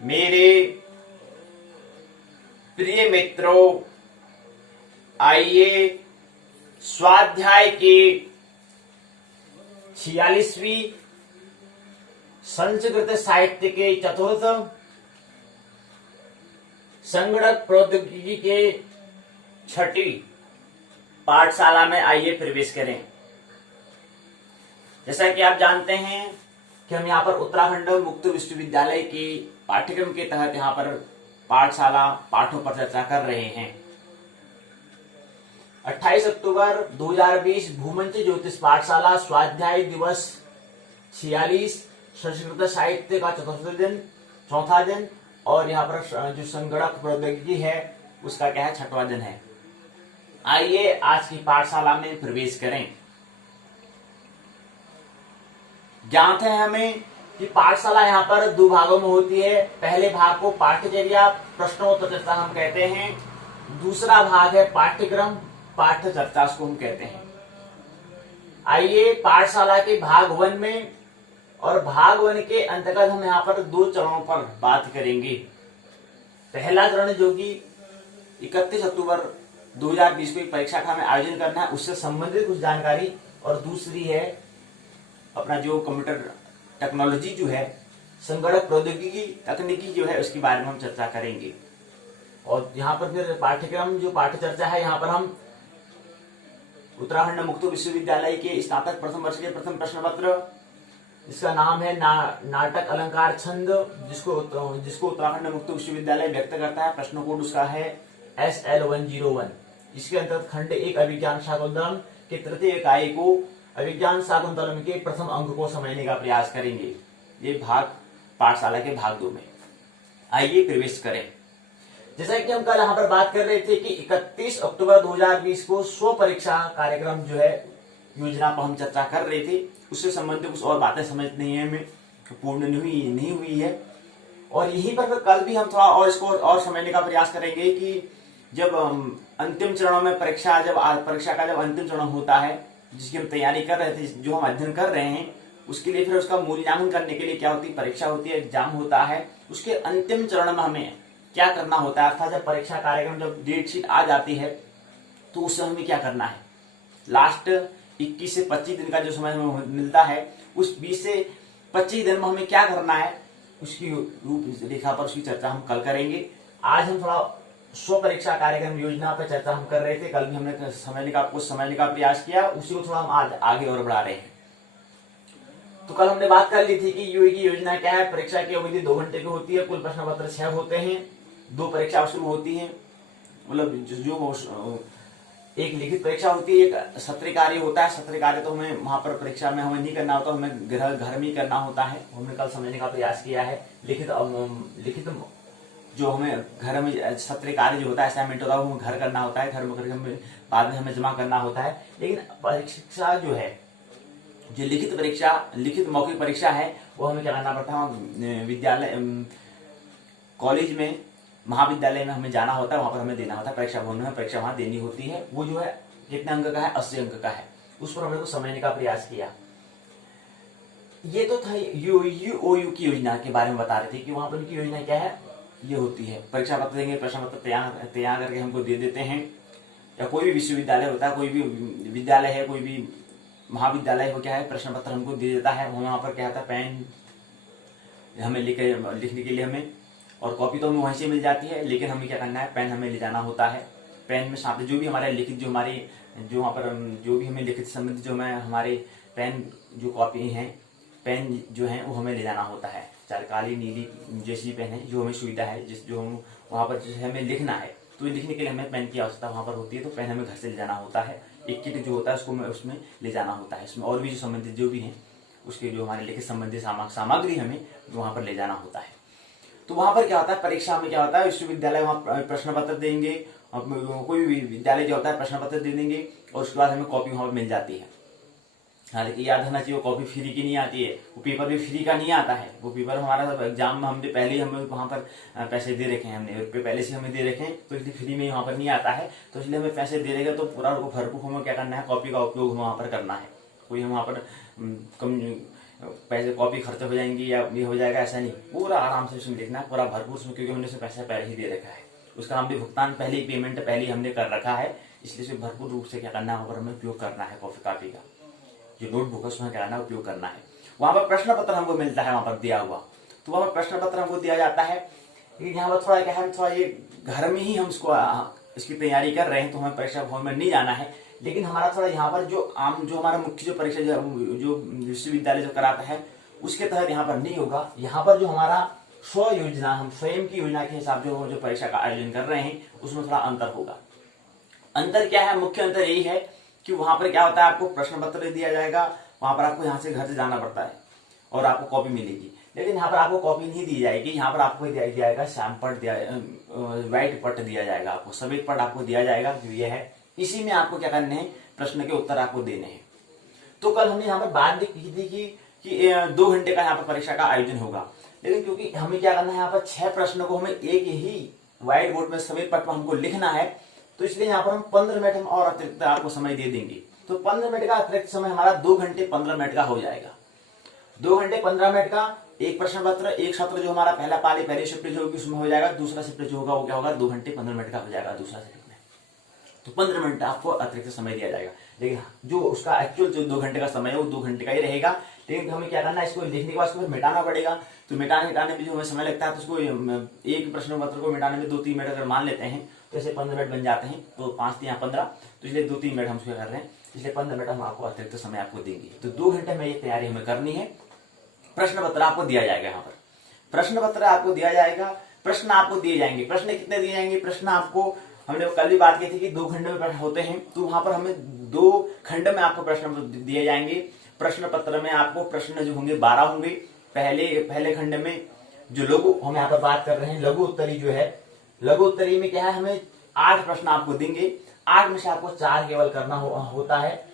मेरे प्रिय मित्रों, आइए स्वाध्याय के 46वीं संस्कृत साहित्य के चतुर्थ संगणक प्रौद्योगिकी के छठी पाठशाला में आइए प्रवेश करें। जैसा कि आप जानते हैं कि हम यहाँ पर उत्तराखंड मुक्त विश्वविद्यालय के पाठ्यक्रम के तहत यहाँ पर पाठशाला पाठों पर चर्चा कर रहे हैं। 28 अक्टूबर 2020 भूमंच ज्योतिष पाठशाला स्वाध्याय दिवस 46 संस्कृत साहित्य का चौथा दिन और यहाँ पर जो संगणक प्रौद्योगिकी है उसका क्या है, छठवां दिन है। आइए आज की पाठशाला में प्रवेश करें। ज्ञात है हमें कि पाठशाला यहाँ पर दो भागों में होती है। पहले भाग को पाठ्यचर्या प्रश्नोत्तर चर्चा हम कहते हैं, दूसरा भाग है पाठ्यक्रम पाठ्य चर्चा उसको हम कहते हैं। आइए पाठशाला के भाग 1 में और भाग 1 के अंतर्गत हम यहाँ पर दो चरणों पर बात करेंगे। पहला चरण जो कि 31 अक्टूबर 2020 को परीक्षा का हमें आयोजन करना है, उससे संबंधित कुछ जानकारी, और दूसरी है अपना जो कंप्यूटर टेक्नोलॉजी जो है, संगणक प्रौद्योगिकी तकनीकी जो है, उसके बारे में हम चर्चा करेंगे। और यहाँ पर फिर पाठ्यक्रम जो पाठ्य चर्चा है, यहाँ पर हम उत्तराखंड मुक्त विश्वविद्यालय के स्नातक प्रथम वर्ष के प्रथम प्रश्न पत्र, इसका नाम है नाटक अलंकार छंद, जिसको उत्तराखंड मुक्त विश्वविद्यालय व्यक्त करता है। प्रश्न कोड उसका है SL101। इसके अंतर्गत खंड 1 अभिज्ञान शाकुंतलम के तृतीय इकाई को अभिज्ञान शाकुंतलम के प्रथम अंक को समझने का प्रयास करेंगे। ये भाग पाठशाला के भाग 2 में। आइए प्रवेश करें। जैसा कि हम कल यहाँ पर बात कर रहे थे कि 31 अक्टूबर 2020 को स्व परीक्षा कार्यक्रम जो है योजना पर हम चर्चा कर रहे थे, उससे संबंधित कुछ और बातें समझनी है हमें, पूर्ण नहीं हुई है। और यहीं पर कल भी हम थोड़ा और इसको और समझने का प्रयास करेंगे कि जब अंतिम चरणों में परीक्षा का जब अंतिम चरण होता है, जिसकी हम तैयारी कर रहे थे, जो हम अध्ययन कर रहे हैं, उसके लिए फिर उसका मूल्यांकन करने के लिए क्या होती है, परीक्षा होती है, एग्जाम होता है। उसके अंतिम चरण में हमें क्या करना होता है, अर्थात जब परीक्षा कार्यक्रम जब डेट शीट आ जाती है तो उस समय हमें क्या करना है। लास्ट 21 से 25 दिन का जो समय हमें मिलता है, उस 20 से 25 दिन में हमें क्या करना है, उसकी रूपरेखा पर उसकी चर्चा हम कल करेंगे। आज हम थोड़ा स्व परीक्षा कार्यक्रम योजना पर चर्चा हम कर रहे थे, कल भी हमने समझने का प्रयास किया, उसी को थोड़ा हम आज आगे और बढ़ा रहे हैं। तो कल हमने बात कर ली थी कि यूए की योजना क्या है। परीक्षा की अवधि 2 घंटे की होती है, कुल प्रश्न पत्र 6 होते हैं, 2 परीक्षा शुरू होती है, मतलब जो एक लिखित परीक्षा होती है, एक सत्र कार्य होता है। सत्र कार्य तो हमें वहां पर परीक्षा में हमें नहीं करना होता, हमें घर में ही करना होता है। हमने कल समझने का प्रयास किया है। लिखित जो हमें घर में सत्र कार्य जो होता है, असाइनमेंट होता है, वो घर करना होता है, घर में करके हमें बाद में हमें जमा करना होता है। लेकिन परीक्षा जो है, जो लिखित मौखिक परीक्षा है, वो हमें क्या करना पड़ता है, विद्यालय कॉलेज में महाविद्यालय में हमें जाना होता है, वहां पर हमें देना होता है, परीक्षा भवन में परीक्षा वहां देनी होती है। वो जो है कितने अंक का है, 80 अंक का है। उस पर हमने को समझने का प्रयास किया। ये तो था यूओयू की योजना के बारे में बता रहे थे कि वहां पर उनकी योजना क्या है, ये होती है परीक्षा पत्र देंगे, प्रश्न पत्र तैयार करके हमको दे देते हैं। या कोई भी विश्वविद्यालय होता है, कोई भी विद्यालय है, कोई भी महाविद्यालय हो, क्या है, प्रश्न पत्र हमको दे देता है। वहां पर क्या होता है, पेन हमें लिखने के लिए हमें, और कॉपी तो हमें वहीं से मिल जाती है, लेकिन हमें क्या करना है, पेन हमें ले जाना होता है। पेन में साथ जो भी हमारे लिखित जो वहाँ पर जो भी हमें लिखित संबंधित जो हमारे पेन जो कॉपी है, पेन जो है वो हमें ले जाना होता है। चाहे काली नीली जैसी पेन है, जो हमें सुविधा है, जो हम वहाँ पर जैसे हमें लिखना है, तो लिखने के लिए हमें पेन की आवश्यकता वहाँ पर होती है, तो पेन हमें घर से ले जाना होता है। एक किट जो होता है उसको उसमें ले जाना होता है। इसमें और भी जो संबंधित जो भी है, उसके जो हमारे लिखित संबंधित सामग्री हमें वहाँ पर ले जाना होता है। तो वहां पर क्या होता है, परीक्षा में क्या होता है, विश्वविद्यालय वहां प्रश्न पत्र देंगे, कोई भी विद्यालय जो होता है प्रश्न पत्र दे देंगे, और उसके बाद हमें कॉपी वहां पर मिल जाती है। हालांकि याद रखना चाहिए, वो कॉपी फ्री की नहीं आती है, वो पेपर भी फ्री का नहीं आता है। वो पेपर हमारा एग्जाम में हमने पहले ही हमें वहां पर पैसे दे रखे हैं, हमने पहले से हमें दे रखे हैं, तो इसलिए फ्री में वहां पर नहीं आता है। तो इसलिए हमें पैसे दे देगा, तो पूरा भरपूर हमें क्या करना है, कॉपी का उपयोग वहां पर करना है। कोई हम वहां पर पैसे कॉपी खर्च हो जाएंगी या ये हो जाएगा, ऐसा नहीं। पूरा आराम से उसमें देखना, पूरा भरपूर उसमें, क्योंकि हमने उसमें पैसा पहले ही दे रखा है, उसका हम भी भुगतान पहले ही, पेमेंट पहले ही हमने कर रखा है, इसलिए उसे भरपूर रूप से क्या करना है, हमें उपयोग करना है कॉपी कापी का, जो नोटबुक है उसमें क्या करना है, उपयोग करना है। वहां पर प्रश्न पत्र हमको मिलता है, वहां पर दिया हुआ, तो वहां पर प्रश्न पत्र हमको दिया जाता है। लेकिन यहाँ पर थोड़ा क्या है, थोड़ा ये घर में ही हम इसकी तैयारी कर रहे हैं, तो हमें परीक्षा भवन में नहीं जाना है। लेकिन हमारा थोड़ा यहाँ पर जो हमारा मुख्य जो परीक्षा जो विश्वविद्यालय जो कराता है उसके तहत यहाँ पर नहीं होगा। यहाँ पर जो हमारा स्व योजना, हम स्वयं की योजना के हिसाब से जो परीक्षा का आयोजन कर रहे हैं उसमें थोड़ा अंतर होगा। अंतर क्या है, मुख्य अंतर यही है कि वहां पर क्या होता है, आपको प्रश्न पत्र दिया जाएगा, वहां पर आपको यहाँ से घर से जाना पड़ता है और आपको कॉपी मिलेगी। लेकिन यहाँ पर आपको कॉपी नहीं दी जाएगी, यहाँ पर आपको दिया जाएगा श्याम पट, व्हाइट पट दिया जाएगा, आपको सफेद पट आपको दिया जाएगा, जो ये है, इसी में आपको क्या करने हैं, प्रश्न के उत्तर आपको देने हैं। तो कल हमने यहाँ पर बात की थी कि 2 घंटे का यहाँ पर परीक्षा का आयोजन होगा, लेकिन क्योंकि हमें क्या करना है, यहाँ पर 6 प्रश्नों को हमें एक ही व्हाइट बोर्ड में सफेद पट पर हमको लिखना है, तो इसलिए यहाँ पर हम 15 मिनट हम और अतिरिक्त आपको समय दे देंगे। तो 15 मिनट का अतिरिक्त समय हमारा 2 घंटे 15 मिनट का हो जाएगा। 2 घंटे 15 मिनट का एक प्रश्न पत्र, एक सत्र जो हमारा पहला पाली पहली शिफ्ट जो होगी उसमें हो जाएगा, दूसरा शिफ्ट जो होगा वो क्या होगा, 2 घंटे 15 मिनट का हो जाएगा दूसरा शिफ्ट में। तो 15 मिनट आपको अतिरिक्त समय दिया जाएगा, लेकिन जो उसका एक्चुअल जो 2 घंटे का समय है वो 2 घंटे का ही रहेगा। लेकिन हमें क्या करना है, इसको लिखने के बाद उसको मिटाना पड़ेगा। तो मिटाने में जो हमें समय लगता है, तो उसको एक प्रश्न पत्र को मिटाने में 2-3 मिनट अगर मान लेते हैं तो ऐसे 15 मिनट बन जाते हैं, तो 5 या 15, तो इसलिए 2-3 मिनट हम उसको कर रहे हैं, इसलिए 15 मिनट हम आपको अतिरिक्त समय आपको देंगे। तो 2 घंटे में ये तैयारी हमें करनी है। प्रश्न पत्र आपको दिया जाएगा, यहाँ पर प्रश्न पत्र आपको दिया जाएगा, प्रश्न आपको दिए जाएंगे। प्रश्न कितने दिए जाएंगे, प्रश्न आपको, हमने कल भी बात की थी कि 2 खंड में प्रश्न होते हैं, तो वहां पर हमें 2 खंड में आपको प्रश्न दिए जाएंगे। प्रश्न पत्र में आपको प्रश्न जो होंगे 12 होंगे। पहले खंड में जो लघु, हम यहाँ पर बात कर रहे हैं लघु उत्तरी जो है, लघु उत्तरी में क्या है, हमें 8 प्रश्न आपको देंगे, 8 में से आपको 4 केवल करना होता है,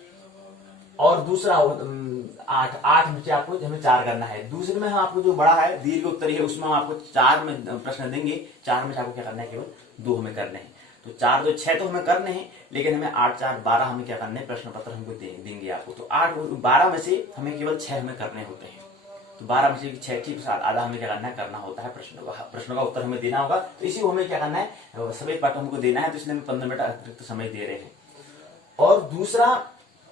और दूसरा 8 में से आपको हमें 4 करना है। दूसरे में हम आपको जो बड़ा है दीर्घ उत्तरी है, उसमें हम आपको 4 में प्रश्न देंगे, 4 में से आपको क्या करना है, केवल 2 हमें करने हैं। तो 4 2 6 तो हमें करने हैं, लेकिन हमें 8 4 12 हमें क्या करने हैं, प्रश्न पत्र हमको देंगे आपको। तो 12 में से हमें केवल 6 हमें करने होते हैं, तो 12 में से 6 ठीक आधा हमें क्या करना है, करना होता है, प्रश्नों का उत्तर हमें देना होगा। तो इसी को हमें क्या करना है, सभी पाठ हमको देना है, तो इसलिए हम 15 मिनट अतिरिक्त समय दे रहे हैं। और दूसरा,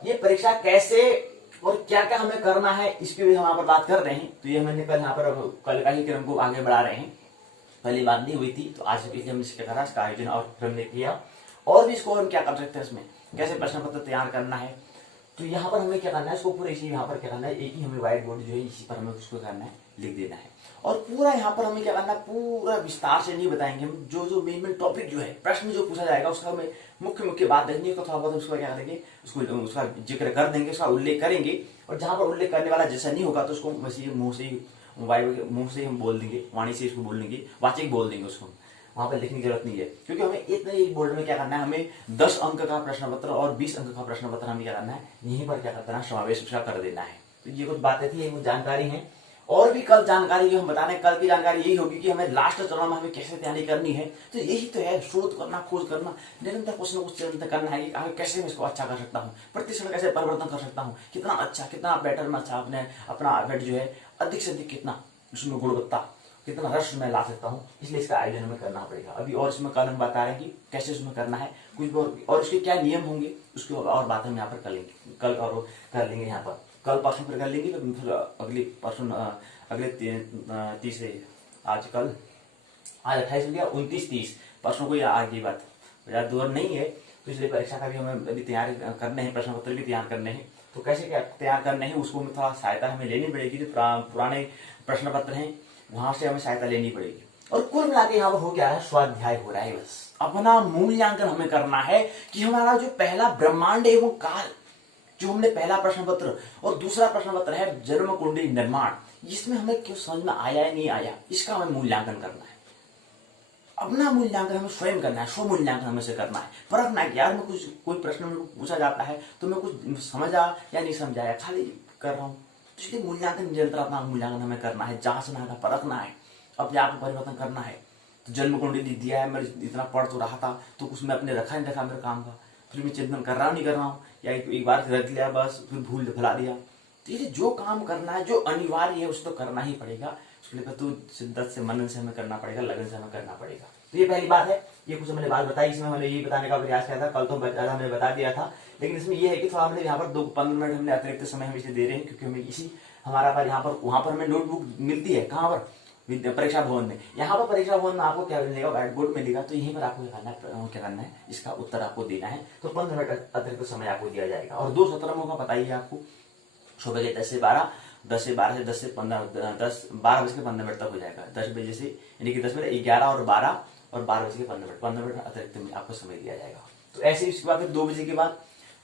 ये परीक्षा कैसे और क्या क्या हमें करना है, इसकी भी हम यहाँ पर बात कर रहे हैं। तो ये मैंने कल यहाँ पर कल का ही क्रम को आगे बढ़ा रहे हैं, पहली बात नहीं हुई थी, तो आज इसलिए हमने क्या करा, इसका आयोजन और क्रम ने किया। और भी इसको हम क्या कर सकते हैं, इसमें कैसे प्रश्न पत्र तैयार करना है। तो यहाँ पर हमें क्या करना है, इसको पूरा इसी यहाँ पर क्या करना है, एक ही हमें व्हाइट बोर्ड जो है इसी पर हमें उसको करना है, लिख देना है। और पूरा यहाँ पर हमें क्या करना है, पूरा विस्तार से नहीं बताएंगे हम, जो मेन टॉपिक जो है, प्रश्न जो पूछा जाएगा उसका हमें मुख्य बात देखनी है, तो थोड़ा बहुत उसका क्या करेंगे, उसका जिक्र कर देंगे, उसका उल्लेख करेंगे। और जहां पर उल्लेख करने वाला जैसा नहीं होगा तो उसको वैसे मुंह से ही हम बोल देंगे, वाणी से इसको बोल देंगे, वाचिक बोल देंगे, उसको वहां पर लिखने की जरूरत नहीं है। क्योंकि हमें इतने बोर्ड में क्या करना है, हमें 10 अंक का प्रश्न पत्र और 20 अंक का प्रश्न पत्र हमें क्या करना है, यहीं पर क्या करना है, समावेश उसका कर देना है। तो ये कुछ बातें थी, ये कुछ जानकारी है। और भी कल जानकारी जो हम बता रहे हैं, कल की जानकारी यही होगी कि हमें लास्ट चरण में हमें कैसे तैयारी करनी है। तो यही तो है, शोध करना, खोज करना, निरंतर कुछ न कुछ निरंतर करना है कि आगे कैसे मैं इसको अच्छा कर सकता हूँ, प्रतिक्षण कैसे परिवर्तन कर सकता हूँ, कितना अच्छा, कितना बेटर में अच्छा अपना बेट जो है अधिक से अधिक कितना उसमें गुणवत्ता, कितना रस में ला सकता हूँ। इसलिए इसका आयोजन हमें करना पड़ेगा। अभी और इसमें कल हम बता रहे हैं कि कैसे उसमें करना है, कुछ और इसके क्या नियम होंगे, उसकी और बात हम यहाँ पर कर लेंगे, कल और कर लेंगे यहाँ पर, कल परसों फिर कर लेंगे, फिर अगले 30 आज 28 हो गया, 29 30 परसों को आगे बात ज्यादा दूर नहीं है। तो इसलिए परीक्षा का भी हमें अभी तैयार करने हैं, प्रश्न पत्र भी तैयार करने हैं। तो कैसे क्या तैयार करने हैं, उसको थोड़ा सहायता हमें लेनी पड़ेगी। जो पुराने प्रश्न पत्र हैं वहां से हमें सहायता लेनी पड़ेगी। और कुल मिला के यहाँ पर हो गया है, स्वाध्याय हो रहा है, बस अपना मूल्यांकन हमें करना है कि हमारा जो पहला ब्रह्मांड एवं काल, जो हमने पहला प्रश्न पत्र और दूसरा प्रश्न पत्र है जन्म कुंडली निर्माण, इसमें हमें क्यों समझ में आया है नहीं आया, इसका हमें मूल्यांकन करना है। अपना मूल्यांकन हमें स्वयं करना है, स्व मूल्यांकन हमें से करना है, परखना है कि यार मैं कोई प्रश्न मेरे को पूछा जाता है तो मैं कुछ समझा या नहीं समझाया, खाली कर रहा हूँ। तो इसलिए मूल्यांकन, निरंतर अपना मूल्यांकन हमें करना है, जांचना है, परखना है, अपने आप को परिवर्तन करना है। तो जन्म कुंडली दिया है, मैं इतना पढ़ तो रहा था, तो कुछ मैं अपने रखा नहीं रखा मेरे काम का, फिर मैं चिंतन कर रहा हूँ नहीं कर रहा हूँ, या एक बार रख लिया बस, फिर भूल भुला दिया, तो ये जो काम करना है, जो अनिवार्य है, उसको तो करना ही पड़ेगा। उसके लिए तो शिद्दत से, मनन से हमें करना पड़ेगा, लगन से हमें करना पड़ेगा। तो ये पहली बात है। ये कुछ मैंने बात बताई, इसमें मैंने ये बताने का प्रयास किया था, कल तो हमने बता दिया था, लेकिन इसमें ये है कि थोड़ा हमने यहाँ पर 2-15 मिनट हमने अतिरिक्त समय हम इसे दे रहे हैं, क्योंकि हमें इसी हमारा पर यहाँ पर वहां पर हमें नोटबुक मिलती है। कहाँ पर? परीक्षा भवन में। यहाँ पर परीक्षा भवन में आपको क्या मिलेगा? व्हाइट बोर्ड मिलेगा। तो यहीं पर आपको क्या करना है, इसका उत्तर आपको देना है। तो 15 मिनट अतिरिक्त समय आपको दिया जाएगा। और 2 सत्र होगा, पता ही है आपको, सुबह के 10 से 12, 10 से 12 से 10 से 15, 12 बज के 15 मिनट तक हो जाएगा। 10 बजे से, यानी कि 10 बजे 11 और 12 और 12 बजे के 15 मिनट अतिरिक्त आपको समय दिया जाएगा। तो ऐसे इसके बाद फिर 2 बजे के बाद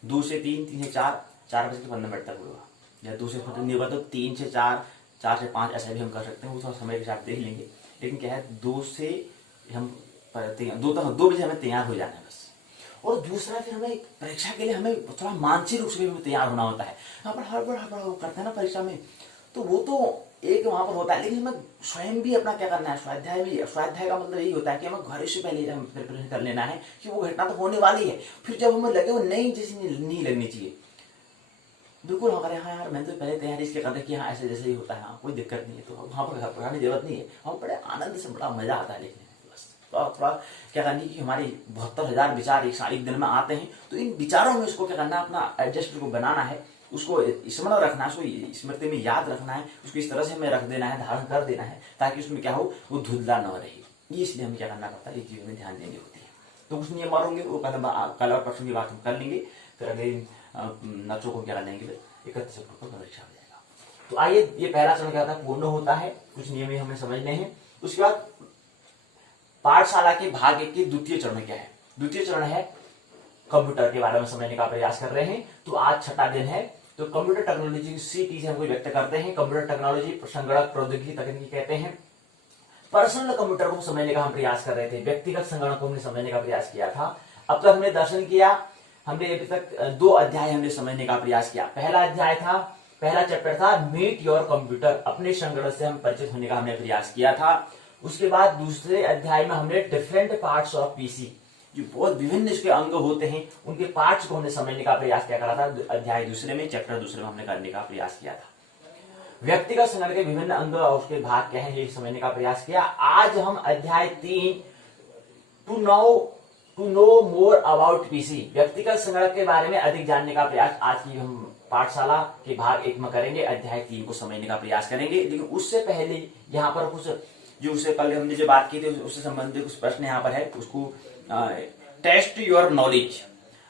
2 से 3, 3 से 4, 4 बजे के 15 मिनट तक होगा। या 2 से खत्म नहीं होगा तो 3 से 4, 4 से 5 ऐसा भी हम कर सकते हैं, वो थोड़ा समय के साथ देख लेंगे। लेकिन क्या है, 2 से हम 2 बजे हमें तैयार हो जाना है बस। और दूसरा, फिर हमें परीक्षा के लिए हमें थोड़ा मानसिक रूप से भी तैयार होना होता है। यहाँ पर हड़बड़ करते हैं ना परीक्षा में, तो वो तो एक वहां पर होता है, लेकिन हमें स्वयं भी अपना क्या करना है, स्वाध्याय का मतलब यही होता है कि हमें घर से पहले हम प्रिपरेशन कर लेना है कि वो घटना तो होने वाली है। फिर जब हमें लगे वो नई जैसी नहीं लगनी चाहिए, बिल्कुल हमारे यहाँ यार मैंने तो पहले तैयारी इसलिए कर रही कि हाँ ऐसे जैसे ही होता है, हाँ कोई दिक्कत नहीं है, तो वहां पर घबराने की जरूरत नहीं है। हम बड़े आनंद से, बड़ा मजा आता है लिखने में। बस थोड़ा क्या करनी कि हमारे 72,000 विचार एक दिन में आते हैं, तो इन विचारों में उसको क्या करना है, अपना एडजस्ट को बनाना है, उसको स्मरण रखना है, उसको स्मृति में याद रखना है, उसको इस तरह से हमें रख देना है, धारण कर देना है, ताकि उसमें क्या हो, वो धुंधला न रहे। इसलिए हमें क्या करना पड़ता है, ये चीजों में ध्यान देनी होती है। तो कुछ नियम और होंगे, वो कल और परसों की बात हम कर लेंगे। फिर अगले नचों को क्या कर लेंगे, 31 अक्टूबर को परीक्षा हो जाएगा। तो आइए, ये पहला चरण क्या होता है, पूर्ण होता है, कुछ नियम हमें समझने हैं। उसके बाद पाठशाला के भाग 1 के द्वितीय चरण क्या है? द्वितीय चरण है कंप्यूटर के बारे में समझने का प्रयास कर रहे हैं। तो आज 6ठा दिन है। तो कंप्यूटर टेक्नोलॉजी CT से हम व्यक्त करते हैं। कंप्यूटर टेक्नोलॉजी संगणक प्रौद्योगिकी तकनीकी कहते हैं। पर्सनल कंप्यूटर को समझने का हम प्रयास कर रहे थे, व्यक्तिगत संगणक को हमने समझने का प्रयास किया था। अब तक हमने दर्शन किया, हमने अभी तक 2 अध्याय हमने समझने का प्रयास किया। पहला अध्याय था, पहला चैप्टर था मीट योर कंप्यूटर, अपने संगणक से हम परिचित होने का हमने प्रयास किया था। उसके बाद दूसरे अध्याय में हमने डिफरेंट पार्ट्स ऑफ PC, जो बहुत विभिन्न इसके अंग होते हैं, उनके पार्ट्स को हमने समझने का प्रयास किया करा था। अध्याय दूसरे में, चैप्टर दूसरे में हमने करने का प्रयास किया था। व्यक्तिगत संगणक के विभिन्न अंग और उसके भाग क्या है, ये समझने का प्रयास किया। आज हम अध्याय 3 to know more about PC, व्यक्तिगत संगणक के बारे में अधिक जानने का प्रयास आज की हम पाठशाला के भाग 1 में करेंगे। अध्याय 3 को समझने का प्रयास करेंगे। लेकिन उससे पहले यहाँ पर कुछ जो उससे कल हमने जो बात की थी उससे संबंधित कुछ प्रश्न यहाँ पर है। उसको टेस्ट योर नॉलेज,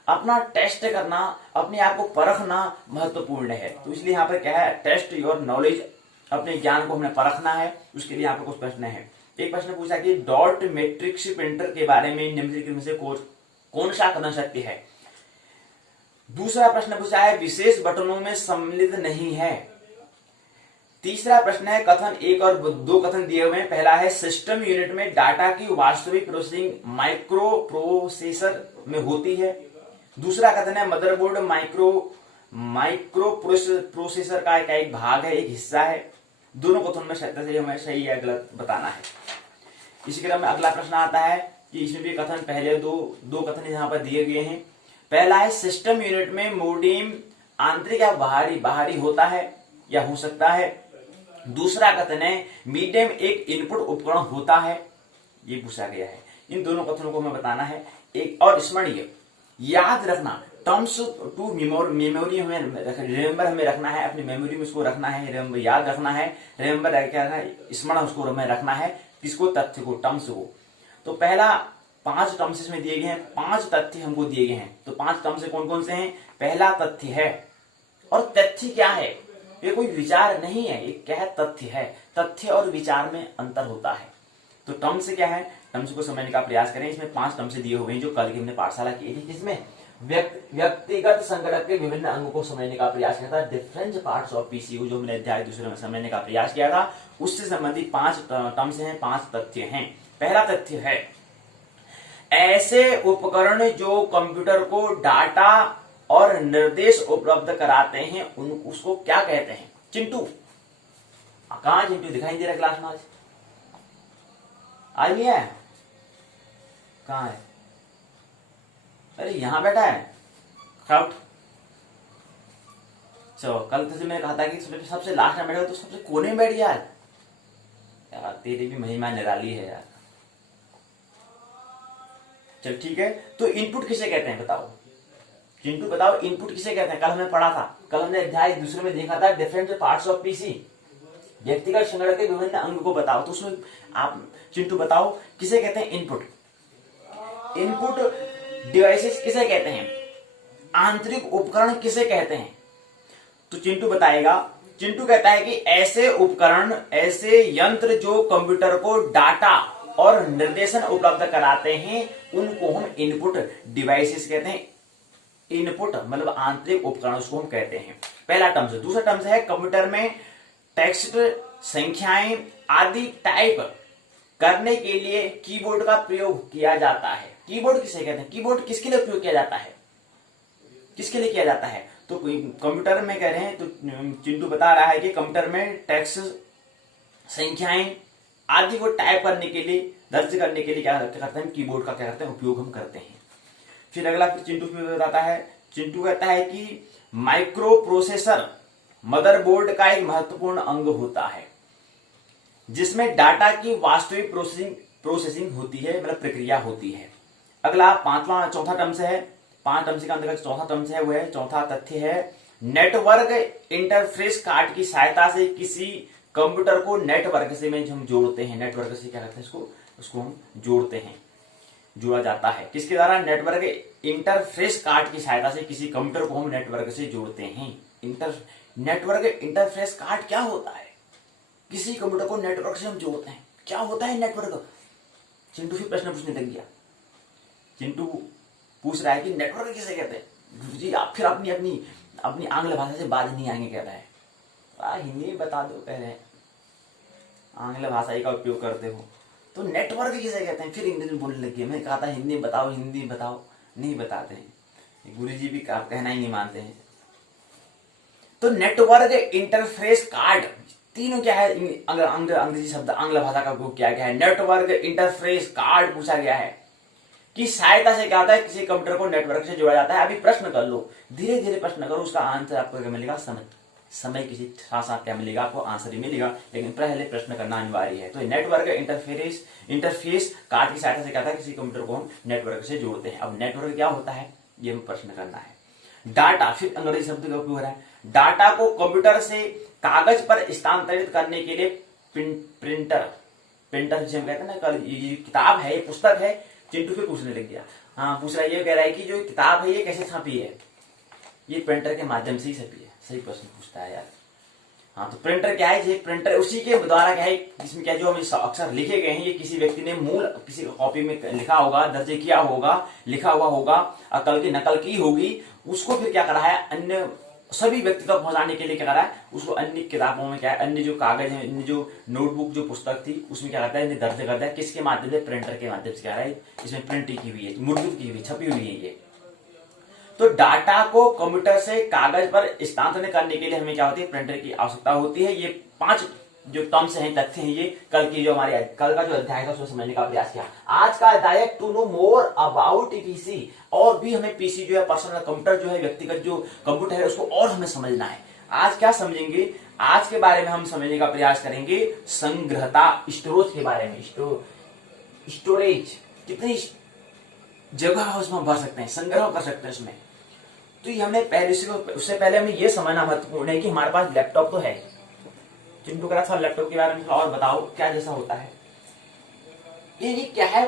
अपना टेस्ट करना, अपने आप को परखना महत्वपूर्ण है। तो इसलिए यहाँ पर क्या है, टेस्ट योर नॉलेज, अपने ज्ञान को हमें परखना है। उसके लिए यहाँ पर कुछ प्रश्न है। एक प्रश्न पूछा कि डॉट मैट्रिक्स प्रिंटर के बारे में निम्नलिखित में से कौन सा कथन सत्य है। दूसरा प्रश्न पूछा है विशेष बटनों में सम्मिलित नहीं है। तीसरा प्रश्न है कथन 1 और 2 कथन दिए हुए हैं। पहला है सिस्टम यूनिट में डाटा की वास्तविक प्रोसेसिंग माइक्रो प्रोसेसर में होती है। दूसरा कथन है मदरबोर्ड माइक्रो प्रोसेसर का एक भाग है, एक हिस्सा है। दोनों कथन में सत्य से हमें सही या गलत बताना है। इसी क्रम में अगला प्रश्न आता है कि इसमें भी कथन, पहले दो कथन यहाँ पर दिए गए हैं। पहला है सिस्टम यूनिट में मोडेम आंतरिक या बाहरी होता है या हो सकता है। दूसरा कथन है मीडियम एक इनपुट उपकरण होता है, ये पूछा गया है। इन दोनों कथनों को हमें बताना है। एक और स्मरणीय याद रखना, टर्म्स टू मेमोरी हमें रिमेम्बर हमें रखना है, अपनी मेमोरी में उसको रखना है, याद रखना है। रिमेम्बर क्या है, स्मरण उसको हमें रखना है। किसको, तथ्य को, टर्म्स को। तो पहला 5 टर्म्स इसमें दिए गए हैं, 5 तथ्य हमको दिए गए हैं। तो 5 टर्म्स कौन कौन से हैं। पहला तथ्य है, और तथ्य क्या है, ये कोई विचार नहीं है, ये क्या है, तथ्य है। तथ्य और विचार में अंतर होता है। तो टर्म्स क्या है, टर्म्स को समझने का प्रयास करें। इसमें 5 टर्म्स दिए हुए हैं जो कल की हमने पाठशाला की थी, जिसमें व्यक्तिगत संगणक के विभिन्न अंगों को समझने का प्रयास किया था। डिफरेंट पार्ट्स ऑफ PC जो हमने अध्याय दूसरे में समझने का प्रयास किया था, उससे संबंधित 5 टर्म्स हैं, 5 तथ्य हैं। पहला तथ्य है ऐसे उपकरण जो कंप्यूटर को डाटा और निर्देश उपलब्ध कराते हैं उसको क्या कहते हैं। चिंटू, कहां चिंटू, दिखाई दे रहा क्लास में आज नहीं है, कहां है, अरे यहां बैठा है। क्राउड चलो कल तो मैंने कहा था कि सबसे लास्ट में बैठेगा तो सबसे कोने में बैठ गया यार, तेरी भी महिमा निराली है यार। चल ठीक है, तो इनपुट किसे कहते हैं बताओ, चिंटू बताओ इनपुट किसे कहते हैं। कल हमने पढ़ा था, कल हमने अध्याय दूसरे में देखा था डिफरेंट पार्ट्स ऑफ पीसी, व्यक्तिगत संगणक के विभिन्न अंग को बताओ। तो उसमें आप चिंटू बताओ किसे कहते हैं इनपुट। इनपुट डिवाइसेस किसे कहते हैं, आंतरिक उपकरण किसे कहते हैं। तो चिंटू बताएगा, चिंटू कहता है कि ऐसे उपकरण, ऐसे यंत्र जो कंप्यूटर को डाटा और निर्देशन उपलब्ध कराते हैं उनको हम इनपुट डिवाइसेस कहते हैं। इनपुट मतलब आंतरिक उपकरण, उसको हम कहते हैं। पहला टर्म्स। दूसरा टर्म्स है कंप्यूटर में टेक्स्ट, संख्याएं आदि टाइप करने के लिए कीबोर्ड का प्रयोग किया जाता है। कीबोर्ड किसे कहते हैं, कीबोर्ड किसके लिए प्रयोग किया जाता है, किसके लिए किया जाता है। तो कंप्यूटर में कह रहे हैं, तो चिंटू बता रहा है कि कंप्यूटर में टेक्स्ट, संख्याएं आदि को टाइप करने के लिए, दर्ज करने के लिए क्या करते हैं, कीबोर्ड का क्या करते हैं, उपयोग हम करते हैं। फिर अगला फिर चिंटू बताता है, चिंटू कहता है कि माइक्रो प्रोसेसर मदरबोर्ड का एक महत्वपूर्ण अंग होता है जिसमें डाटा की वास्तविक प्रोसेसिंग होती है, मतलब प्रक्रिया होती है। अगला चौथा टर्म्स है, 5 टर्म्स के अंतर्गत चौथा टर्म्स है, वो है चौथा तथ्य है नेटवर्क इंटरफेस कार्ड की सहायता से किसी कंप्यूटर को नेटवर्क से में हम जोड़ते हैं। नेटवर्क से क्या करते हैं, उसको हम जोड़ते हैं, जोड़ा जाता है किसके द्वारा, नेटवर्क इंटरफेस कार्ड की सहायता से किसी कंप्यूटर को हम नेटवर्क से जोड़ते हैं। नेटवर्क इंटरफेस कार्ड क्या होता है, किसी कंप्यूटर को नेटवर्क से हम जोड़ते हैं, क्या होता है नेटवर्क। चिंटू फिर प्रश्न पूछने लग गया। चिंटू पूछ रहा है कि नेटवर्क किसे कहते हैं। जी आप फिर अपनी आंग्ल भाषा से बात नहीं आएंगे कह रहा है, हिंदी में बता दो कह रहे हैं, आंग्ल भाषा का उपयोग करते हो। तो नेटवर्क किसे कहते हैं, फिर इंग्लिश में बोलने लगी। मैं कहा था हिंदी बताओ, हिंदी बताओ, नहीं बताते हैं, गुरुजी भी कहना ही नहीं मानते हैं। तो नेटवर्क इंटरफेस कार्ड, तीनों क्या है, अंग्रेजी शब्द, आंग्ल भाषा का उपयोग किया गया है। नेटवर्क इंटरफेस कार्ड पूछा गया है कि सहायता से क्या होता है, किसी कंप्यूटर को नेटवर्क से जोड़ा जाता है। अभी प्रश्न कर लो, धीरे धीरे प्रश्न करो, उसका आंसर आपको क्या मिलेगा, समय किसी साथ साथ क्या मिलेगा, आपको आंसर ही मिलेगा, लेकिन पहले प्रश्न करना अनिवार्य है। तो नेटवर्क इंटरफेस कार्ड की सहायता से क्या होता है, किसी कंप्यूटर को हम नेटवर्क से जोड़ते हैं। अब नेटवर्क क्या होता है, ये हमें प्रश्न करना है। डाटा, फिर अंग्रेजी शब्द का उपयोग हो रहा है। डाटा को कंप्यूटर से कागज पर स्थानांतरित करने के लिए प्रिंटर जिसे हम कहते हैं ना, कल ये किताब है, ये पुस्तक है। चिंटू फिर पूछने लग गया, हाँ पूछ रहा है, ये कह रहा है कि जो किताब है ये कैसे छपी है, ये प्रिंटर के माध्यम से ही छपी है। सही प्रश्न पूछता है यार। हाँ तो प्रिंटर क्या है, ये प्रिंटर उसी के द्वारा क्या है, इसमें क्या जो हम अक्षर लिखे गए हैं ये किसी व्यक्ति ने मूल किसी कॉपी में लिखा होगा, दर्ज किया होगा, लिखा हुआ होगा, और कल की नकल की होगी, उसको फिर क्या करा है, अन्य सभी व्यक्ति तक पहुंचाने के लिए क्या करा है, उसको अन्य किताबों में क्या है, अन्य जो कागज है, अन्य जो नोटबुक जो पुस्तक थी उसमें क्या करता है, दर्ज करता है, किसके माध्यम से, प्रिंटर के माध्यम से। क्या है, इसमें प्रिंट की हुई है, मुद्रित की हुई, छपी हुई है ये। तो डाटा को कंप्यूटर से कागज पर स्थानांतरित करने के लिए हमें क्या होती है, प्रिंटर की आवश्यकता होती है। ये 5 जो टर्म्स हैं, तथ्य हैं, ये कल की जो हमारे कल का जो अध्याय था उसको समझने का प्रयास किया। आज का अध्याय to know more about PC, और भी हमें पीसी जो है, पर्सनल कंप्यूटर जो है, व्यक्तिगत जो कंप्यूटर है, उसको और हमें समझना है। आज क्या समझेंगे, आज के बारे में हम समझने का प्रयास करेंगे संग्रहता, स्टोरेज के बारे में। स्टोरेज कितनी जगह उसमें भर सकते हैं, संग्रह कर सकते हैं उसमें। तो ये हमने पहले उससे पहले हमें ये समझना महत्वपूर्ण है कि हमारे पास लैपटॉप तो है। चिंटू कह रहा था लैपटॉप के बारे में और बताओ क्या जैसा होता है, ये क्या है,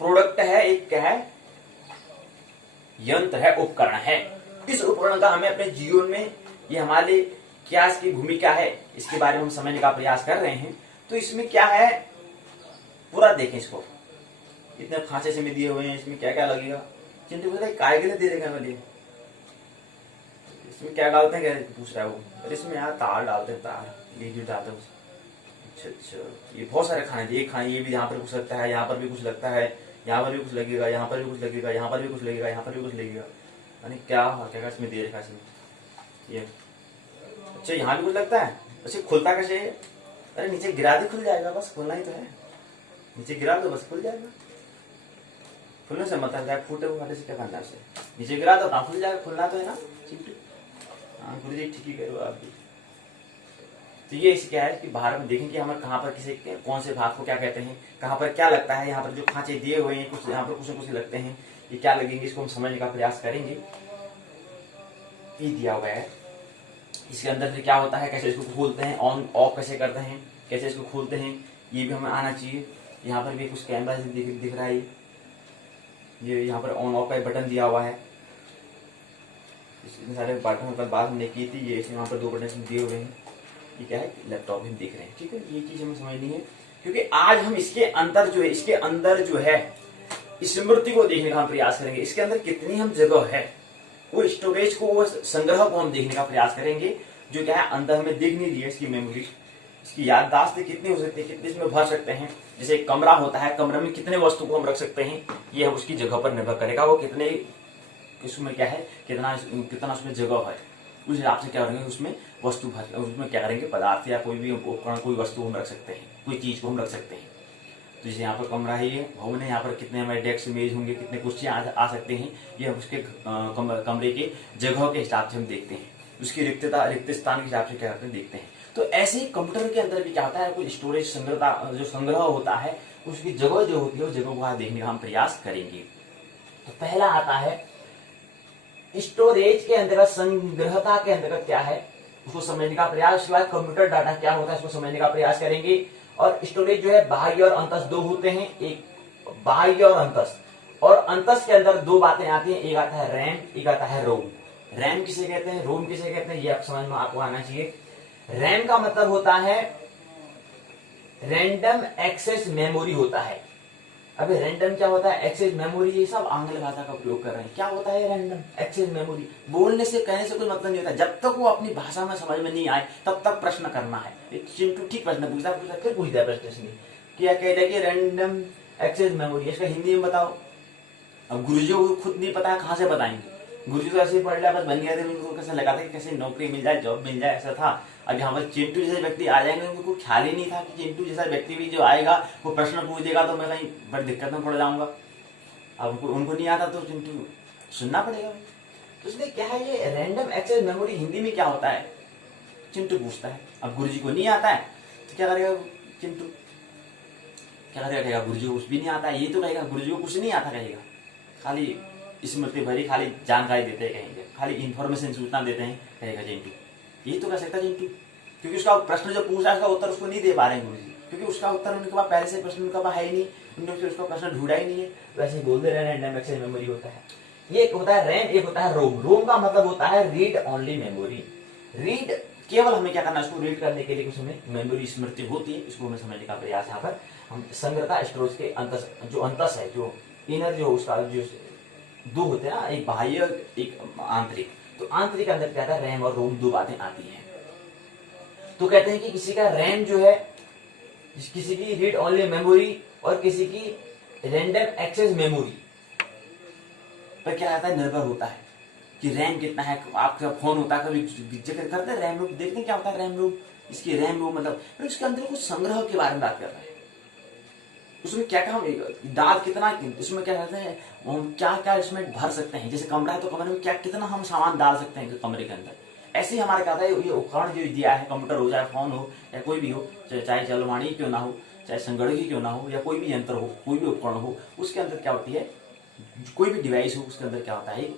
प्रोडक्ट है, एक क्या है, यंत्र है, उपकरण है। इस उपकरण का हमें अपने जीवन में, ये हमारे लिए क्या इसकी भूमिका है, इसके बारे में हम समझने का प्रयास कर रहे हैं। तो इसमें क्या है, पूरा देखें इसको, इतने खांचे से में दिए हुए हैं, इसमें क्या क्या लगेगा। चिंटू बोलता है काय के लिए दे देगा मेरे, इसमें क्या डालते हैं, क्या पूछ रहा है वो। अरे इसमें यार तार डालते हैं, तार लीड डालते हैं। अच्छा, ये बहुत सारे खाने, ये खाने, ये भी यहाँ पर कुछ लगता है, यहाँ पर भी कुछ लगता है, यहाँ पर भी कुछ लगेगा, यहाँ पर भी कुछ लगेगा, यहाँ पर भी कुछ लगेगा, यहाँ पर भी कुछ लगेगा। यानी क्या क्या इसमें दे रखा है इसमें ये। अच्छा यहाँ भी कुछ लगता है, अच्छा खुलता कैसे है, अरे नीचे गिरा दे खुल जाएगा, बस खोलना ही तो है, नीचे गिरा दो बस खुल जाएगा। खुलने से मतलब क्या, फूटे हुए फाटे से क्या करना है, नीचे गिरा तो खुल जाएगा, खुलना तो है ना चिंटू। हाँ गुरुजी ठीक ही करो आप भी। तो ये इसी क्या है कि बाहर में देखें कि हमें कहाँ पर किसी कौन से भाग को क्या कहते हैं, कहाँ पर क्या लगता है, यहाँ पर जो खांचे दिए हुए हैं कुछ यहाँ पर कुछ न कुछ लगते हैं, ये क्या लगेंगे, इसको हम समझने का प्रयास करेंगे। ये दिया हुआ है, इसके अंदर से क्या होता है, कैसे इसको खोलते हैं, ऑन ऑफ कैसे करते हैं, कैसे इसको खोलते हैं, ये भी हमें आना चाहिए। यहाँ पर भी कुछ कैमरा दिख रहा है, ये यहाँ पर ऑन ऑफ का बटन दिया हुआ है। इतने सारे बटन पर बात हमने की थी, ये यहाँ पर 2 बटन दिए हुए हैं। ये क्या है, लैपटॉप में दिख रहे हैं, ठीक है। ये चीज हमें समझनी है क्योंकि आज हम इसके अंदर जो है, इसके अंदर जो है स्मृति को देखने का हम प्रयास करेंगे। इसके अंदर कितनी हम जगह है, वो स्टोरेज को, वो संग्रह को हम देखने का प्रयास करेंगे। जो क्या है अंदर हमें दिख नहीं रही है, इसकी मेमोरी, इसकी याददाश्त कितनी हो सकती है, कितनी इसमें भर सकते हैं। जैसे एक कमरा होता है, कमरे में कितने वस्तु को हम रख सकते हैं, ये उसकी जगह पर निर्भर करेगा। वो कितने, इसमें क्या है, कितना उसमें जगह है, उस हिसाब से क्या करेंगे उसमें वस्तु भर, उसमें क्या करेंगे पदार्थ या कोई भी उपकरण, कोई वस्तु हम रख सकते हैं, कोई चीज को हम रख सकते हैं। तो जैसे यहाँ पर कमरा है, ये भवन है, यहाँ पर कितने हमारे डेस्क मेज होंगे, कितने कुर्सियां आ सकते हैं, ये हम उसके कमरे के जगह के हिसाब से हम देखते हैं, उसकी रिक्त स्थान के हिसाब से क्या करते हैं देखते हैं। तो ऐसे ही कंप्यूटर के अंदर भी क्या होता है, कोई स्टोरेज जो संग्रह होता है, उसकी जगह जो होती है, उस जगह को देखने का हम प्रयास करेंगे। तो पहला आता है स्टोरेज के अंतर्गत, संग्रहता के अंतर्गत क्या है उसको समझने का प्रयास। उसके बाद कंप्यूटर डाटा क्या होता है उसको समझने का प्रयास करेंगे। और स्टोरेज जो है बाह्य और अंतस्थ 2 होते हैं, एक बाह्य और अंतस्थ। और अंतस्थ के अंदर 2 बातें आती हैं, एक आता है रैम, एक आता है रोम। रैम किसे कहते हैं, रोम किसे कहते हैं, ये आप समझ में आपको आना चाहिए। रैम का मतलब होता है रैंडम एक्सेस मेमोरी होता है। अभी रैंडम क्या होता है, एक्सेस मेमोरी, ये सब आंग्ल भाषा का प्रयोग कर रहे हैं। क्या होता है रैंडम एक्सेस मेमोरी, बोलने से कहने से कोई मतलब नहीं होता, जब तक वो अपनी भाषा में समझ में नहीं आए तब तक प्रश्न करना है। चिंटू ठीक प्रश्न पूछता फिर पूछता है प्रश्न इसलिए क्या कहता है कि रैंडम एक्सेस मेमोरी, इसका हिंदी में बताओ। अब गुरुजी को खुद नहीं पता है, कहाँ से बताएंगे, गुरुजी तो ऐसे ही पढ़ लिया बस बन गया थे, उनको कैसे लगा था कि कैसे नौकरी मिल जाए, जॉब मिल जाए, ऐसा था। अब यहाँ पर चिंटू जैसे व्यक्ति आ जाएंगे, उनको कोई ख्याल ही नहीं था कि चिंटू जैसा व्यक्ति भी जो आएगा वो प्रश्न पूछ देगा तो मैं कहीं बड़ी दिक्कत में पड़ जाऊंगा। अब उनको नहीं आता तो चिंटू सुनना पड़ेगा। तो इसलिए क्या है, ये रैंडम एक्सेस मेमोरी हिंदी में क्या होता है, चिंटू पूछता है। अब गुरुजी को नहीं आता है तो क्या करेगा चिंटू, क्या करेगा, गुरुजी को कुछ भी नहीं आता है, ये तो कहेगा गुरुजी को कुछ नहीं आता, कहेगा खाली स्मृति भरी, खाली जानकारी देते हैं, कहेंगे खाली इंफॉर्मेशन सूचना देते हैं, कहेगा चिंटू। यही तो कह सकता चिंटू, क्योंकि उसका प्रश्न जो पूछा है उसका उत्तर उसको नहीं दे पा रहे हैं गुरुजी, क्योंकि उसका उत्तर उनके पास पहले से प्रश्न उनके पास है ही नहीं, उन्होंने उसका प्रश्न ढूंढा ही नहीं है, वैसे ही बोल दे रहे हैं रैंडम एक्सेस मेमोरी होता है। ये एक होता है रैम, एक होता है रोम। रोम का मतलब होता है रीड ओनली मेमोरी। रीड केवल हमें क्या करना है, उसको रीड करने के लिए कुछ हमें मेमोरी स्मृति होती है, इसको हमें समझने का प्रयास यहाँ पर हम संग्रहता स्टोरेज के अंतस है, जो इनर जो उसका जो 2 होते हैं ना, एक बाह्य एक आंतरिक। तो आंतरिक अंदर क्या था, रैम और रोम 2 बातें आती हैं। तो कहते हैं कि किसी का रैम जो है, किसी की रीड ओनली मेमोरी और किसी की रैंडम एक्सेस मेमोरी पर क्या आता है, निर्भर होता है कि रैम कितना है। आपका फोन होता है, कभी जिक्र करते हैं रैम रोम, देखते हैं क्या होता है रैम रोम, इसकी रैम रोम मतलब उसके अंदर कुछ संग्रह के बारे में बात कर रहे हैं, उसमें क्या क्या दाद कितना, इसमें क्या कहते हैं, क्या क्या इसमें भर सकते हैं। जैसे कमरा है तो कमरे में क्या कितना हम सामान डाल सकते हैं कमरे के अंदर। ऐसे ही हमारे क्या था, ये उपकरण जो दिया है, कंप्यूटर हो चाहे फोन हो या कोई भी हो, चाहे जलवाणी क्यों ना हो, चाहे संगणक क्यों ना हो, या कोई भी यंत्र हो, कोई भी उपकरण हो, उसके अंदर क्या होती है, कोई भी डिवाइस हो उसके अंदर क्या होता है,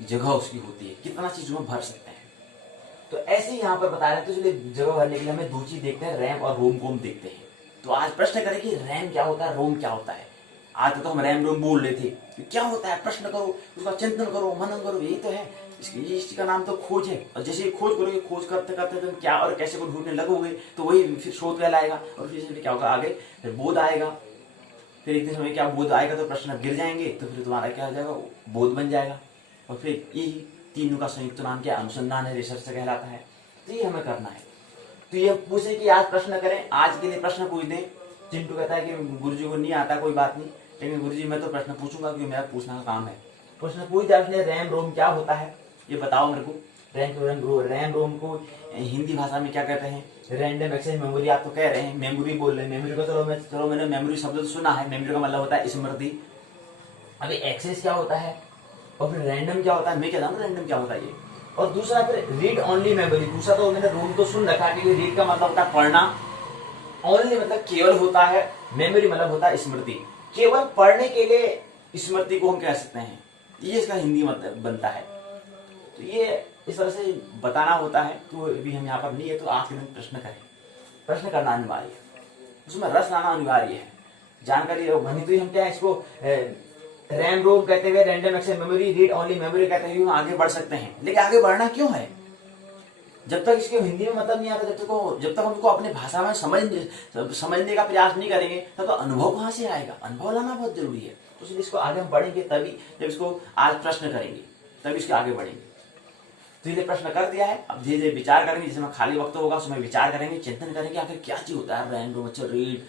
जगह उसकी होती है, कितना चीज में भर सकते हैं। तो ऐसे ही यहाँ पर बता रहे हैं। तो इसलिए जगह भरने के लिए हमें 2 चीज देखते हैं, रैम और रोम को हम देखते हैं। तो आज प्रश्न करें कि रैम क्या होता है, रोम क्या होता है। आज तो हम रैम रोम बोल रहे थे, क्या होता है प्रश्न करो, उसका चिंतन करो, मनन करो, यही तो है। इसका नाम तो खोज है, और जैसे खोज करोगे, खोज करते करते तुम क्या और कैसे को ढूंढने लगोगे तो वही फिर शोध कहलाएगा, और फिर क्या होगा आगे, फिर बोध आएगा। फिर एक दिन समय क्या बोध आएगा तो प्रश्न गिर जाएंगे, तो फिर तुम्हारा क्या हो जाएगा, बोध बन जाएगा। और फिर यही तीनों का संयुक्त नाम क्या, अनुसंधान है, रिसर्च कहलाता है। तो ये हमें करना है। तो ये पूछे कि आज प्रश्न करें, आज के लिए प्रश्न पूछ दें। चिंटू कहता है कि गुरुजी को नहीं आता, कोई बात नहीं, लेकिन गुरुजी मैं तो प्रश्न पूछूंगा क्योंकि मेरा पूछना का काम है। प्रश्न पूछ दिया उसने, रैम रोम क्या होता है ये बताओ मेरे को। रैम रोम को हिंदी भाषा में क्या कहते हैं, रैंडम एक्सेस मेमोरी। आप तो कह रहे हैं मेमोरी बोल रहे हैं, मेमोरी को चलो मैंने मेमोरी शब्द तो सुना है, मेमोरी का मतलब होता है स्मृति। अभी एक्सेस क्या होता है और फिर रैंडम क्या होता है, मैं कहता हूँ रैंडम क्या होता है ये। और दूसरा फिर रीड ओनली मेमोरी, दूसरा तो मैंने रूल तो सुन रखा है कि रीड का मतलब होता है पढ़ना, ओनली मतलब केवल होता है, मेमोरी मतलब होता है स्मृति। केवल पढ़ने के लिए स्मृति को हम कह सकते हैं, ये इसका हिंदी मतलब बनता है। तो ये इस तरह से बताना होता है। तो अभी हम यहाँ पर नहीं है, तो आज के दिन प्रश्न करें, प्रश्न करना अनिवार्य है, उसमें रस लाना अनिवार्य है, जानकारी बनी। तो हम क्या है इसको रैम रोम कहते हुए, random access memory, read only memory कहते हुए हम आगे बढ़ सकते हैं। लेकिन आगे बढ़ना क्यों है? जब तक इसके हिंदी में मतलब नहीं आता, जब तक हम इसको अपनी भाषा में समझने का प्रयास नहीं करेंगे, तब तो अनुभव कहाँ से आएगा? अनुभव लाना बहुत जरूरी है। तो इसलिए इसको आगे हम बढ़ेंगे तभी, जब इसको आज प्रश्न करेंगे तभी इसके आगे बढ़ेंगे। तो ये प्रश्न कर दिया है, अब धीरे धीरे विचार करेंगे, जिसमें खाली वक्त होगा उसमें विचार करेंगे, चिंतन करेंगे आखिर क्या चीज होता है रैम रोम अच्छा, रीड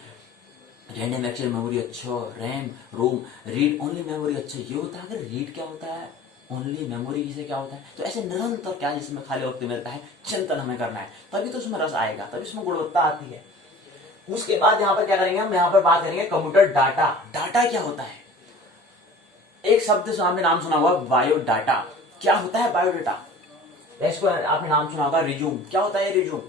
रैंडम एक्सेस मेमोरी अच्छा, RAM ROM read only memory अच्छा, ये होता है। अगर रीड क्या होता है, ओनली मेमोरी से क्या होता है, तो ऐसे निरंतर क्या जिसमें खाली वक्त मिलता है, चिंतन हमें करना है, तभी तो उसमें रस आएगा, तभी उसमें गुणवत्ता आती है। उसके बाद यहाँ पर क्या करेंगे हम, यहाँ पर बात करेंगे कंप्यूटर डाटा। डाटा क्या होता है? एक शब्द से आपने नाम सुना होगा बायोडाटा। क्या होता है बायोडाटा? इसको आपने नाम सुना होगा रिज्यूम। क्या होता है रिज्यूम?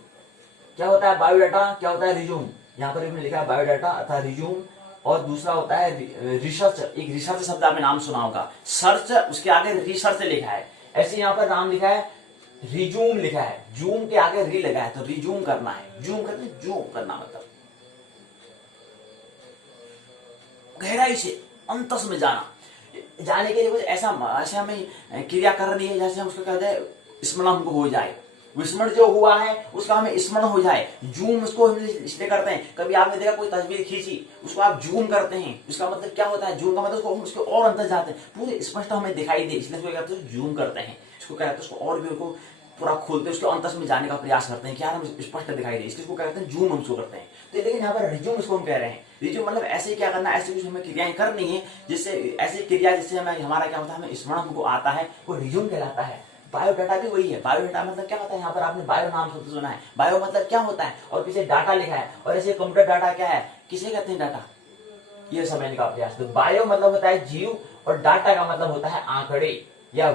क्या होता है बायोडाटा? क्या होता है रिज्यूम? यहाँ पर हमने लिखा है बायोडाटा अर्थात रिज्यूम। और दूसरा होता है रिसर्च। एक रिसर्च शब्द आपने नाम सुना होगा, सर्च उसके आगे रिसर्च लिखा है, ऐसे यहाँ पर नाम लिखा है रिज्यूम लिखा है, जूम के आगे री लगा है, तो रिज्यूम करना है। जूम करते जूम करना मतलब गहराई से अंतस में जाना। जाने के लिए कुछ ऐसा हमें क्रिया करनी है जैसे हम उसको कहते हैं स्मरण हमको हो जाए, विस्मरण जो हुआ है उसका हमें स्मरण हो जाए। जूम उसको हम इसलिए करते हैं, कभी आपने देखा कोई तस्वीर खींची उसको आप जूम करते हैं, उसका मतलब क्या होता है? जूम का मतलब हम उसको और अंदर जाते हैं, पूरे स्पष्ट हमें दिखाई दे, इसलिए उसको कहते हैं जूम करते हैं। इसको कहते हैं उसको और भी उसको पूरा खोलते हैं, उसके अंतस में जाने का प्रयास करते हैं कि यार हम स्पष्ट दिखाई दे, इसलिए उसको कहते हैं जूम हम उसको करते हैं। तो लेकिन यहाँ पर रिज्यूम इसको हम कह रहे हैं। रिज्यूम मतलब ऐसे क्या करना, ऐसे कुछ हमें क्रियाएं करनी है जिससे ऐसी क्रिया जिससे हमें हमारा क्या होता है, हमें स्मरण हमको आता है, वो रिज्यूम कहलाता है। बायोडाटा भी वही है। बायोडाटा मतलब क्या होता है? यहाँ पर आपने बायो नाम शब्द सुना है, बायो मतलब क्या होता है, और पीछे डाटा लिखा है, और ऐसे कंप्यूटर डाटा क्या है, किसे कहते हैं डाटा, ये समझने का प्रयास। तो बायो मतलब होता है जीव, और डाटा का मतलब होता है आंकड़े या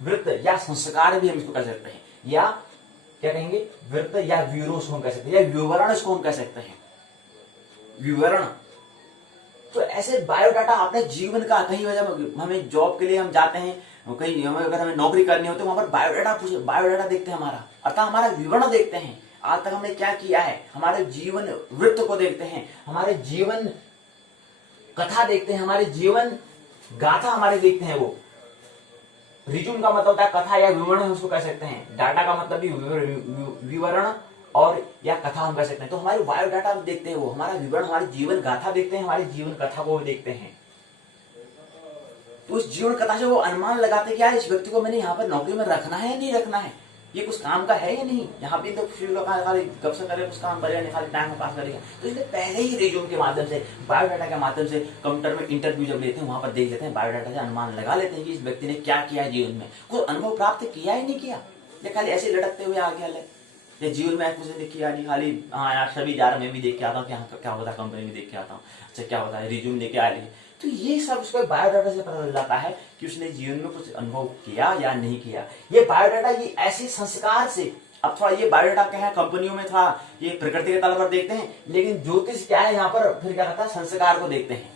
वृत्त या संस्कार भी हम इसको कह सकते हैं, या क्या कहेंगे वृत्त या ब्यूरो उसको हम कह सकते हैं, या विवरण इसको हम कह सकते हैं, विवरण। तो ऐसे बायोडाटा अपने जीवन का, कहीं वजह हमें जॉब के लिए हम जाते हैं, कहीं अगर हमें नौकरी करनी हो तो वहां पर बायोडाटा देखते हैं हमारा, अर्थात हमारा विवरण देखते हैं, आज तक हमने क्या किया है, हमारे जीवन वृत्त को देखते हैं, हमारे जीवन कथा देखते हैं, हमारे जीवन गाथा हमारे देखते हैं। वो रिज्यूम का मतलब होता है कथा या विवरण हम उसको कह सकते हैं, डाटा का मतलब भी विवरण और या कथा हम कह सकते हैं। तो हमारे बायोडाटा देखते हैं, वो हमारा विवरण, हमारी जीवन गाथा देखते हैं, हमारी जीवन कथा को भी देखते हैं। तो उस जीवन कथा से वो अनुमान लगाते कि यार इस व्यक्ति को मैंने यहाँ पर नौकरी में रखना है या नहीं रखना है, ये कुछ काम का है या नहीं, यहाँ भी तो खाली गपशप करे, कुछ काम करेगा नहीं, खाली टाइम पास करेगा। तो इसलिए पहले ही रिज्यूम के माध्यम से, बायोडाटा के माध्यम से, कंप्यूटर में इंटरव्यू जब लेते हैं वहां पर देख लेते हैं, बायोडाटा से अनुमान लगा लेते हैं कि इस व्यक्ति ने क्या किया है जीवन में, कुछ अनुभव प्राप्त किया ही नहीं किया, या खाली ऐसे लटकते हुए आ गया, या जीवन में कुछ नहीं किया नहीं, खाली हाँ यार सभी जा रहा मैं भी देख के आता हूँ क्या होता है, कंपनी में देख के आता हूँ, अच्छा क्या होता है, रिज्यूम लेके आ लिए। तो ये सब उसको बायोडाटा से पता चल जाता है कि उसने जीवन में कुछ अनुभव किया या नहीं किया। ये बायोडाटा ये ऐसे संस्कार से, अब थोड़ा ये बायोडाटा क्या है, कंपनियों में थोड़ा ये प्रकृति के तल पर देखते हैं, लेकिन ज्योतिष क्या है यहाँ पर फिर क्या कहता है, संस्कार को देखते हैं।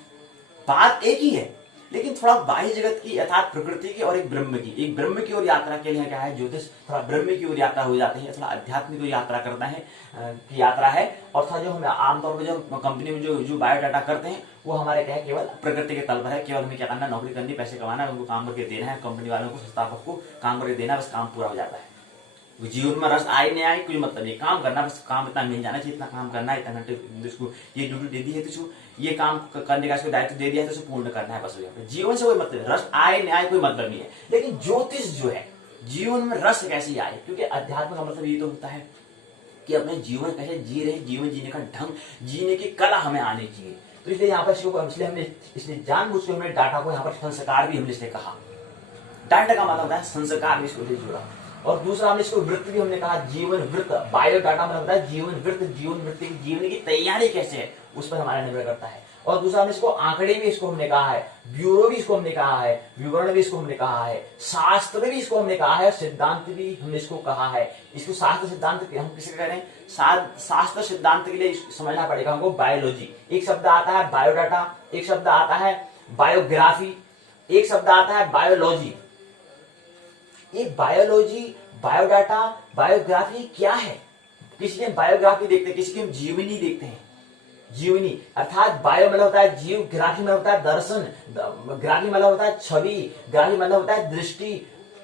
बात एक ही है, लेकिन थोड़ा बाह्य जगत की अर्थात प्रकृति की और एक ब्रह्म की ओर यात्रा के लिए क्या है, ज्योतिष थोड़ा ब्रह्म की ओर यात्रा हो जाती है, थोड़ा आध्यात्मिक यात्रा करता है की यात्रा है। और था जो हम आमतौर पर जो कंपनी में जो बायोडाटा करते हैं वो हमारे क्या है, केवल प्रकृति के तल पर है, केवल हमें क्या करना, नौकरी करनी, पैसे कमाना है, उनको काम करके देना है, कंपनी वालों को, संस्थापक को काम करके देना, बस काम पूरा हो जाता है। जीवन में रस आए नहीं आए कोई मतलब नहीं, काम करना, बस काम इतना मिल जाना चाहिए, इतना काम करना है, इतना घंटे इसको ये ड्यूटी दे दी है तो ये काम करने का इसको दायित्व दे दिया है तो उसे पूर्ण करना है, बस जीवन से कोई मतलब, रस आए नहीं आए कोई मतलब नहीं है। लेकिन ज्योतिष जो है, जीवन में रस कैसे आए, क्योंकि अध्यात्म का मतलब ये तो होता है कि अपने जीवन कैसे जी रहे, जीवन जीने का ढंग, जीने की कला हमें आनी चाहिए। तो इसलिए यहाँ पर इसलिए हमने इसलिए जानबूझ के हमने डाटा को यहाँ पर संस्कार भी हमने इसलिए कहा, डाटा का मतलब होता है संस्कार भी इसको जुड़ा। और दूसरा हमने इसको वृत्त भी हमने कहा, जीवन वृत्त, बायोडाटा मतलब होता है जीवन वृत्त, जीवन वृत्त की जीवन की तैयारी कैसे है उस पर हमारा निर्भर करता है। और दूसरा हमने इसको आंकड़े भी इसको हमने कहा है, ब्यूरो भी इसको हमने कहा है, विवरण भी इसको हमने कहा है, शास्त्र भी इसको हमने कहा है, सिद्धांत भी हमने इसको कहा है। इसको शास्त्र सिद्धांत हम किसे कह रहे हैं? शास्त्र सिद्धांत के लिए समझना पड़ेगा हमको बायोलॉजी। एक शब्द आता है बायोडाटा, एक शब्द आता है बायोग्राफी, एक शब्द आता है बायोलॉजी। ये बायोलॉजी, बायोडाटा, बायोग्राफी क्या है? किसी की हम बायोग्राफी देखते हैं, किसी की हम जीवनी देखते हैं। जीवनी अर्थात बायो मतलब होता है जीव, ग्राफी मतलब होता है दर्शन, ग्राफी मतलब होता है छवि, ग्राफी मतलब होता है दृष्टि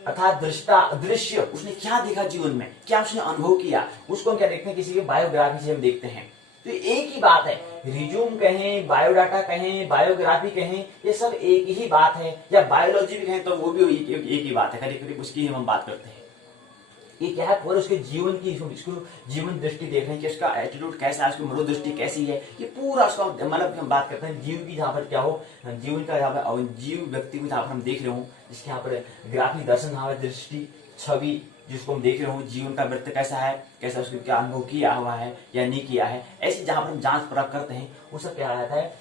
अर्थात दृष्टा, दृश्य। उसने क्या देखा जीवन में, क्या उसने अनुभव किया, उसको हम क्या देखते हैं? किसी की बायोग्राफी से हम देखते हैं। तो एक ही बात है, रिज्यूम कहें, बायोडाटा कहें, बायोग्राफी कहें, ये सब एक ही बात है, या बायोलॉजी भी कहें तो वो भी एक ही बात है। करीब करीब उसकी हम बात करते हैं। ये क्या है? पूरे उसके जीवन की, इसको जीवन दृष्टि देख रहे हैं कि उसका एटीट्यूड कैसा है, उसकी मनोदृष्टि कैसी है, ये पूरा उसका मतलब हम बात करते हैं जीव की, जहाँ पर क्या हो, जीवन का जहाँ पर जीव व्यक्ति को जहाँ पर हम देख रहे हो, जिसके यहाँ पर ग्राफी दर्शन, यहाँ पर दृष्टि छवि जिसको हम देख रहे हो, जीवन का वृत्त कैसा है, कैसा उसको क्या अनुभव किया हुआ है या नहीं किया है, ऐसी जहां पर हम जांच परख करते हैं वो सब क्या कहलाता है?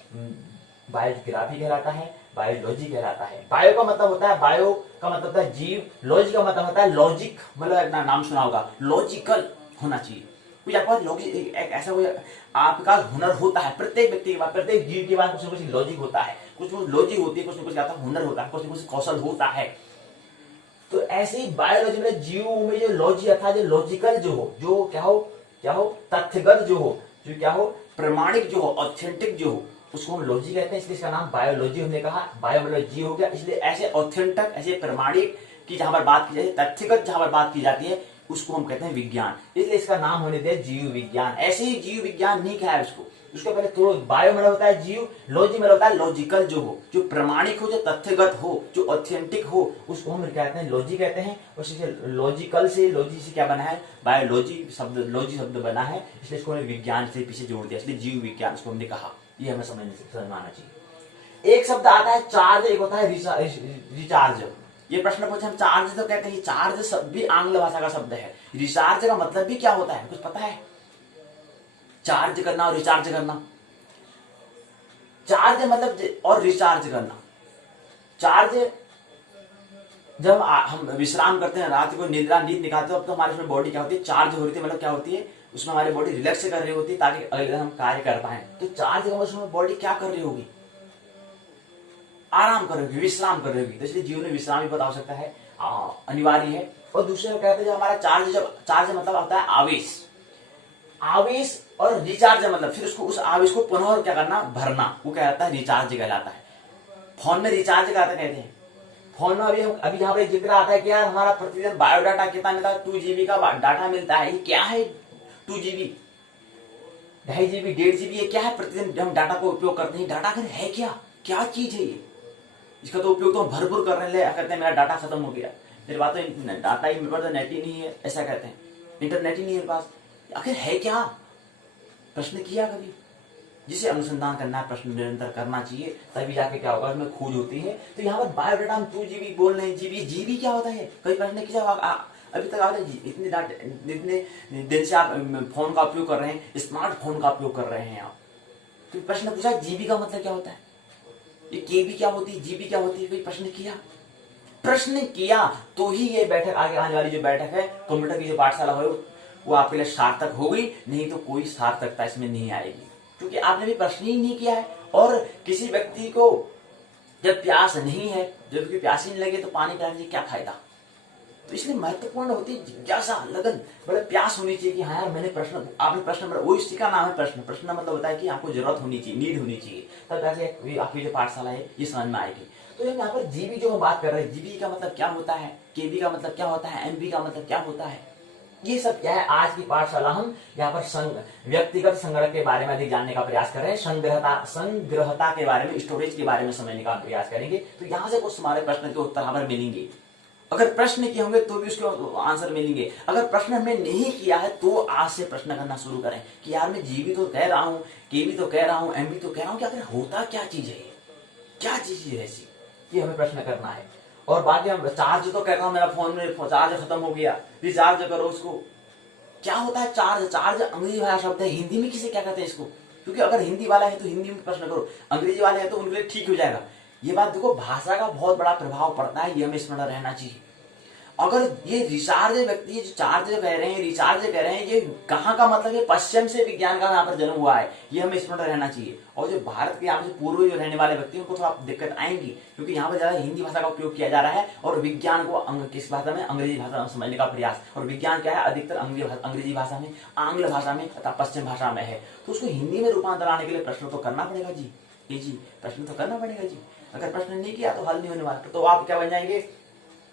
बायोग्राफी कहलाता है, बायोलॉजी कहलाता है। बायो का मतलब होता है, बायो का मतलब होता है जीव, लॉजी का मतलब होता है लॉजिक, मतलब नाम सुना होगा, लॉजिकल होना चाहिए। कुछ आपका लॉजिक ऐसा कोई आपका हुनर होता है, प्रत्येक व्यक्ति के पास, प्रत्येक जीव के पास कुछ न कुछ लॉजिक होता है, कुछ न कुछ लॉजिक होती है, कुछ न कुछ हुनर होता है, कुछ न कुछ कौशल होता है। तो ऐसे ही बायोलॉजी में जीव में जो लॉजी अर्थात जो लॉजिकल जो हो, जो क्या हो तथ्यगत जो हो, जो क्या हो प्रमाणिक जो हो, ऑथेंटिक जो हो, उसको हम लॉजी कहते हैं। इसलिए इसका नाम बायोलॉजी हमने कहा, बायो मतलब जी हो गया। इसलिए ऐसे ऑथेंटिक, ऐसे प्रमाणिक की जहां पर बात की जाती है, तथ्यगत जहां पर बात की जाती है, उसको हम कहते हैं विज्ञान। इसलिए इसका नाम होने दिया जीव विज्ञान। ऐसे ही जीव विज्ञान नहीं कहा है उसको पहले थोड़ा। बायो मतलब होता है जीव, लॉजी मतलब होता है लॉजिकल जो हो, जो प्रमाणिक हो, जो तथ्यगत हो, जो ऑथेंटिक हो, उसको हम कहते हैं लॉजी कहते हैं। और लॉजिकल से, लॉजी से क्या बना है? बायोलॉजी शब्द, लॉजी शब्द बना है, इसलिए इसको विज्ञान से पीछे जोड़ दिया, इसलिए जीव विज्ञान इसको हमने कहा। ये हमें समझना आना चाहिए। एक शब्द आता है चार्ज, एक होता है रिचार्ज। ये प्रश्न पूछे हम चार्ज तो कहते हैं, चार्ज शब्द भी आंग्ल भाषा का शब्द है। रिचार्ज का मतलब भी क्या होता है, कुछ पता है? चार्ज करना और रिचार्ज करना, चार्ज मतलब और रिचार्ज करना। चार्ज जब हम विश्राम करते हैं, रात को निद्रा नींद निकालते हैं, तो हमारे उसमें बॉडी क्या होती है? चार्ज हो रही थी, मतलब क्या होती है? उसमें हमारी बॉडी रिलैक्स कर रही होती है ताकि अगले दिन हम कार्य कर पाए। तो चार्ज का मतलब बॉडी क्या कर रही होगी? आराम कर रही होगी, विश्राम कर रही होगी। तो इसलिए जीवन में विश्राम भी बहुत आवश्यकता है, अनिवार्य है। और दूसरे को कहते हैं हमारा चार्ज, जब चार्ज मतलब होता है आवेश, आवेश और रिचार्ज मतलब फिर उसको, उस आवेश को पुनः क्या करना? भरना, वो क्या कहता है? रिचार्ज कहलाता है। फोन में रिचार्ज कहते हैं। फोन में अभी यहाँ पे जिक्र आता है कि यार हमारा प्रतिदिन बायोडाटा कितना मिलता है? 2 GB का डाटा मिलता है। ये क्या है 2 GB, 2.5 GB, 1.5 GB? ये क्या है? प्रतिदिन हम डाटा को उपयोग करते हैं। डाटा आखिर है क्या चीज है ये? इसका तो उपयोग तो हम भरपूर कर रहे हैं, कहते हैं मेरा डाटा खत्म हो गया, मेरे पास तो डाटा ही, मेरे पास तो नेट ही नहीं है, ऐसा कहते हैं, इंटरनेट ही नहीं है मेरे पास। आखिर है क्या? प्रश्न किया कभी? जिसे अनुसंधान करना है, प्रश्न निरंतर करना चाहिए, तभी जाके क्या होगा, उसमें खोज होती है। तो यहाँ पर बायोडाटा हम 2 GB बोल रहे हैं, जीबी क्या होता है? कई प्रश्न किया अभी तक आपने इतने दिन से आप फोन का उपयोग कर रहे हैं, स्मार्टफोन का उपयोग कर रहे हैं आप, तो प्रश्न पूछा जीबी का मतलब क्या होता है, ये केबी क्या होती है, जीबी क्या होती है? कोई प्रश्न किया तो ही ये बैठक, आगे आने वाली जो बैठक है, कंप्यूटर की जो पाठशाला हो, वो आपके लिए सार्थक होगी, नहीं तो कोई सार्थकता इसमें नहीं आएगी, क्योंकि आपने भी प्रश्न ही नहीं किया है। और किसी व्यक्ति को जब प्यास नहीं है, जब प्यास ही नहीं लगे, तो पानी पिलाने से क्या फायदा? तो इसलिए महत्वपूर्ण होती है जिज्ञासा, लगन, बड़े प्यास होनी चाहिए कि हाँ यार मैंने प्रश्न, आपने प्रश्न, वो इसी का नाम है प्रश्न। प्रश्न मतलब होता है कि आपको जरूरत होनी चाहिए, नीड होनी चाहिए, तब जाके आपकी जो पाठशाला है ये समझ में आएगी। तो यहाँ पर जीबी जो हम बात कर रहे हैं, जीबी का मतलब क्या होता है, केबी का मतलब क्या होता है, एमबी का मतलब क्या होता है, ये सब क्या है? आज की पाठशाला हम यहाँ पर व्यक्तिगत संग्रह के बारे में अधिक जानने का प्रयास कर रहे हैं, संग्रहता के बारे में, स्टोरेज के बारे में समझने का प्रयास करेंगे। तो यहाँ से कुछ हमारे प्रश्न के उत्तर हमें मिलेंगे। अगर प्रश्न किए होंगे तो भी उसके आंसर मिलेंगे। अगर प्रश्न हमने नहीं किया है तो आज से प्रश्न करना शुरू करें कि यार मैं जीबी तो कह रहा हूँ, केबी तो कह रहा हूँ, एमबी तो कह रहा हूँ, कि आखिर होता क्या चीज है, क्या चीज है ऐसी, ये हमें प्रश्न करना है। और बाकी हम चार्ज तो कह रहा हूँ, मेरा फोन में चार्ज खत्म हो गया, रिचार्ज करो उसको। क्या होता है चार्ज? चार्ज अंग्रेजी भाषा शब्द है, हिंदी में किसे क्या कहते हैं इसको? क्योंकि अगर हिंदी वाला है तो हिंदी में प्रश्न करो, अंग्रेजी वाले हैं तो उनके लिए ठीक हो जाएगा। ये बात देखो, भाषा का बहुत बड़ा प्रभाव पड़ता है, ये हमें स्मरण रहना चाहिए। अगर ये रिचार्ज व्यक्ति जो चार्ज कह रहे हैं, रिचार्ज कह रहे हैं, ये कहाँ का मतलब है, पश्चिम से विज्ञान का यहाँ पर जन्म हुआ है, ये हमें स्मरण रहना चाहिए। और जो भारत के यहाँ से पूर्व जो रहने वाले व्यक्ति उनको थोड़ा दिक्कत आएंगी, क्योंकि यहाँ पर ज्यादा हिंदी भाषा का उपयोग किया जा रहा है और विज्ञान को किस भाषा में, अंग्रेजी भाषा में समझने का प्रयास। और विज्ञान क्या है, अधिकतर अंग्रेजी भाषा में, आंग्ल भाषा में तथा पश्चिम भाषा में है, तो उसको हिंदी में रूपांतर आने के लिए प्रश्न तो करना पड़ेगा जी। जी प्रश्न तो करना पड़ेगा जी। अगर प्रश्न नहीं किया तो हल नहीं होने वाला। तो आप क्या बन जाएंगे,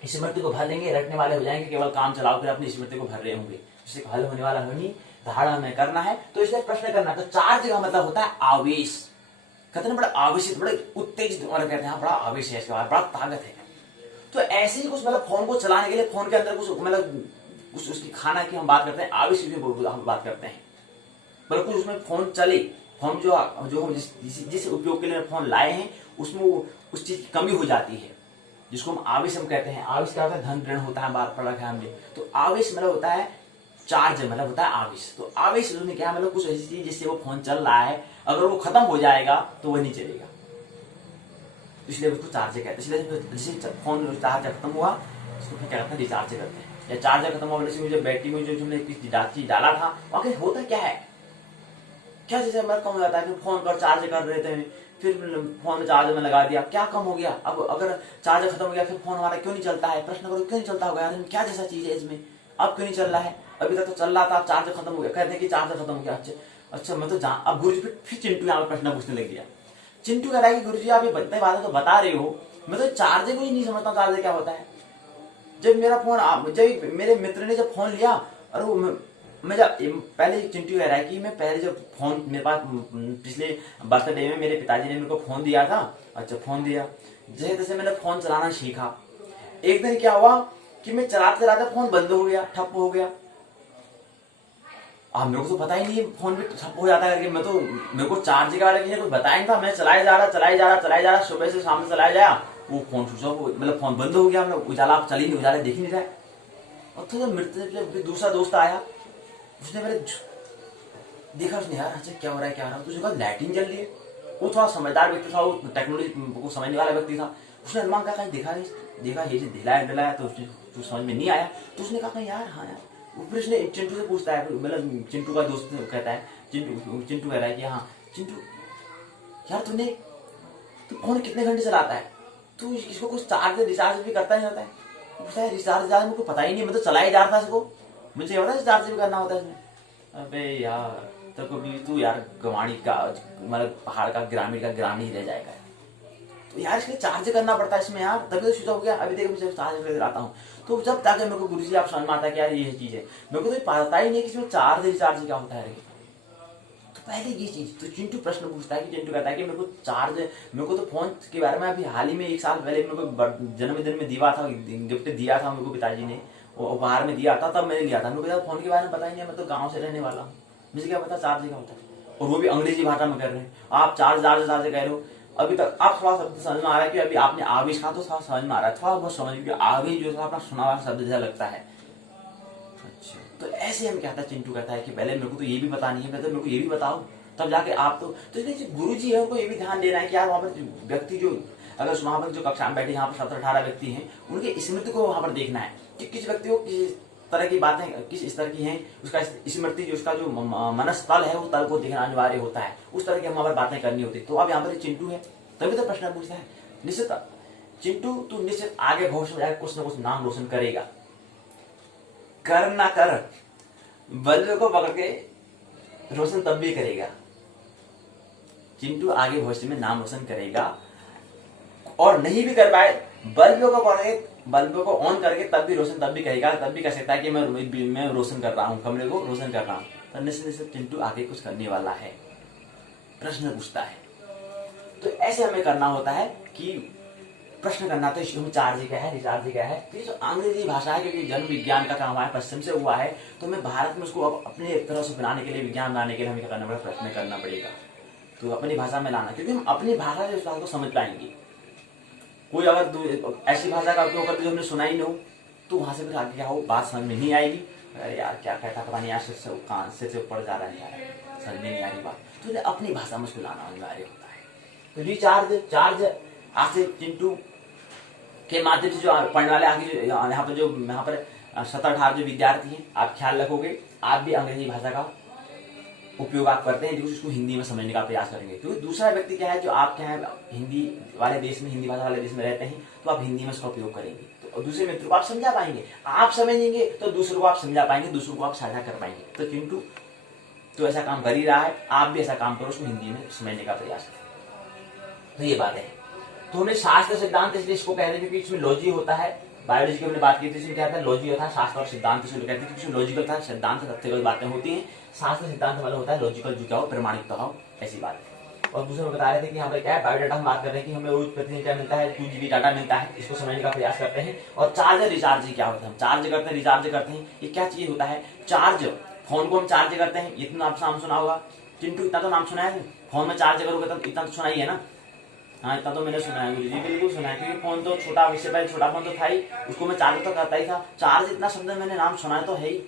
स्मृति को भर लेंगे, रटने वाले हो जाएंगे, केवल काम चलाओ कर अपनी स्मृति को भर रहे होंगे, जिससे हल होने वाला नहीं। धारणा में करना है तो इसलिए प्रश्न करना। तो चार्ज का मतलब होता है आवेश। कहते हैं बड़ा आवेशित, बड़े उत्तेजित वाला, कहते हैं बड़ा आवेश है, इसके बाद बड़ा ताकत है। तो ऐसे ही कुछ मतलब फोन को चलाने के लिए फोन के अंदर कुछ मतलब उसकी खाना की हम बात करते हैं, आवेश की हम बात करते हैं, मतलब कुछ उसमें फोन चले, फोन जो हम जिस उपयोग के लिए फोन लाए हैं उसमें उस चीज की कमी हो जाती है, जिसको हम आवेश हम कहते हैं। आवेश क्या होता है, धन ऋण होता है, बार पढ़ा है हमने। तो आवेश मतलब होता है चार्ज, मतलब होता है आवेश। तो आवेश में क्या मतलब कुछ ऐसी चीज जिससे वो फोन चल रहा है, अगर वो खत्म हो जाएगा तो वो नहीं चलेगा, इसलिए उसको चार्ज कहते हैं। इसलिए जैसे फोन चार्ज खत्म हुआ उसको फिर क्या करते हैं, रिचार्ज करते हैं। या चार्जर खत्म हुआ, जैसे बैटरी में जो हमने चीज डाला था, आखिर होता क्या है, क्या जैसे हमारा कम हो जाता है कि फोन पर चार्ज कर रहे थे, फिर फोन चार्ज में लगा दिया, क्या कम हो गया। अब अगर चार्जर खत्म हो गया फिर फोन हमारा क्यों नहीं चलता है, प्रश्न करो क्यों नहीं चलता होगा यार, क्या जैसा चीज है इसमें, अब क्यों नहीं चल रहा है, अभी तक तो चल रहा था, चार्जर खत्म हो गया, कहते हैं कि चार्जर खत्म हो गया। अच्छा मैं तो अब गुरुजी फिर चिंटू यहाँ पर प्रश्न पूछने लग गया। चिंटू कह रहा है कि गुरुजी आप ये बत्ते बातें तो बता रहे हो, मैं तो चार्जर को ही नहीं समझता चार्जर क्या होता है। जब मेरा फोन, जब मेरे मित्र ने जब फोन लिया, और मैं जब पहले चिंटू कह रहा है कि मैं पहले जब फोन मेरे पास पिछले बर्थडे में मेरे पिताजी ने मेरे को फोन दिया था। अच्छा फोन दिया, जैसे तैसे मैंने फोन चलाना सीखा। एक दिन क्या हुआ कि मैं चलाते चलाते फोन बंद हो गया, ठप हो गया। अब मेरे को तो पता ही नहीं फोन भी ठप हो जाता है, मैं तो मेरे को चार्ज का कुछ बताया नहीं था, मैं चलाया जा रहा सुबह से शाम से चलाया जाया, वो फोन स्विच ऑफ, मतलब फोन बंद हो गया, मतलब उजाला चल ही नहीं, उजाला देख ही नहीं रहा। और तो जब दूसरा दोस्त आया, उसने मेरे देखा, उसने यार अच्छा क्या हो रहा है क्या हो रहा है, तो उसने कहा लाइटिंग जल रही है। वो थोड़ा समझदार व्यक्ति था, वो टेक्नोलॉजी को समझने वाला व्यक्ति था। उसने अनुमान कहा कहीं देखा ये दिलाया तो उसने समझ में नहीं आया, तो उसने कहा यार हाँ यार। फिर उसने चिंटू से पूछता है, मतलब चिंटू का दोस्त कहता है, चिंटू कह रहा है कि हाँ चिंटू यार तू फोन कितने घंटे चलाता है, तू इसको कुछ चार्ज रिचार्ज भी करता नहीं होता है। रिचार्ज मुझे पता ही नहीं, मैं तो चला ही जा रहा था इसको, मुझे पता है चार्ज भी करना होता है इसमें। अबे यार तो कभी तू यार गवाणी का, मतलब पहाड़ का ग्रामीण रह जाएगा। तो यार इसलिए चार्ज करना पड़ता है इसमें यार, तभी तो स्विच ऑफ हो गया। अभी देखो मैं चार्ज करके आता हूँ, तो जब तक मेरे को गुरुजी आप समझ में आता है कि यार ये चीज है, मेरे को तो पता ही नहीं कि इसमें चार्ज रिचार्ज क्या होता है। तो पहले ये चीज, तो चिंटू प्रश्न पूछता है कि चिंटू कहता है कि मेरे को तो फोन के बारे में अभी हाल ही में 1 साल पहले मेरे को जन्मदिन में दिया था, गिफ्ट दिया था मेरे को पिताजी ने, वो उपहार में दिया था, तब मैंने लिया था। मेरे को फोन के बारे में पता ही नहीं, मैं तो गाँव से रहने वाला हूँ, मुझे क्या पता चार्ज क्या होता है, और वो भी अंग्रेजी भाषा में कर रहे हैं। आप चार्ज कह रहे हो, अभी तक आप थोड़ा शब्द समझ में आ रहा है कि अभी आपने आवेश कहा तो थोड़ा समझ में आ रहा है, थोड़ा बहुत समझ, क्योंकि आवेश जो था अपना सुना हुआ शब्द जैसा लगता है। अच्छा तो ऐसे हम कहता है, चिंटू कहता है कि पहले मेरे को तो ये भी पता नहीं है, मेरे को ये भी बताओ, तब जाके आप तो इसलिए गुरु जी है उनको ये भी ध्यान देना है कि यार वहां पर व्यक्ति जो, अगर वहां पर जो कक्षा में बैठे यहाँ पर 17-18 व्यक्ति हैं, उनके स्मृति को वहां पर देखना है कि किस व्यक्ति को किस तरह की बातें किस स्तर की हैं, उसका स्मृति जो उसका जो मनस्थल है उस तल को देखना अनिवार्य होता है, उस तरह की हमारे बातें करनी होती है। तो अब यहाँ पर चिंटू है तभी तो प्रश्न पूछता है। निश्चित चिंटू तू निश्चित आगे भविष्य में जाकर कुछ ना कुछ नाम रोशन करेगा, कर ना कर बल्ब को पकड़ के रोशन तब भी करेगा। चिंटू आगे भविष्य में नाम रोशन करेगा, और नहीं भी कर पाए बल्ब को ऑन करके तब भी रोशन तब भी कहेगा, तब भी कह सकता है कि मैं रोशन कर रहा हूँ, कमरे को रोशन कर रहा हूँ। तो निश्चित चिंटू आगे कुछ करने वाला है, प्रश्न पूछता है। तो ऐसे हमें करना होता है कि प्रश्न करना, तो हम चार्ज क्या है रिचार्ज क्या है। तो ये जो अंग्रेजी भाषा है, क्योंकि जन्म विज्ञान का काम है, पश्चिम से हुआ है, तो हमें भारत में उसको अपने तरह से बनाने के लिए, विज्ञान बनाने के लिए हमें क्या करना पड़ेगा, प्रश्न करना पड़ेगा। तो अपनी भाषा में लाना, क्योंकि हम अपनी भाषा से उस बात को समझ पाएंगे। कोई अगर ऐसी भाषा का उपयोग करते जो हमने सुना ही नहीं हो, तो वहां से फिर आगे क्या हो, बात समझ में नहीं आएगी, अरे यार क्या कहता पता नहीं, यहाँ से कान से ऊपर जा रहा है यार, समझ में नहीं आ रही बात। तो अपनी भाषा में उसको लाना अनिवार्य होता है। तो रिचार्ज चार्ज आज से चिंटू के माध्यम से जो पढ़ने वाले आगे जो यहाँ पर 17-18 जो विद्यार्थी हैं, आप ख्याल रखोगे आप भी अंग्रेजी भाषा का उपयोग आप करते हैं, जो उसको हिंदी में समझने का प्रयास करेंगे। क्योंकि दूसरा व्यक्ति क्या है, जो आप क्या है हिंदी वाले देश में, हिंदी भाषा वाले देश में रहते हैं, तो आप हिंदी में इसका उपयोग करेंगे, तो दूसरे मित्र को आप समझा पाएंगे, आप समझेंगे तो दूसरों को आप समझा पाएंगे, दूसरों को आप साझा कर पाएंगे। तो चिंटू तो ऐसा काम कर ही रहा है, आप भी ऐसा काम करो, उसको हिंदी में समझने का प्रयास करें। तो ये बात है। तो हमें शास्त्र सिद्धांत इसलिए इसको कहते हैं क्योंकि इसमें लॉजी होता है। बायोलॉजी की हमने बात की थी, इसमें क्या था, लॉजी होता है, शास्त्र और सिद्धांत इसलिए कहते हैं क्योंकि इसमें लॉजिकल था, सिद्धांत तथ्यगत बातें होती हैं। शास्त्र सिद्धांत मतलब होता है लॉजिकल, जो क्या हो प्रमाणिकता हो, ऐसी बात है। और दूसरे में बता रहे थे कि यहाँ पर क्या है, बायोडाटा हम बात कर रहे हैं कि हमें रोज प्रतिदिन क्या मिलता है, 2 GB डाटा मिलता है, इसको समझने का प्रयास करते हैं। और चार्जर रिचार्ज क्या होता है, हम चार्ज करते हैं, रिचार्ज करते हैं, ये क्या चीज होता है। चार्ज, फोन को हम चार्ज करते हैं, इतना आप नाम सुना होगा चिंटू, इतना तो नाम सुना है, फोन में चार्ज करोगे तो इतना तो सुना ही है ना। हाँ इतना तो मैंने सुना है गुरुजी, बिल्कुल सुना है, क्योंकि फोन तो छोटा, इससे पहले छोटा फोन तो था ही, उसको मैं चार्ज तो करता ही था। चार्ज इतना शब्द मैंने नाम सुना है तो है ही,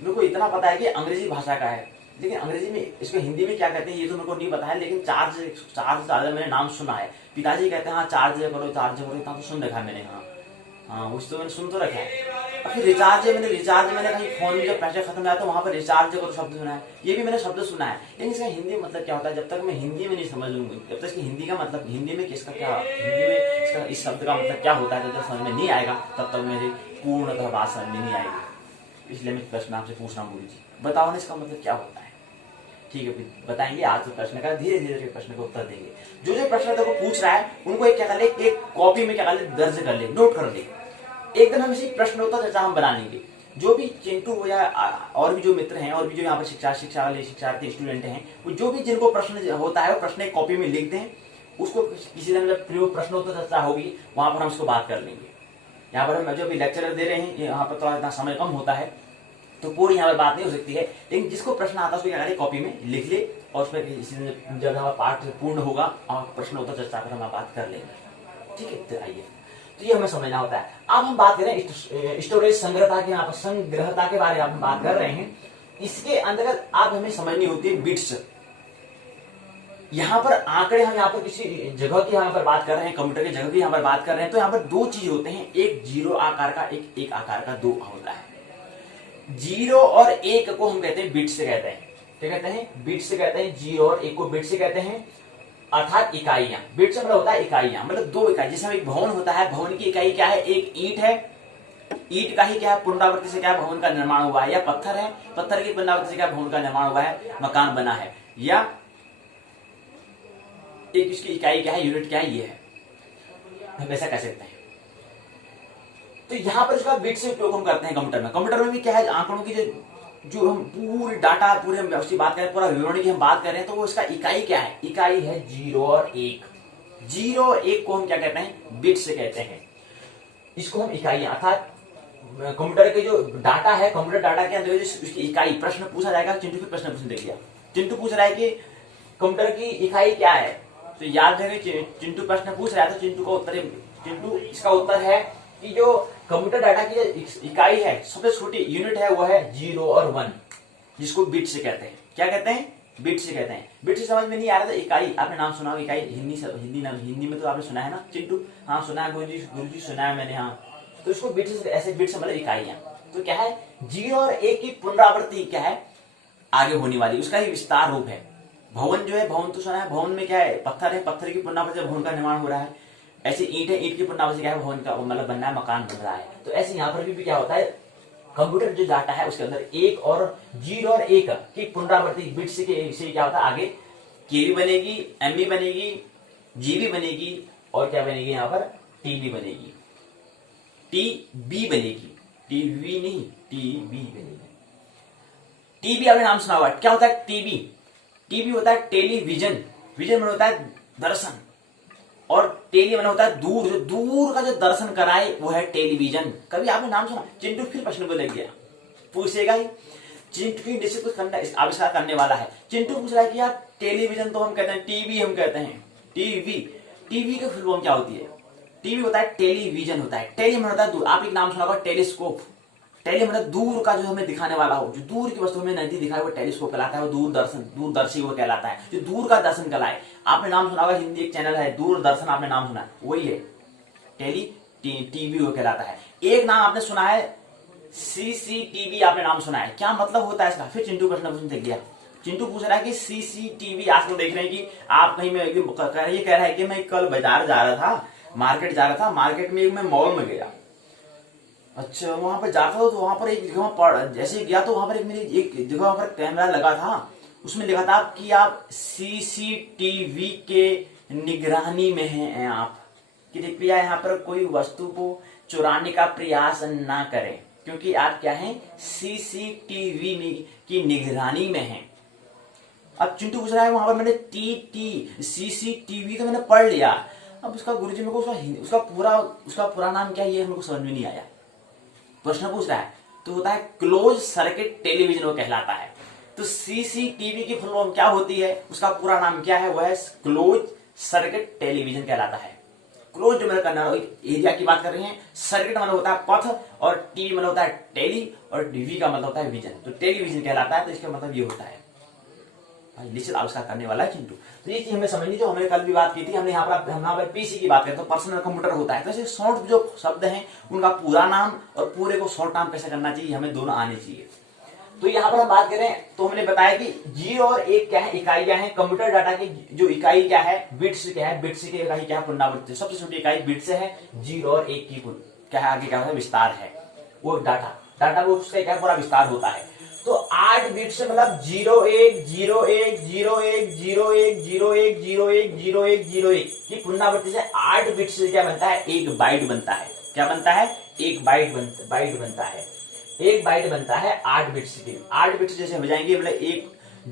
मेरे को इतना पता है कि अंग्रेजी भाषा का है, लेकिन अंग्रेजी में इसको हिंदी में क्या कहते हैं ये तो मेरे को नहीं पता है। लेकिन चार्ज ज्यादा मैंने नाम सुना है, पिताजी कहते हैं हाँ चार्ज करो, इतना तो सुन रखा है मैंने। हाँ उस तो मैंने सुन तो रखा है। फिर रिचार्ज मैंने कहीं फोन में जब पैसे खत्म आया तो वहां पर रिचार्ज करो शब्द सुना है, ये भी मैंने शब्द सुना है, लेकिन इसका हिंदी मतलब क्या होता है, जब तक मैं हिंदी में नहीं समझ लूंगी, जब तक इसकी हिंदी का मतलब, हिंदी में किसका क्या, हिंदी में इसका इस शब्द का मतलब क्या होता है, जब तक समझ में नहीं आएगा तब तक मेरी पूर्णतः बात समझ में नहीं आएगी। इसलिए मैं प्रश्न आपसे पूछ रहा हूँ गुरु जी, बताओ ना इसका मतलब क्या होता है। ठीक है बताएंगे आज तो प्रश्न का, धीरे धीरे प्रश्न का उत्तर देंगे। जो प्रश्न तेरे को पूछ रहा है उनको एक क्या कर ले, एक कॉपी में क्या कर ले, दर्ज कर ले, नोट कर ले। एक दिन हम इसी प्रश्न उत्तर चर्चा हम बनाएंगे। जो भी चिंटू हो या और भी जो मित्र हैं, और भी जो यहाँ पर शिक्षा वाले शिक्षार्थी स्टूडेंट हैं, वो जो भी जिनको प्रश्न होता है वो प्रश्न एक कॉपी में लिख दें, उसको किसी दिन जब प्रश्न उत्तर चर्चा होगी वहां पर हम उसको बात कर लेंगे। यहाँ पर हम जो भी लेक्चर दे रहे हैं, यहाँ पर थोड़ा इतना समय कम होता है तो पूरी यहाँ पर बात नहीं हो सकती है, लेकिन जिसको प्रश्न आता है उसको क्या करें, कॉपी में लिख ले, और उसमें जब हमारा पाठ पूर्ण होगा और प्रश्न उत्तर चर्चा पर हम बात कर लेंगे। ठीक है, तो आइए, तो ये हमें समझना होता है। अब हम बात करें स्टोरेज संग्रहता के, यहाँ पर संग्रहता के बारे में हम बात कर रहे हैं। इसके अंतर्गत आप हमें समझनी होती है बिट्स। यहाँ पर आंकड़े, हम यहाँ पर किसी जगह की यहाँ पर बात कर रहे हैं, कंप्यूटर की जगह की यहाँ पर बात कर रहे हैं, तो यहाँ पर 2 चीज होते हैं, एक 0 आकार का, एक आकार का 2 होता है। 0 और 1 को हम कहते हैं बिट्स से कहते हैं, क्या कहते हैं, बिट्स से कहते हैं। 0 और 1 को बिट्स से कहते हैं, अर्थात इकाइयां। बिट्स मतलब होता है इकाइयां, मतलब 2 इकाई। जैसे एक भवन होता है, भवन की इकाई क्या है, एक ईंट है, ईंट का ही क्या है पुनरावृत्ति से क्या भवन का निर्माण हुआ है, या पत्थर है, पत्थर की पुनरावृत्ति से क्या भवन का निर्माण हुआ है, मकान बना है, या एक इसकी इकाई क्या है, यूनिट क्या है, ये है, हम ऐसा कह सकते हैं। तो यहां पर इसका बिट से उपयोग हम करते हैं कंप्यूटर में। कंप्यूटर में भी क्या है, आंकड़ों की जो हम पूरी डाटा पूरे हम उसकी बात करें, पूरा विवरण की हम बात करें, तो वो इसका इकाई क्या है, इकाई है 0 और 1। 0 और 1 को हम क्या कहते हैं, बिट से कहते हैं। इसको हम इकाई, अर्थात कंप्यूटर के जो डाटा है, कंप्यूटर डाटा के अंदर उसकी इकाई, प्रश्न पूछा जाएगा। चिंटू फिर प्रश्न पूछने देख लिया, चिंटू पूछ रहा है कि कंप्यूटर की इकाई क्या है, तो याद रखें चिंटू प्रश्न पूछ रहा है, तो चिंटू का उत्तर, चिंटू इसका उत्तर है कि जो कंप्यूटर डाटा की जो इकाई है, सबसे छोटी यूनिट है, वो है 0 और 1, जिसको बिट से कहते हैं। क्या कहते हैं, बिट से कहते हैं। बिट से समझ में नहीं आ रहा था, इकाई आपने नाम सुना, इकाई हिंदी में तो आपने सुना है ना चिंटू, हाँ सुना है गुरुजी सुना है मैंने, हाँ। तो इसको बिट से, ऐसे बिट से मतलब इकाइयां। तो क्या है, 0 और 1 की पुनरावृत्ति क्या है, आगे होने वाली, उसका ही विस्तार रूप है। भवन जो है, भवन तो सुना है, भवन में क्या है, पत्थर है, पत्थर की पुनरावृत्ति से भवन का निर्माण हो रहा है। ऐसे ईंट है, ईंट की पुनरावृत्ति क्या है, भवन का मतलब बनना है, मकान बन रहा है। तो ऐसे यहाँ पर भी क्या होता है, कंप्यूटर जो डाटा है उसके अंदर 1 और 0 और 1 की पुनरावृत्ति बिट से क्या होता है, आगे केबी बनेगी, एमबी बनेगी, जीबी बनेगी, और क्या बनेगी यहाँ पर, टीबी बनेगी, टीबी बनेगी, टीवी नहीं, टीबी बनेगी। टीबी आपने नाम सुना होगा, क्या होता है टीबी, टीबी होता है टेलीविजन, विजन में होता है दर्शन, और टेली मन होता है दूर, जो दूर का जो दर्शन कराए वो है टेलीविजन। कभी आपने नाम सुना, चिंटू फिर प्रश्न को लग गया, पूछेगा ही, चिंटू की निश्चित कुछ करना आविष्कार करने वाला है। चिंटू पूछ रहा है कि यार टेलीविजन तो हम कहते हैं, टीवी हम कहते हैं, टीवी, टीवी की फुल फॉर्म क्या होती है, टीवी होता है टेलीविजन होता है, टेली मन होता है दूर। आप एक नाम सुना होगा टेलीस्कोप, टेली मतलब दूर का जो हमें दिखाने वाला हो, जो दूर की वस्तु हमें नजदीक दिखाए वो टेलीस्कोप कहलाता है, वो दूरदर्शन दूरदर्शी वो कहलाता है, जो दूर का दर्शन कराए। आपने नाम सुना होगा, हिंदी एक चैनल है दूरदर्शन, आपने नाम सुना है, वही है टेली टीवी वो कहलाता है। एक नाम आपने सुना है सीसीटीवी, आपने नाम सुना है, क्या मतलब होता है इसका? फिर चिंटू प्रश्न पूछने देख गया। चिंटू पूछ रहा है कि सीसीटीवी, आज लोग देख रहे हैं कि आप कहीं में ये कह रहा है कि मैं कल बाजार जा रहा था, मार्केट जा रहा था, मार्केट में मैं मॉल में गया, अच्छा वहां पर जाता था तो वहां पर एक जगह पर जैसे गया तो वहां पर एक जगह पर कैमरा लगा था, उसमें लिखा था कि आप सीसीटीवी के निगरानी में हैं आप, कृपया यहाँ पर कोई वस्तु को चुराने का प्रयास ना करें, क्योंकि आप क्या हैं, सीसीटीवी की निगरानी में हैं। अब चिंटू पूछ रहा है वहां पर मैंने सीसीटीवी तो मैंने पढ़ लिया, अब उसका गुरुजी मेरे को उसका पूरा नाम क्या है ये मेरे को समझ में नहीं आया। प्रश्न पूछ रहा है तो होता है क्लोज सर्किट टेलीविजन वो कहलाता है। तो सीसीटीवी की फुल फॉर्म क्या होती है, उसका पूरा नाम क्या है, वह है क्लोज सर्किट टेलीविजन कहलाता है। क्लोज जो मतलब करना एरिया की बात कर रहे हैं, सर्किट मतलब होता है पथ, और टीवी मतलब होता है टेली, और टीवी का मतलब होता है विजन, तो टेलीविजन कहलाता है। तो इसका मतलब ये होता है भाई निश्चित आविष्कार करने वाला है चिंटू। तो ये चीज हमें समझनी, जो हमने कल भी बात की थी, हमने यहाँ पर पीसी की बात करें तो पर्सनल कंप्यूटर होता है। तो ऐसे शॉर्ट जो शब्द हैं उनका पूरा नाम और पूरे को शॉर्ट नाम कैसे करना चाहिए, हमें दोनों आने चाहिए। तो यहाँ पर हम बात करें तो हमने बताया कि 0 और 1 क्या है, इकाई क्या है, कंप्यूटर डाटा की जो इकाई क्या है, बिट्स क्या है, बिट्स की इकाई क्या है, पुनरावृत्ति, सबसे छोटी इकाई बिट्स है। 0 और 1 की क्या है, आगे क्या है, विस्तार है, वो डाटा वो उसका क्या पूरा विस्तार होता है। तो 8 बिट से मतलब 0 1 0 1 0 1 0 1 0 1 0 1 0 1 0 1 की पुनरावृत्ति से 8 बिट से क्या बनता है, 1 बाइट बनता है। क्या बनता है, 1 बाइट बनता है। 1 बाइट बनता है 8 बिट्स की। 8 बिट्स जैसे हो जाएंगे मतलब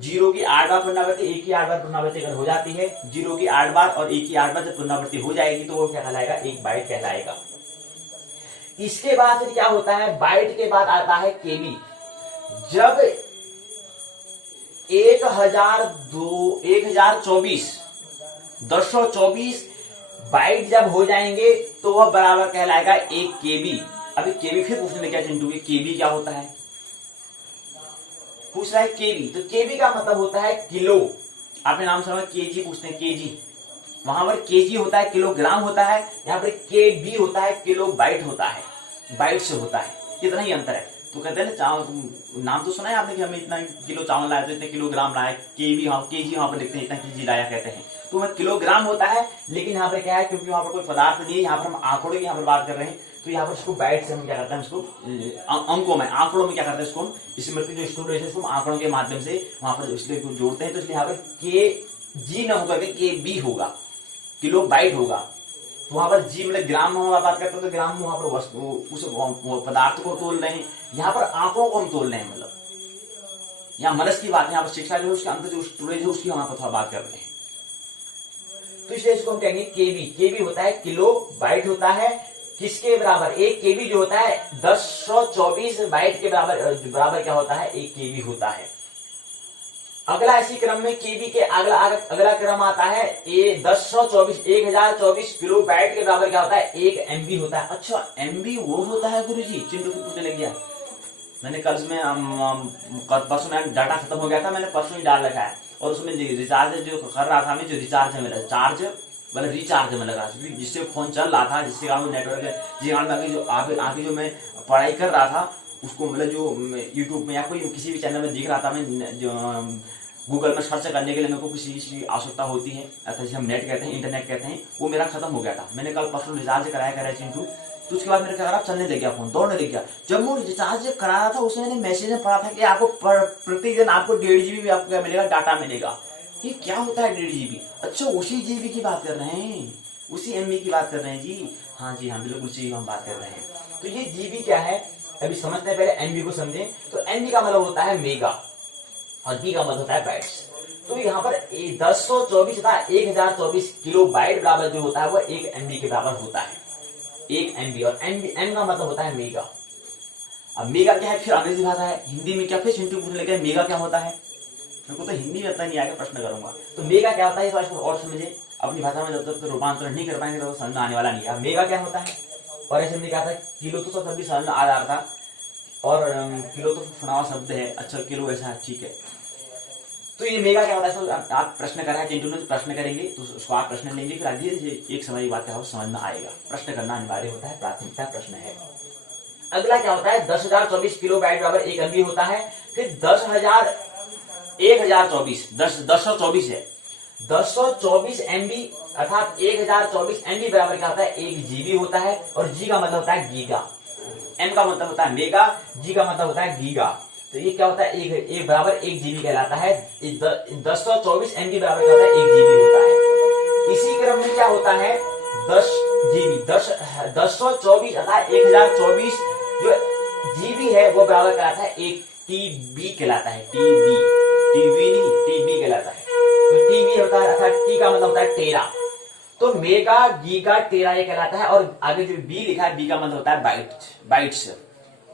0 की 8 बार पुनरावृत्ति, 1 की 8 बार पुनरावृत्ति अगर हो जाती है, 0 की 8 बार और 1 की 8 बार जब पुनरावृत्ति हो जाएगी तो वो क्या कहलाएगा, 1 बाइट कहलाएगा। इसके बाद फिर क्या होता है, बाइट के बाद आता है केबी। जब 1024 बाइट जब हो जाएंगे तो वह बराबर कहलाएगा 1 केबी। अभी केबी फिर पूछने लगे चिंटू की केबी क्या होता है, पूछ रहा है केबी। तो केबी का मतलब होता है किलो, आपने नाम सुना, केजी पूछते हैं, केजी, वहां पर केजी होता है किलोग्राम होता है, यहाँ पर केबी होता है किलो बाइट होता है, बाइट से होता है, इतना ही अंतर है। तो कहते हैं ना चावल, नाम तो सुना है आपने कि हमें इतना किलो चावल लाया तो इतने किलोग्राम लाया, केजी वहां पर लिखते हैं, इतना केजी लाया कहते हैं, तो वह किलोग्राम होता है। लेकिन यहाँ पर क्या है, क्योंकि वहां पर कोई पदार्थ नहीं है, यहाँ पर हम आंकड़ों की यहाँ पर बात कर रहे हैं, तो यहाँ पर इसको बाइट से हम क्या करते हैं, इसको अंकों में आंकड़ों में क्या करते हैं, इसको स्मृति जो स्टोरेज है उसको आंकड़ों के माध्यम से वहां पर इसलिए जोड़ते हैं। तो इसलिए यहाँ पर के जी न होकर के बी होगा, किलो बाइट होगा। तो वहां पर जी मतलब ग्राम में बात करते हैं, तो ग्राम में वहां पर वस्तु उस पदार्थ को तोल रहे हैं, यहाँ पर आंकड़ों को हम तोल रहे हैं, मतलब यहाँ मनस की बात है, यहाँ पर शिक्षा जो है उसके अंदर जो स्टोरेज है उसकी वहां पर थोड़ा बात कर रहे हैं। तो इसलिए इसको हम कहेंगे केबी। केबी होता है किलो बाइट होता है, किसके बराबर, 1 केबी जो होता है 1024 बाइट के बराबर क्या होता है, 1 केबी होता है। अगला इसी क्रम में केबी के अगला क्रम आता है 1024 किलो बाइट के बराबर क्या होता है, 1 एमबी होता है। अच्छा एमबी वो होता है गुरुजी, चिंटू की पूछने लग गया। मैंने कल में परसों में डाटा खत्म हो गया था, मैंने परसों ही डाल रखा है, और उसमें रिचार्ज जो कर रहा था मैं, जो रिचार्ज है मेरा चार्ज मतलब रिचार्ज में लगा, जिससे फोन चल रहा था, जिससे कारण नेटवर्क जिसके कारण आगे जो मैं पढ़ाई कर रहा था उसको मतलब जो यूट्यूब में या कोई किसी भी चैनल में दिख रहा था, मैं जो गूगल में सर्च करने के लिए मेरे को किसी चीज की आवश्यकता होती है, अर्थात जिसे हम नेट कहते हैं, इंटरनेट कहते हैं, वो मेरा खत्म हो गया था। मैंने कल परसों रिचार्ज कराया चिंटू, तो उसके बाद मेरे क्या करा, चलने लग गया फोन, दौड़ने लग गया। जब मैं रिचार्ज करा रहा था उसमें मैंने मैसेज में पढ़ा था कि आपको प्रतिदिन आपको 1.5 GB भी आपको क्या मिलेगा, डाटा मिलेगा। ये क्या होता है 1.5 GB? अच्छा उसी जीबी की बात कर रहे हैं, उसी एमबी की बात कर रहे हैं जी, हाँ जी हाँ बिल्कुल उसी की हम बात कर रहे हैं। तो ये जीबी क्या है अभी समझते हैं, पहले एमबी को समझें। तो एमबी का मतलब होता है मेगा और बी का मतलब होता है बाइट्स। तो यहाँ पर 1024 तथा 1024 किलो बाइट बराबर जो होता है वो 1 एमबी के बराबर होता है, 1 एमबी। और एम का मतलब होता है मेगा। अब मेगा क्या है, फिर अंग्रेजी भाषा है, हिंदी में क्या, फिर चिंटू पूछने लगे मेगा क्या होता है, मेरे को तो हिंदी में इतना नहीं आएगा, प्रश्न करूंगा। तो मेगा क्या होता है तो और समझे, अपनी भाषा में जब तक रूपांतरण नहीं कर पाएंगे तो समझ में आने वाला नहीं है। मेगा क्या होता है, और ऐसे मैंने कहा था किलो तो सब भी समझ में आ जा रहा था, और किलो तो सुना हुआ शब्द है, अच्छा किलो ऐसा, ठीक है। तो ये मेगा क्या होता है, तो आप प्रश्न कर रहे हैं, चिंटू ने प्रश्न करेंगे तो उसको आप प्रश्न लेंगे, फिर धीरे एक समय की बात क्या हो समझ में आएगा। प्रश्न करना अनिवार्य होता है, प्राथमिकता प्रश्न है। अगला क्या होता है, 10,024 किलो बाइट बराबर 1 MB होता है। फिर 10,024 है, 1024 MB अर्थात 1024 MB बराबर क्या होता है, 1 GB होता है। और जी का मतलब होता है गीगा, एम का मतलब होता है मेगा, जी का मतलब होता है गीगा। तो ये क्या होता है, एक बराबर 1 GB कहलाता है। 1024 MB बराबर क्या होता है, 1 GB होता है। इसी क्रम में क्या होता है, 10 GB 1024 अर्थात 1024 जो GB है वो बराबर कहलाता है 1 TB कहलाता है, टीबी नहीं, टीबी कहलाता है। तो टीबी होता है अर्थात टी का मतलब होता है टेरा। तो मेगा, गीगा, टेरा ये कहलाता है। और आगे जो बी लिखा है, बी का मतलब होता है बाइट्स।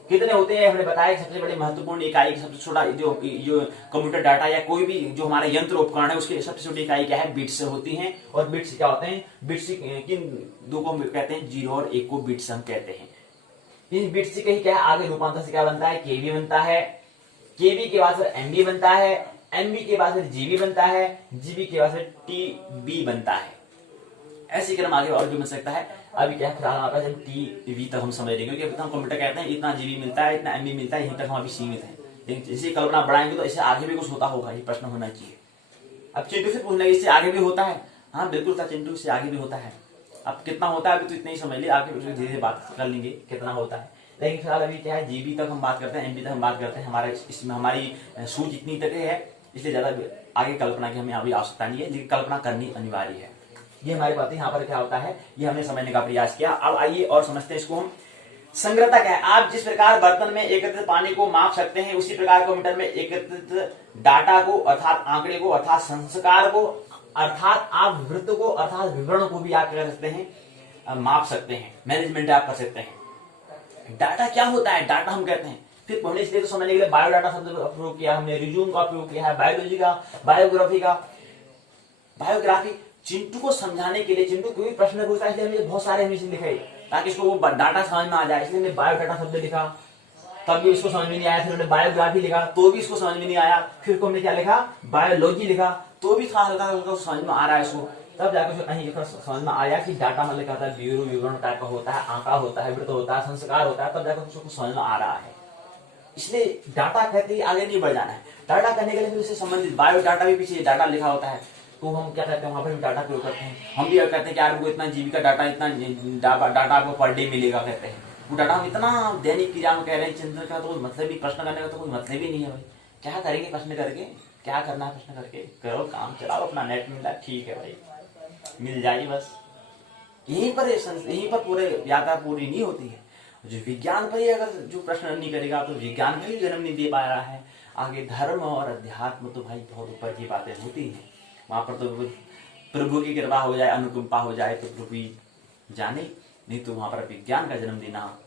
कितने होते हैं हमने बताया, सबसे बड़ी महत्वपूर्ण इकाई, सबसे छोटा जो कंप्यूटर डाटा या कोई भी जो हमारा यंत्र उपकरण है उसकी सबसे छोटी इकाई क्या है, बिट्स होती हैं। और बिट्स क्या होते हैं, बिट्स किन दो को कहते हैं, 0 और 1 को बिट्स हम कहते हैं। इन बिट्स से कहीं क्या है, आगे रूपांतर से क्या बनता है, केबी बनता है, केबी के बाद फिर एमबी बनता है, एमबी के बाद फिर जीबी बनता है, जीबी के बाद फिर टीबी बनता है। ऐसे क्रम आगे और भी बन सकता है। अभी क्या फिलहाल आता है जब टीवी तक हम समझ रहे हैं, क्योंकि हम कंप्यूटर कहते हैं इतना जीबी मिलता है, इतना एमबी मिलता है, यहीं तक हम अभी सीमित है। लेकिन इसी कल्पना बढ़ाएंगे तो इससे आगे भी कुछ होता होगा, ये प्रश्न होना चाहिए। अब चिंटू से पूछना, इससे आगे भी होता है? हाँ बिल्कुल था चिंटू, इससे आगे भी होता है। अब कितना होता है अभी तो इतना ही समझ लिया, आगे धीरे धीरे बात कर लेंगे कितना होता है। लेकिन फिलहाल अभी क्या है, जीबी तक हम बात करते हैं, एमबी तक हम बात करते हैं। हमारे इसमें हमारी सूझ इतनी तक है, इसलिए ज्यादा आगे कल्पना की हमें अभी आवश्यकता नहीं है, लेकिन कल्पना करनी अनिवार्य है। ये हमारी बात है। यहाँ पर क्या होता है ये हमने समझने का प्रयास किया। अब आइए और समझते हैं इसको हम। संग्रहता क्या है, आप जिस प्रकार बर्तन में एकत्रित पानी को माप सकते हैं, उसी प्रकार कंप्यूटर में एकत्रित डाटा को अर्थात आंकड़े को अर्थात संस्कार को अर्थात आप वृत्त को अर्थात विवरण को भी आप क्या कर सकते हैं, माप सकते हैं, मैनेजमेंट आप कर सकते हैं। डाटा क्या होता है, डाटा हम कहते हैं, फिर हमने इसलिए तो समझने के लिए बायोडाटा शब्द का प्रयोग किया, हमने रिज्यूम का प्रयोग किया है, बायोलॉजी का, बायोग्राफी चिंटू को समझाने के लिए। चिंटू कोई प्रश्न पूछता है इसलिए हमने बहुत सारे हमेशा लिखे ताकि इसको वो डाटा समझ में आ जाए, इसलिए हमने बायोडाटा शब्द लिखा, तब भी इसको समझ में नहीं आया। फिर हमने बायोग्राफी लिखा तो भी इसको समझ में नहीं आया। फिर हमने क्या लिखा, बायोलॉजी लिखा तो भी था हल्का हल्का समझ में आ रहा है इसको। तब जाकर कहीं समझ में आया कि डाटा मतलब क्या होता है, ब्यूरो विवरण टाइप का होता है, आंकड़ा होता है, वृत्त होता है, संस्कार होता है, तब जाकर उसको समझ में आ रहा है। इसलिए डाटा कहते ही आगे नहीं बढ़ जाना है। डाटा करने के लिए फिर उससे संबंधित बायोडाटा भी पीछे डाटा लिखा होता है, तो हम क्या कहते हैं वहां पर भी डाटा प्रयोग करते हैं। हम भी कहते हैं कि यार हमको इतना जीबी का डाटा, इतना डाटा आपको पर डे मिलेगा, कहते हैं वो डाटा हम इतना दैनिक क्रिया में कह रहे हैं। चिंतन का तो कोई मतलब ही, प्रश्न करने का तो कोई मतलब ही नहीं है भाई। क्या करेंगे प्रश्न करके, क्या करना है प्रश्न करके, करो काम चलाओ अपना, नेट मिला ठीक है भाई, मिल जाएगी बस। यहीं पर पूरे यात्रा पूरी नहीं होती है। जो विज्ञान पर ही अगर जो प्रश्न नहीं करेगा तो विज्ञान भी जन्म नहीं दे पा रहा है। आगे धर्म और अध्यात्म तो भाई बहुत ऊपर की बातें होती हैं, वहां पर तो प्रभु की कृपा हो जाए, अनुकंपा हो जाए तो प्रभु ही जाने, नहीं तो वहां पर विज्ञान का जन्म देना,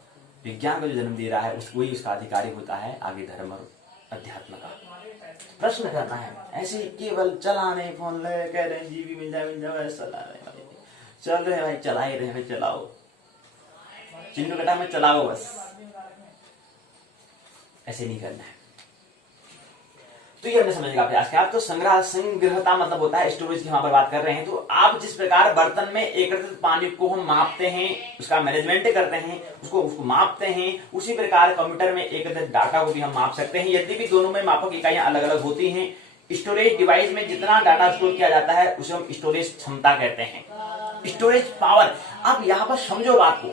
विज्ञान का जो जन्म दे रहा है उसको ही उसका अधिकारी होता है आगे धर्म और अध्यात्म का। प्रश्न करना है, ऐसे केवल चलाने फोन ले कह रहे हैं जीबी मिल जाए ऐसा चला रहे भाई, चल रहे भाई, चला ही रहे भाई, चलाओ चिंटू कटा में चलाओ बस, ऐसे नहीं करना है। तो ये हमने समझने का प्रयास किया। तो संग्रहता मतलब होता है स्टोरेज की वहां पर बात कर रहे हैं। तो आप जिस प्रकार बर्तन में एकत्रित पानी को हम मापते हैं, उसका मैनेजमेंट करते हैं, उसको मापते हैं, उसी प्रकार कंप्यूटर में एकत्रित डाटा को भी हम माप सकते हैं। यद्यपि दोनों में मापक इकाइयां अलग अलग होती हैं। स्टोरेज डिवाइस में जितना डाटा स्टोर किया जाता है उसे हम स्टोरेज क्षमता कहते हैं, स्टोरेज पावर। अब यहाँ पर समझो बात को,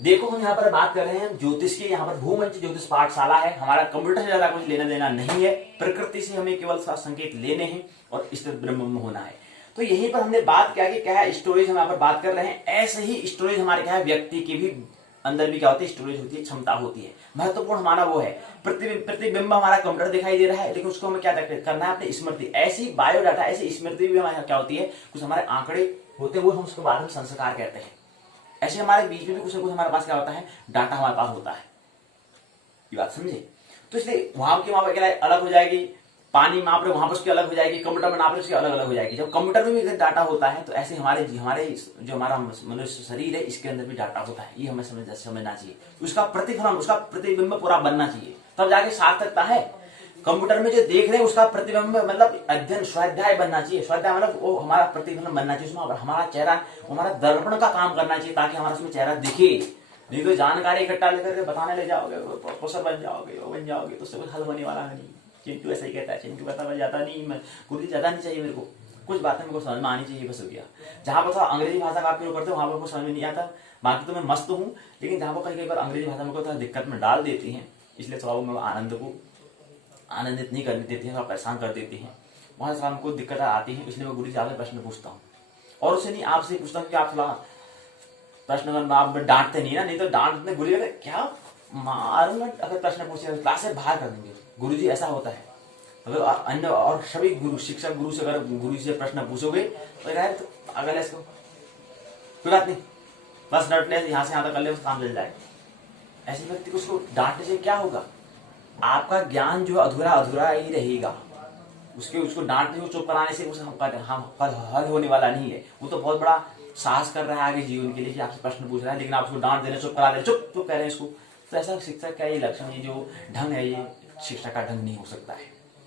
देखो हम यहाँ पर बात कर रहे हैं ज्योतिष की, यहाँ पर भूमंच ज्योतिष पाठशाला है। हमारा कंप्यूटर से ज्यादा कुछ लेना देना नहीं है, प्रकृति से हमें केवल संकेत लेने हैं और स्थित ब्रह्म में होना है। तो यहीं पर हमने बात किया कि क्या है स्टोरेज, हम यहाँ पर बात कर रहे हैं। ऐसे ही स्टोरेज हमारे क्या है, व्यक्ति की भी अंदर भी क्या होती है, स्टोरेज होती है, क्षमता होती है। महत्वपूर्ण हमारा वो है प्रतिबिंब हमारा कंप्यूटर दिखाई दे रहा है, लेकिन उसको हमें क्या करना है, अपनी स्मृति। ऐसी बायोडाटा, ऐसी स्मृति भी हमारे क्या होती है, कुछ हमारे आंकड़े होते हैं, वो हम उसके बाद में संस्कार कहते हैं। ऐसे हमारे बीच में भी कुछ ना कुछ हमारे पास क्या होता है, डाटा हमारे पास होता है। ये बात समझे। तो इसलिए वहां की वहां पर अलग हो जाएगी, पानी माप रहे वहां पर उसकी अलग हो जाएगी, कंप्यूटर में नाप रहे उसकी अलग अलग हो जाएगी। जब कंप्यूटर में भी अगर डाटा होता है तो ऐसे हमारे जो हमारा मनुष्य शरीर है इसके अंदर भी डाटा होता है, ये हमें समझना चाहिए। उसका प्रतिफलन, उसका प्रतिबिंब पूरा बनना चाहिए, तब जाके सार्थकता है। कंप्यूटर में जो देख रहे हैं उसका प्रतिबिंब मतलब अध्ययन स्वाध्याय बनना चाहिए, स्वाध्याय मतलब वो हमारा प्रतिफलन बनना चाहिए, उसमें हमारा चेहरा, हमारा दर्पण का काम करना चाहिए ताकि हमारा उसमें चेहरा दिखे। नहीं तो जानकारी इकट्ठा लेकर के बताने ले जाओगे, प्रोफेसर बन जाओगे, वो बन जाओगे, तो उससे कुछ हल होने वाला नहीं। चिंटू ऐसा ही कहता है, चिंटू कहता है ज्यादा नहीं, गुरु जी ज्यादा नहीं चाहिए मेरे को, कुछ बातें मेरे को समझ में आनी चाहिए, बस हो गया। जहां पर थोड़ा अंग्रेजी भाषा का आप प्रयोग करते हो वहां पर समझ में नहीं आता, बाकी तो मैं मस्त हूँ, लेकिन जहां पर कई बार अंग्रेजी भाषा में थोड़ा दिक्कत में डाल देती है, इसलिए थोड़ा वो आनंद को आनंदित नहीं करने देती है, थोड़ा परेशान कर देती है, वहां से हमको दिक्कत आती है। इसलिए मैं गुरु जी से प्रश्न पूछता हूँ, और उससे नहीं आपसे पूछता हूँ कि आप थोड़ा प्रश्न आप डांटते नहीं ना, नहीं तो डांटने गुरु जी क्या मारूंगा अगर प्रश्न पूछे क्लास से बाहर कर देंगे। गुरु जी ऐसा होता है, अगर अन्य और सभी गुरु शिक्षक गुरु से अगर गुरु जी से प्रश्न पूछोगे तो तो अगले इसको कोई बात नहीं, बस डट ले, यहाँ से यहाँ तक कर ले, काम चल जाएगा। ऐसे व्यक्ति को उसको डांटने से क्या होगा, आपका ज्ञान जो अधूरा अधूरा ही रहेगा। उसको डांटने को चुप कराने से हम हल होने वाला नहीं है। वो तो बहुत बड़ा साहस कर रहा है आगे जीवन के लिए कि आपसे प्रश्न पूछ रहा है, लेकिन आप उसको डांट देने चुप करा दे, चुप कह रहे हैं इसको, तो ऐसा शिक्षक का ये लक्षण, ये जो ढंग है, ये शिक्षा का ढंग नहीं हो सकता है।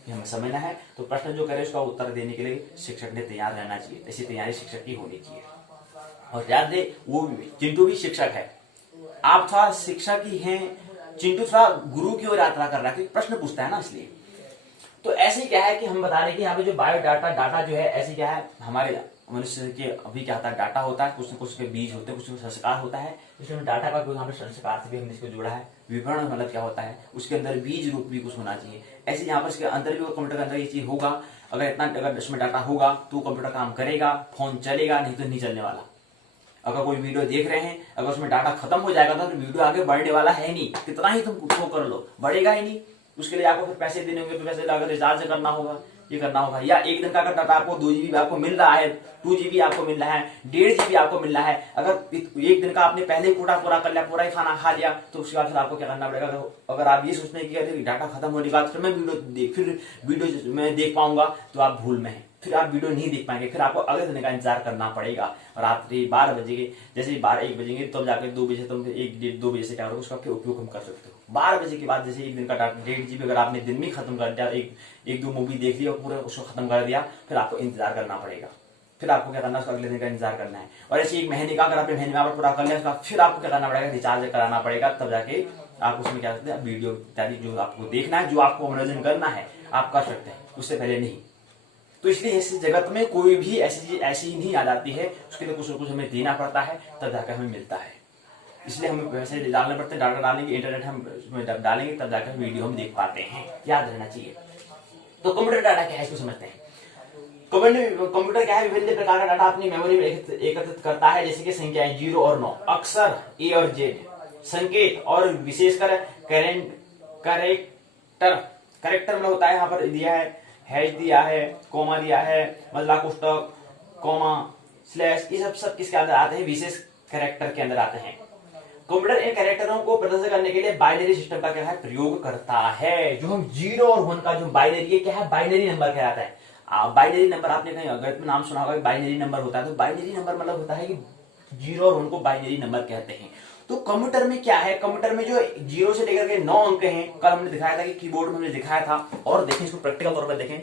ये हमें समझना है। तो प्रश्न जो करे उसका उत्तर देने के लिए शिक्षक ने तैयार रहना चाहिए, ऐसी तैयारी शिक्षक की होनी चाहिए। और याद दे, वो चिंटू भी शिक्षक है, आप थोड़ा शिक्षक ही हैं, चिंटू थोड़ा गुरु की ओर यात्रा कर रहा है, प्रश्न पूछता है ना, इसलिए। तो ऐसे क्या है कि हम बता रहे हैं कि यहाँ पे जो बायोडाटा डाटा जो है, ऐसे क्या है हमारे मनुष्य के अभी क्या होता है, डाटा होता है, कुछ न कुछ के बीज होते हैं, कुछ संस्कार होता है, इसलिए डाटा का यहाँ पे संस्कार से भी हमने इसको जोड़ा है। विवरण मतलब क्या होता है, उसके अंदर बीज रूप भी कुछ होना चाहिए। ऐसे यहाँ पर इसके अंदर भी कंप्यूटर के अंदर ये चीज होगा, अगर इसमें डाटा होगा तो कंप्यूटर काम करेगा, फोन चलेगा, नहीं तो नहीं चलने वाला। अगर कोई वीडियो देख रहे हैं, अगर उसमें डाटा खत्म हो जाएगा तो वीडियो आगे बढ़ने वाला है नहीं, कितना ही तुम शो कर लो, बढ़ेगा ही नहीं। उसके लिए आपको फिर पैसे देने होंगे, तो पैसे अगर रिचार्ज करना होगा, ये करना होगा। या एक दिन का अगर डाटा आपको 2 GB आपको मिल रहा है, 2 GB आपको मिल रहा है, 1.5 GB आपको मिल रहा है, अगर एक दिन का आपने पहले ही कोटा पूरा कर लिया, पूरा ही खाना खा लिया, तो उसके बाद फिर आपको क्या करना पड़ेगा। अगर आप ये सोचने की डाटा खत्म होने के बाद फिर मैं वीडियो में देख पाऊंगा, तो आप भूल में है, फिर आप वीडियो नहीं देख पाएंगे, फिर आपको अगले दिन का इंतजार करना पड़ेगा। और रात्रि 12 बजेंगे, जैसे 12-1 बजेंगे, तब जाकर 2 बजे तुम 1-2 बजे से क्या करोगे, उसका फिर उपयोग हम कर सकते हो। 12 बजे के बाद जैसे एक दिन का डाटा 1.5 GB अगर आपने दिन में खत्म कर दिया, एक दो मूवी देख ली और पूरा उसको खत्म कर दिया, फिर आपको इंतजार करना पड़ेगा। फिर आपको क्या करना है, उसका अगले दिन का इंतजार करना है। और ऐसे 1 महीने का अगर आपने महीने में पूरा कर लिया, उसका फिर आपको क्या करना पड़ेगा, रिचार्ज कराना पड़ेगा, तब जाके आप उसमें क्या करते हैं, वीडियो इत्यादि जो आपको देखना है, जो आपको मनोरंजन करना है, आप कर सकते हैं, उससे पहले नहीं। तो इसलिए इस जगत में कोई भी ऐसी चीज ऐसी ही नहीं आ जाती है, उसके लिए कुछ न कुछ हमें देना पड़ता है, तब जाकर हमें मिलता है। इसलिए हमें पैसे डालने पड़ते हैं, डाटा डालेंगे, इंटरनेट हम उसमें डालेंगे, तब जाकर वीडियो हम देख पाते हैं, याद रहना चाहिए। तो कंप्यूटर डाटा क्या है, इसको समझते हैं। कंप्यूटर क्या है, विभिन्न प्रकार का डाटा अपनी मेमोरी में एकत्रित करता है, जैसे कि संख्याएं 0 और 9, अक्षर ए और जेड, संकेत और विशेषकर करेक्टर मतलब होता है, यहाँ पर दिया है हैश दिया है, कोमा दिया है, मतलब पुस्तक, कोमा, स्लैश, ये सब किसके अंदर आते हैं, विशेष कैरेक्टर के अंदर आते हैं। कंप्यूटर इन कैरेक्टरों को प्रदर्शित करने के लिए बाइनरी सिस्टम का क्या है, प्रयोग करता है। जो हम 0 और 1 का जो बाइनरी क्या है, बाइनरी नंबर कहलाता है। बाइनरी नंबर आपने कहीं गणित में नाम सुना होगा, बाइनरी नंबर होता है। तो बाइनरी नंबर मतलब होता है कि 0 और 1 को बाइनरी नंबर कहते हैं। तो कंप्यूटर में क्या है, कंप्यूटर में जो 0 से लेकर के 9 अंक हैं, कल हमने दिखाया था कि कीबोर्ड में हमने दिखाया था, और देखें इसको प्रैक्टिकल तौर पर देखें,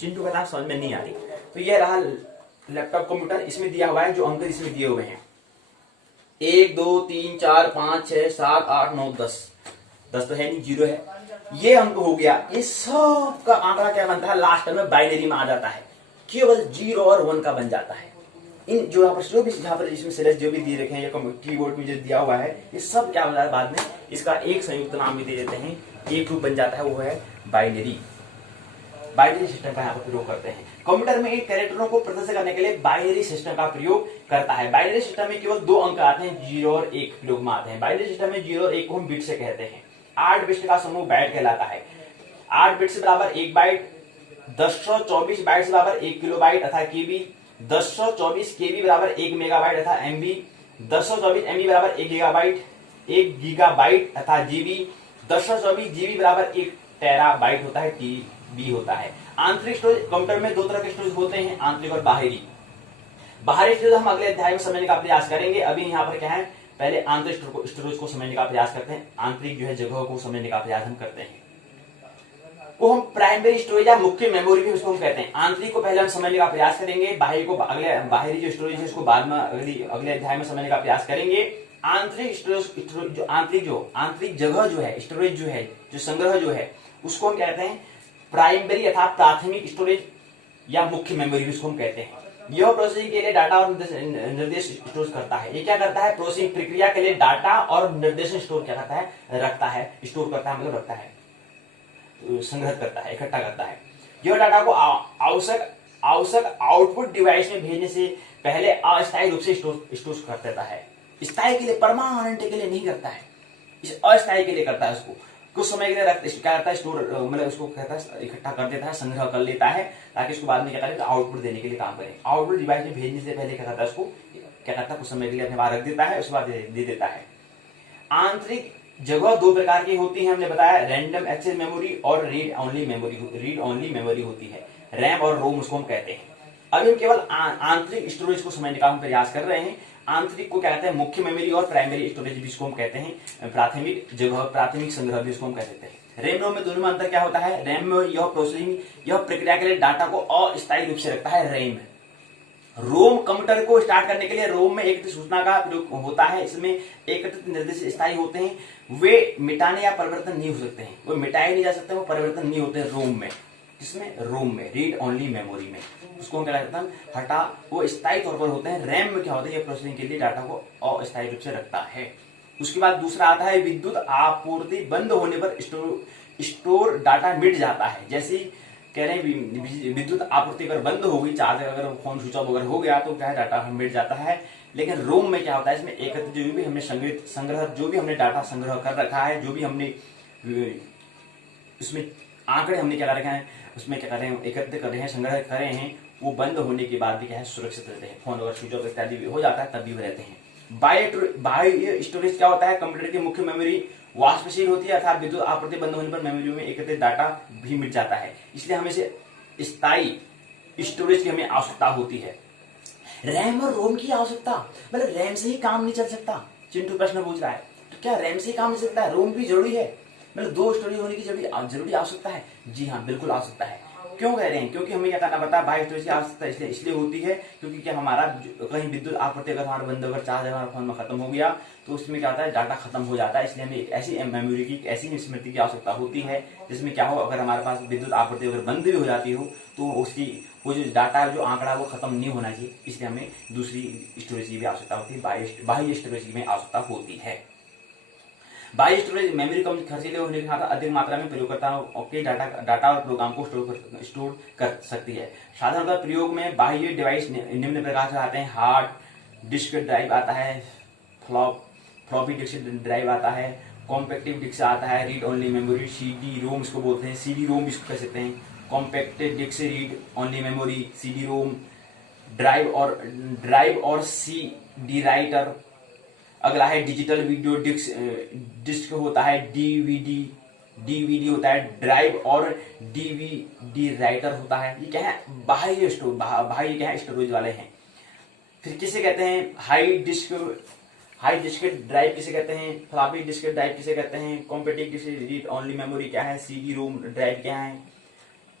चिंटू का नाम समझ में नहीं आ रही। तो यह रहा लैपटॉप कंप्यूटर, इसमें दिया हुआ है जो अंक इसमें दिए हुए हैं, 1 2 3 4 5 6 7 8 9 10 तो है नहीं, 0 है, ये अंक हो गया। इस सब का आंकड़ा क्या बनता है, लास्ट में बाइनरी में आ जाता है, केवल 0 और 1 का बन जाता है। इन जो यहाँ पर इसमें सिलेक्ट जो भी दिए रखे हैं, या कीबोर्ड में जो दिया हुआ है, ये सब क्या होता है, बाद में इसका एक संयुक्त नाम भी दे देते हैं, एक रूप बन जाता है, वो है बाइनरी। बाइनरी सिस्टम का यहाँ पर प्रयोग करते हैं। कंप्यूटर में इन कैरेक्टरों को प्रदर्शित करने के लिए बाइनरी सिस्टम का प्रयोग करता है। बाइनरी सिस्टम में केवल 2 अंक आते हैं, 0 और 1 प्रयोग में आते हैं। बाइनरी सिस्टम में 0 और 1 को हम बिट से कहते हैं। 8 बिट्स का समूह बाइट कहलाता है। 8 बिट्स बराबर 1 बाइट, 1024 बाइट्स बराबर 1 किलोबाइट अथा केबी, 1024 केबी बराबर 1 मेगाबाइट अथा एमबी, 1024 एमबी बराबर 1 गीगाबाइट, 1 गीगाबाइट अथा जीबी, 1024 जीबी बराबर 1 टेराबाइट होता है बी होता है। आंतरिक स्टोरेज, कंप्यूटर में दो तरह के स्टोरेज होते हैं, आंतरिक और बाहरी। बाहरी स्टोरेज हम अगले अध्याय में समझने का प्रयास करेंगे। अभी यहाँ पर क्या है, पहले आंतरिक स्टोरेज को समझने का प्रयास करते हैं, आंतरिक जो है जगह को समझने का प्रयास हम करते हैं। वो हम प्राइमरी स्टोरेज या मुख्य मेमोरी भी उसको हम कहते हैं। आंतरिक को पहले हम समझने का प्रयास करेंगे, बाहरी को अगले, बाहरी जो स्टोरेज है उसको बाद में अगले अध्याय में समझने का प्रयास करेंगे। आंतरिक स्टोरेज जो आंतरिक जगह जो है, स्टोरेज जो है, जो संग्रह जो है, उसको हम कहते हैं प्राइमरी अर्थात प्राथमिक स्टोरेज या मुख्य मेमोरी भी उसको हम कहते हैं। यह प्रोसेसिंग के लिए डाटा और निर्देश स्टोर करता है। ये क्या करता है, प्रोसेसिंग प्रक्रिया के लिए डाटा और निर्देशन स्टोर क्या करता है, रखता है, स्टोर करता है, मतलब रखता है, संग्रह करता है, इकट्ठा करता है। यह डाटा को आवश्यक आउटपुट डिवाइस में भेजने से पहले अस्थायी रूप से स्टोर कर देता है। स्थायी के लिए, परमानेंट के लिए नहीं करता है, इस अस्थायी के लिए करता है। उसको कुछ समय के लिए क्या करता है, स्टोर मतलब उसको कहता है इकट्ठा कर देता है, संग्रह कर लेता है, ताकि उसको बाद में क्या करे, आउटपुट देने के लिए काम करे। आउटपुट डिवाइस में भेजने से पहले क्या करता है, उसको क्या करता है, कुछ समय के लिए अपने पास रख देता है, उसके बाद दे देता है। आंतरिक जगह दो प्रकार की होती है, हमने बताया, रैंडम एक्सेस मेमोरी और रीड ओनली मेमोरी होती है। रैम और रोम उसको हम कहते हैं। अभी हम केवल आंतरिक स्टोरेज को समझने का हम प्रयास कर रहे हैं। आंतरिक को क्या कहते हैं, मुख्य मेमोरी और प्राइमरी स्टोरेज भी इसको हम कहते हैं, प्राथमिक जगह, प्राथमिक संग्रह भी इसको हम कह सकते हैं। रैम रोम में दोनों में अंतर क्या होता है, रैम में यह प्रोसेसिंग, यह प्रक्रिया के लिए डाटा को अस्थायी रूप से रखता है रैम। रोम कंप्यूटर को स्टार्ट करने के लिए रोम में एक सूचना का प्रयोग होता है, इसमें एकत्रित निर्देश स्थायी होते हैं, वे मिटाने या परिवर्तन नहीं हो सकते हैं, वो मिटाए नहीं जा सकते, वो परिवर्तन नहीं होते रोम में। किसमें, रोम में, रीड ओनली मेमोरी में, उसको हम क्या कहते हैं, हटा, वो स्थायी तौर पर होते हैं। रैम में क्या होता है, ये प्रोसेसिंग के लिए डाटा को अस्थायी रूप से रखता है। उसके बाद दूसरा आता है, विद्युत आपूर्ति बंद होने पर स्टोर डाटा मिट जाता है। जैसे कह रहे हैं विद्युत आपूर्ति अगर बंद हो गई, चार्ज अगर फोन स्विच ऑफ अगर हो गया तो क्या है, डाटा मिट जाता है। लेकिन रोम में क्या होता है, इसमें एकत्रित जो भी हमने संग्रह, जो भी हमने डाटा संग्रह कर रखा है, जो भी हमने उसमें आंकड़े हमने क्या कर रखे हैं, उसमें क्या कर रहे हैं, एकत्रित कर रहे हैं, संग्रह कर रहे हैं, वो बंद होने के बाद भी क्या है, सुरक्षित रहते हैं। फोन अगर स्विच ऑफ इत्यादि हो जाता है तब भी वो रहते हैं। बाह्य स्टोरेज क्या होता है, कंप्यूटर की मुख्य मेमोरी वाष्पशील होती है, अर्थात विद्युत आपूर्ति बंद होने पर मेमोरी में एकत्रित डाटा भी मिट जाता है, इसलिए हमें स्थायी स्टोरेज की हमें आवश्यकता होती है। रैम और रोम की आवश्यकता, मतलब रैम से ही काम नहीं चल सकता। चिंटू प्रश्न पूछ रहा है, तो क्या रैम से ही काम नहीं चल सकता है, रोम भी जरूरी है, मतलब दो स्टोरेज होने की जरूरी आवश्यकता है। जी हाँ, बिल्कुल आवश्यकता है। क्यों कह रहे हैं, क्योंकि हमें क्या करना पड़ता है, बाह्य स्टोरेज की आवश्यकता इसलिए होती है क्योंकि क्या हमारा कहीं विद्युत आपूर्ति अगर हमारा बंद, अगर चार्ज हमारे फोन में खत्म हो गया तो उसमें क्या होता है, डाटा खत्म हो जाता है। इसलिए हमें एक ऐसी मेमोरी की, ऐसी स्मृति की आवश्यकता होती है जिसमें क्या हो, अगर हमारे पास विद्युत आपूर्ति अगर बंद भी हो जाती हो तो उसकी वो जो डाटा, जो आंकड़ा, वो खत्म नहीं होना चाहिए, इसलिए हमें दूसरी स्टोरेज की भी आवश्यकता होती है, बाह्य स्टोरेज की भी आवश्यकता होती है। बाह्य स्टोरेज मेमोरी कम खर्चीले होने के साथ अधिक मात्रा में प्रयोगकर्ताओं के डाटा और प्रोग्राम को स्टोर कर सकती है। साधारणतः प्रयोग में बाह्य डिवाइस निम्न प्रकार से आते हैं, हार्ड डिस्क ड्राइव आता है, फ्लॉपी डिस्क ड्राइव आता है, कॉम्पैक्टिव डिस्क आता है, read only memory, CD ROM इसको बोलते हैं, सीडी रोम इसको कह सकते हैं, compacted disc, read only memory, CD ROM, drive और सीडी राइटर। अगला है डिजिटल वीडियो डिस्क होता है, डीवीडी होता है, ड्राइव और डीवीडी राइटर होता है। ये क्या है, बाह्य क्या है, स्टोरेज वाले हैं। फिर किसे कहते हैं, हाई डिस्क ड्राइव किसे कहते हैं, फ्लॉपी डिस्क ड्राइव किसे कहते हैं, compact disc, read only memory क्या है, सीडी रोम ड्राइव क्या है,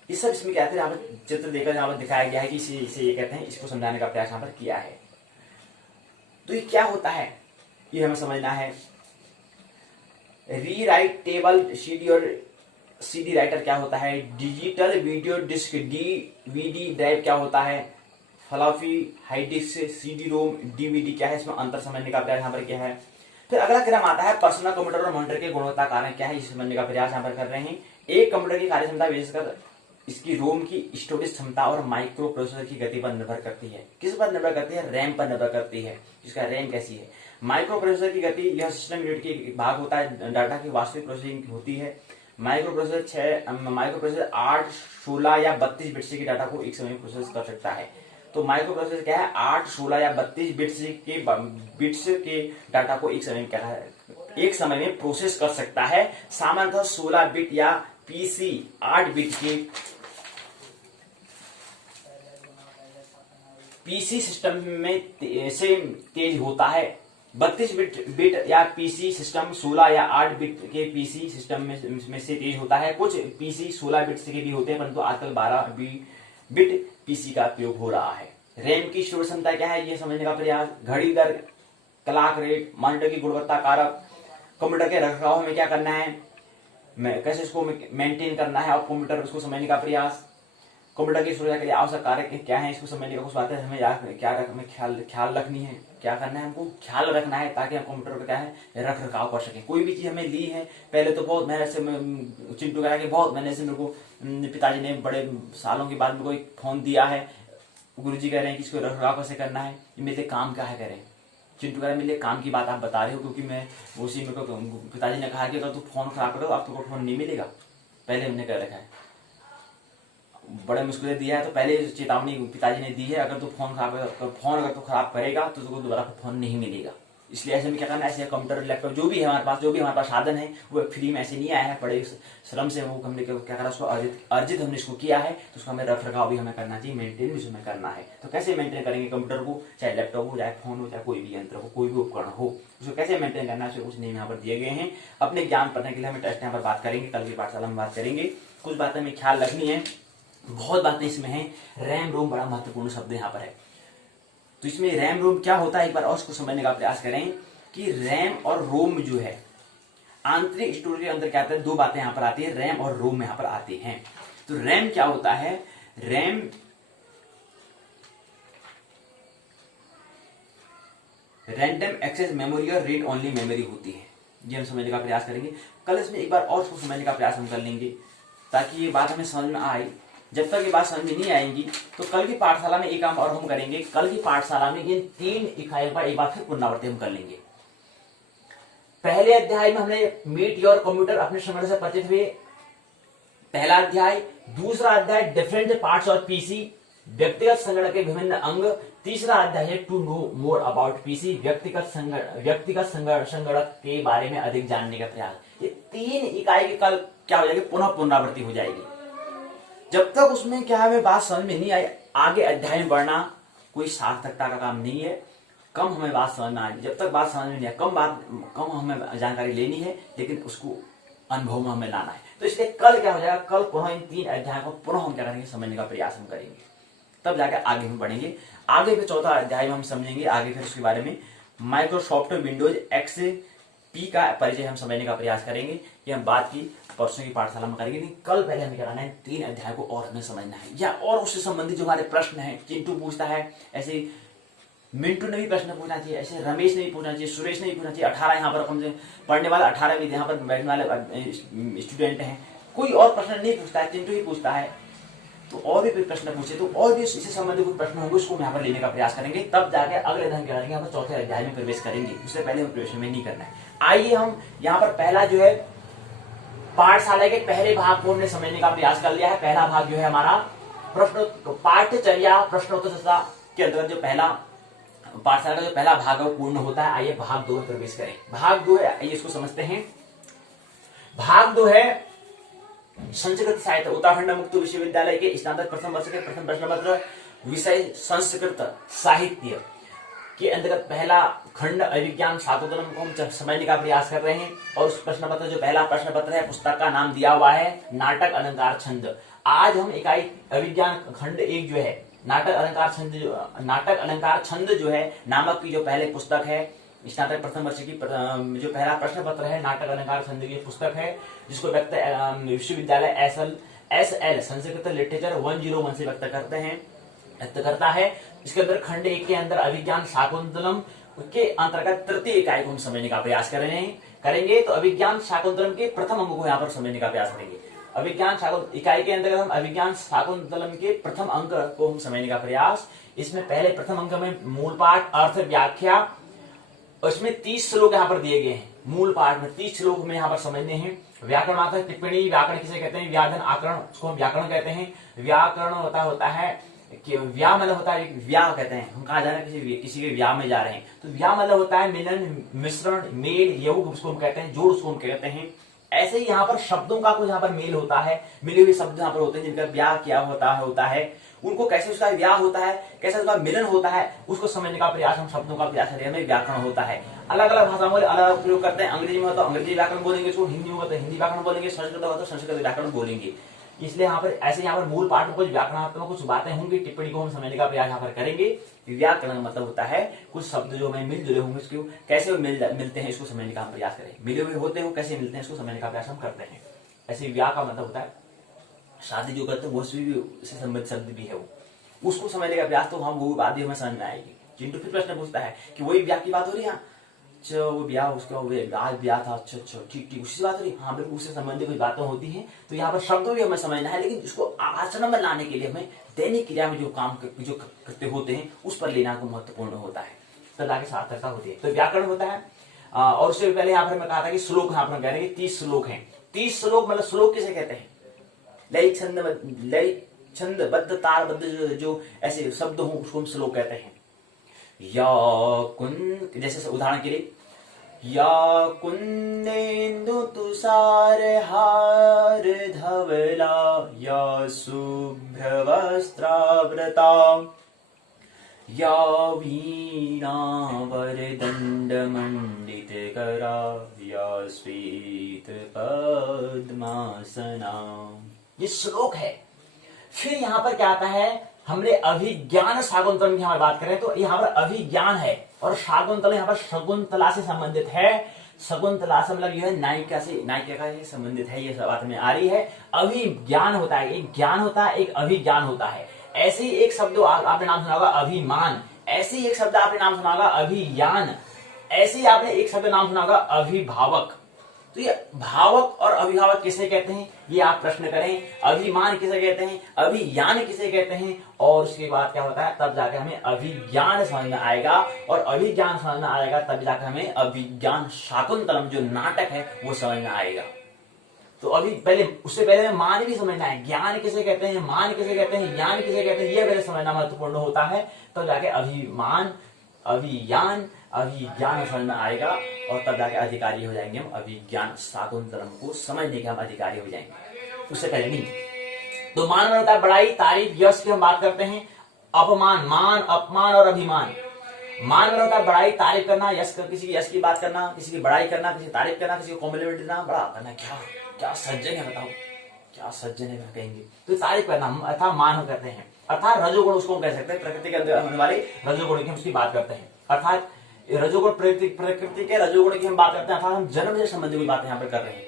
ये सब इसमें क्या है, यहाँ पर चित्र देकर यहाँ पर दिखाया गया है कि इसे ये कहते हैं, इसको समझाने का प्रयास यहाँ पर किया है। तो ये क्या होता है, ये हमें समझना है। रीराइट टेबल सीडी और सीडी राइटर क्या होता है, digital video disc DVD drive क्या होता है, floppy high disk, CD ROM, DVD क्या है, इसमें अंतर समझने का प्रयास यहाँ पर क्या है। फिर अगला क्रम आता है पर्सनल कंप्यूटर और मॉनिटर के गुणवत्ता कारण क्या है, इसे समझने का प्रयास यहाँ पर कर रहे हैं। एक कंप्यूटर की कार्यक्षमता विशेषकर इसकी रोम की स्टोरेज क्षमता और माइक्रो प्रोसेसर की गति पर निर्भर करती है। किस पर निर्भर करती है, रैम पर निर्भर करती है, इसका रैम कैसी है। माइक्रो प्रोसेसर की गति, यह सिस्टम यूनिट की भाग होता है, डाटा की वास्तविक प्रोसेसिंग होती है। माइक्रो प्रोसेसर 8, 16 या 32 बिट से की डाटा को एक समय में प्रोसेस कर सकता है। तो माइक्रो प्रोसेसर क्या है, 8, 16 या 32 बिट्स के डाटा को एक समय में क्या है, एक समय में प्रोसेस कर सकता है। सामान्यतः 16 बिट या पीसी 8 बिट के पीसी सिस्टम में से तेज होता है। 32 बिट या पीसी सिस्टम 16 या 8 बिट के पीसी सिस्टम में से तेज होता है। कुछ पीसी 16 बिट के भी होते हैं, परंतु आजकल 12 बिट पीसी का उपयोग हो रहा है। रैम की स्टोरेज क्षमता क्या है, ये समझने का प्रयास। घड़ी दर, क्लॉक रेट, मॉनिटर की गुणवत्ता कारक, कंप्यूटर के रखरखाव में क्या करना है, कैसे इसको मेंटेन करना है, और कंप्यूटर उसको समझने का प्रयास। कंप्यूटर की सुरक्षा के लिए आवश्यक कार्य क्या है, इसको समझने का कुछ बातें हमें हमें ख्याल रखनी है, क्या करना है, हमको ख्याल रखना है ताकि हम कंप्यूटर का क्या है रख रखाव कर सकें। कोई भी चीज हमें ली है, पहले तो बहुत मेहनत से चिंटू कहा कि बहुत मेहनत से मेरे को पिताजी ने बड़े सालों के बाद मेरे को एक फोन दिया है। गुरुजी कह रहे हैं कि इसको रख रखाव कैसे करना है, मेरे लिए काम क्या है करें। चिंटू कह रहे मेरे लिए काम की बात आप बता रहे हो, क्योंकि मैं उसी मेरे को पिताजी ने कहा कि अगर तू फोन खराब करो आपको फोन नहीं मिलेगा। पहले हमने कह रखा है, बड़े मुश्किलें दिया है तो पहले चेतावनी पिताजी ने दी है, अगर तू फोन खराब करेगा तो तुझको दोबारा फोन नहीं मिलेगा। इसलिए ऐसे में क्या करना है, ऐसे कंप्यूटर लैपटॉप जो भी हमारे पास साधन है वो फ्री में ऐसे नहीं आया है, बड़े श्रम से वो हमने क्या करा, उसको अर्जित हमने इसको किया है, तो उसका हमें रख रखाव भी हमें करना चाहिए, मेंटेन भी हमें करना है। तो कैसे मेंटेन करेंगे कंप्यूटर को, चाहे लैपटॉप हो, चाहे फोन हो, चाहे कोई भी यंत्र हो, कोई भी उपकरण हो, उसको कैसे मेंटेन करना है, कुछ नियम यहाँ पर दिए गए हैं। अपने ज्ञान पढ़ने के लिए हमें टेस्ट यहाँ पर बात करेंगे, कल की पाठशाला में बात करेंगे। कुछ बातें हमें ख्याल रखनी है, बहुत बातें इसमें हैं। रैम रोम बड़ा महत्वपूर्ण शब्द यहाँ पर है। तो इसमें रैम रोम क्या होता है, एक बार और उसको समझने का प्रयास करें कि रैम और रोम जो है आंतरिक स्टोरेज के अंदर क्या आता है, दो बातें यहाँ पर आती है, रैम और रोम यहाँ पर आती हैं। तो रैम क्या होता है, रैम रैंडम एक्सेस मेमोरी और रीड ओनली मेमोरी होती है। ये हम समझने का प्रयास करेंगे कल। इसमें एक बार और उसको समझने का प्रयास हम कर लेंगे ताकि ये बात हमें समझ में आए। जब तक ये बात समझ में नहीं आएगी तो कल की पाठशाला में एक काम और हम करेंगे। कल की पाठशाला में इन 3 इकाइयों का एक बार फिर पुनरावृत्ति हम कर लेंगे। पहले अध्याय में हमने मीट योर कंप्यूटर अपने संगठन से परिचित हुए, पहला अध्याय। दूसरा अध्याय डिफरेंट पार्ट्स ऑफ पीसी, व्यक्तिगत संगणक के विभिन्न अंग। तीसरा अध्याय है to know more about PC, व्यक्तिगत संगणक के बारे में अधिक जानने का प्रयास। ये 3 इकाई की कल क्या हो जाएगी, पुनः पुनरावृत्ति हो जाएगी। जब तक उसमें क्या हमें बात समझ में नहीं आई, आगे अध्याय में बढ़ना कोई सार्थकता का काम नहीं है। कम हमें बात समझ में आएगी, जब तक बात समझ में नहीं आए, कम हमें जानकारी लेनी है, लेकिन उसको अनुभव में हमें लाना है। तो इसलिए कल क्या हो जाएगा, कल पुनः इन 3 अध्यायों को पुनः हम क्या करेंगे, समझने का प्रयास हम करेंगे, तब जाकर आगे हम बढ़ेंगे। आगे फिर चौथा अध्याय में हम समझेंगे आगे फिर उसके बारे में माइक्रोसॉफ्ट विंडोज XP का परिचय हम समझने का प्रयास करेंगे। ये हम बात की परसों की पाठशाला में करेंगे, लेकिन कल पहले हमें कराना है 3 अध्याय को और हमें समझना है, या और उससे संबंधित जो हमारे प्रश्न है, चिंटू पूछता है, ऐसे मिंटू ने भी प्रश्न पूछना चाहिए, ऐसे रमेश ने भी पूछना चाहिए, सुरेश ने भी पूछना चाहिए। 18 यहाँ पर हमसे पढ़ने वाले 18 भी यहाँ पर बैठने वाले स्टूडेंट हैं, कोई और प्रश्न नहीं पूछता है, चिंटू ही पूछता है। तो और भी प्रश्न पूछे तो और भी इससे संबंधित कुछ प्रश्न होंगे, उसको यहाँ पर लेने का प्रयास करेंगे, तब जाके अगले दिन क्या करेंगे, हम चौथे अध्याय में प्रवेश करेंगे। उससे पहले हम प्रवेश में नहीं करना है। आइए हम यहाँ पर पहला जो है पाठशाला के पहले भाग को हमने समझने का प्रयास कर लिया है। पहला भाग जो है हमारा पाठ्यचर्या प्रश्नोत्तर के अंतर्गत जो पहला पाठशाला का जो पहला भाग है वो पूर्ण होता है। आइए भाग 2 में प्रवेश करें। भाग 2 है, आइए इसको समझते हैं। भाग 2 है संस्कृत साहित्य, उत्तराखंड मुक्त विश्वविद्यालय के स्नातक प्रथम वर्ष के प्रथम प्रश्न पत्र, विषय संस्कृत साहित्य के अंतर्गत पहला खंड अभिज्ञान शाकुंतलम को हम समझने का प्रयास कर रहे हैं। और उस प्रश्न पत्र जो पहला प्रश्न पत्र है, पुस्तक का नाम दिया हुआ है नाटक अलंकार छंद। आज हम इकाई अभिज्ञान खंड 1 जो है नाटक अलंकार छंद जो है नामक की जो पहले पुस्तक है, स्नातक प्रथम वर्ष की जो पहला प्रश्न पत्र है नाटक अलंकार छंद की पुस्तक है, जिसको विश्वविद्यालय SL संस्कृत लिटरेचर 101 से व्यक्त करता है। इसके अंदर खंड 1 के अंदर अभिज्ञान शाकुंतलम के अंतर्गत तृतीय इकाई को हम समझने का प्रयास करेंगे। तो अभिज्ञान शाकुंतलम के प्रथम अंग को यहाँ पर समझने का प्रयास करेंगे। अभिज्ञान इकाई के अंतर्गत हम अभिज्ञान शाकुंतलम के प्रथम अंक को हम समझने का प्रयास। इसमें पहले प्रथम अंक में मूल पाठ, अर्थ, व्याख्या, उसमें 30 श्लोक यहाँ पर दिए गए हैं। मूल पाठ में 30 श्लोक हमें यहाँ पर समझने हैं। व्याकरण आता है, टिप्पणी, व्याकरण किसे कहते हैं, व्याधन, आकरण, उसको हम व्याकरण कहते हैं। व्याकरण होता है कि व्या मतलब होता है, व्या कहते हैं, हम कहा जा रहे हैं किसी के व्या में जा रहे हैं, तो व्या मतलब होता है मिलन, मिश्रण, मेल, योग उसको हम कहते हैं, जोड़ उसको हम कहते हैं। ऐसे ही यहाँ पर शब्दों का कुछ यहाँ पर मेल होता है, मिले हुए शब्द यहाँ पर होते हैं जिनका ब्याह क्या होता है, उनको कैसे उसका ब्याह होता है, कैसे उसका मिलन होता है, उसको समझने का प्रयास हम शब्दों का प्रयास करेंगे। व्याकरण होता है, अलग अलग भाषाओं में अलग अलग प्रयोग करते हैं। अंग्रेजी में हो तो अंग्रेजी व्याकरण बोलेंगे, उसको हिंदी में हो तो हिंदी व्याकरण बोलेंगे, संस्कृत में हो तो संस्कृत व्याकरण बोलेंगे। इसलिए यहाँ पर ऐसे यहाँ पर मूल पाठ में कुछ व्याकरणात्मक कुछ बातें होंगी, टिप्पणी को हम समझने का प्रयास यहाँ पर करेंगे। व्याकरण मतलब होता है कुछ शब्द जो हमें मिल जुले होंगे, उसको कैसे मिलते हैं इसको समझने का हम प्रयास करें। मिले हुए होते हैं वो कैसे मिलते हैं इसको समझने का प्रयास हम करते हैं। ऐसे व्याह का मतलब होता है शादी जो करते हैं वो से संबंधित शब्द भी है, वो उसको समझने का प्रयास तो हम वो बात भी हमें समझ में आएगी। चिंटू फिर प्रश्न पूछता है कि वही ब्याह की बात हो रही है, अच्छा वो ब्याह उसका आज ब्याह था, अच्छा अच्छा ठीक ठीक उसी से बात हो रही है, हाँ बिल्कुल उससे संबंधित कोई बातें होती हैं। तो यहाँ पर शब्द भी हमें समझना है, लेकिन इसको आचरण में लाने के लिए हमें दैनिक क्रिया में जो काम जो करते होते हैं उस पर लेना को महत्वपूर्ण होता है, तब जाके सार्थकता होती है। तो व्याकरण होता है। और उससे पहले यहाँ पर मैं कहा था कि श्लोक यहाँ पर कह रहे हैं 30 श्लोक हैं। 30 श्लोक मतलब श्लोक किसे कहते हैं? लय छंदबद्ध तालबद्ध जो ऐसे शब्द हो उसको हम श्लोक कहते हैं। या कुन, जैसे उदाहरण के लिए, या कुंदेन्दु तुषार हार धवला, या शुभ्र वस्त्रावृता, या वीणा वरदंड मंडित करा, या श्वेत पद्मासना। ये श्लोक है। फिर यहाँ पर क्या आता है, हमने अभिज्ञान शाकुंतलम की हमारी बात करें तो यहाँ पर अभिज्ञान है, और शाकुंतलम यहाँ पर शकुंतला से संबंधित है। शकुंतला से मतलब यह नायिका का संबंधित है, ये सब बात में आ रही है। अभिज्ञान होता है, एक ज्ञान होता है, एक अभिज्ञान होता है। ऐसे ही एक शब्द आपने नाम सुना होगा अभिमान, ऐसे ही एक शब्द आपने नाम सुना होगा अभिज्ञान, ऐसे ही आपने एक शब्द नाम सुना होगा अभिभावक। तो ये भावक और अभिभावक किसे कहते हैं, ये आप प्रश्न करें। अभिमान किसे कहते हैं, अभिज्ञान किसे कहते हैं, और उसके बाद क्या होता है, तब जाकर हमें अभिज्ञान समझ में आएगा, और अभिज्ञान समझ में आएगा तब जाकर हमें अभिज्ञान शाकुंतलम जो नाटक है वो समझ में आएगा। तो अभी पहले उससे पहले हमें मान भी समझना है, ज्ञान किसे कहते हैं, मान किसे कहते हैं, ज्ञान किसे कहते हैं, ये पहले समझना महत्वपूर्ण होता है। तब जाके अभिमान, अभिज्ञान, अभिज्ञान समझ में आएगा, और तब जाके अधिकारी हो जाएंगे हम अभिज्ञान शाकुंतलम को समझने के हम अधिकारी हो जाएंगे, उससे पहले नहीं। तो मान में होता है बड़ाई, तारीफ, यश की हम बात करते हैं। अपमान, मान, अपमान और अभिमान। मान में होता है बड़ाई, तारीफ करना, किसी की यश की बात करना, किसी की बड़ाई करना, किसी की तारीफ करना, किसी को कॉम्प्लीमेंट देना, बड़ा करना, क्या क्या सज्जन है, बताओ क्या सज्जन है कहेंगे, तो तारीफ करना अर्थात मान हम करते हैं। अर्थात रजोगुण उसको हम कह सकते हैं, प्रकृति के अंदर होने वाले रजोगुण की हम उसकी बात करते हैं। अर्थात रजोगुण प्रकृति के रजोगुण की हम बात करते हैं, अर्थात हम जन्म से संबंधित कोई बातें यहाँ पर कर रहे हैं,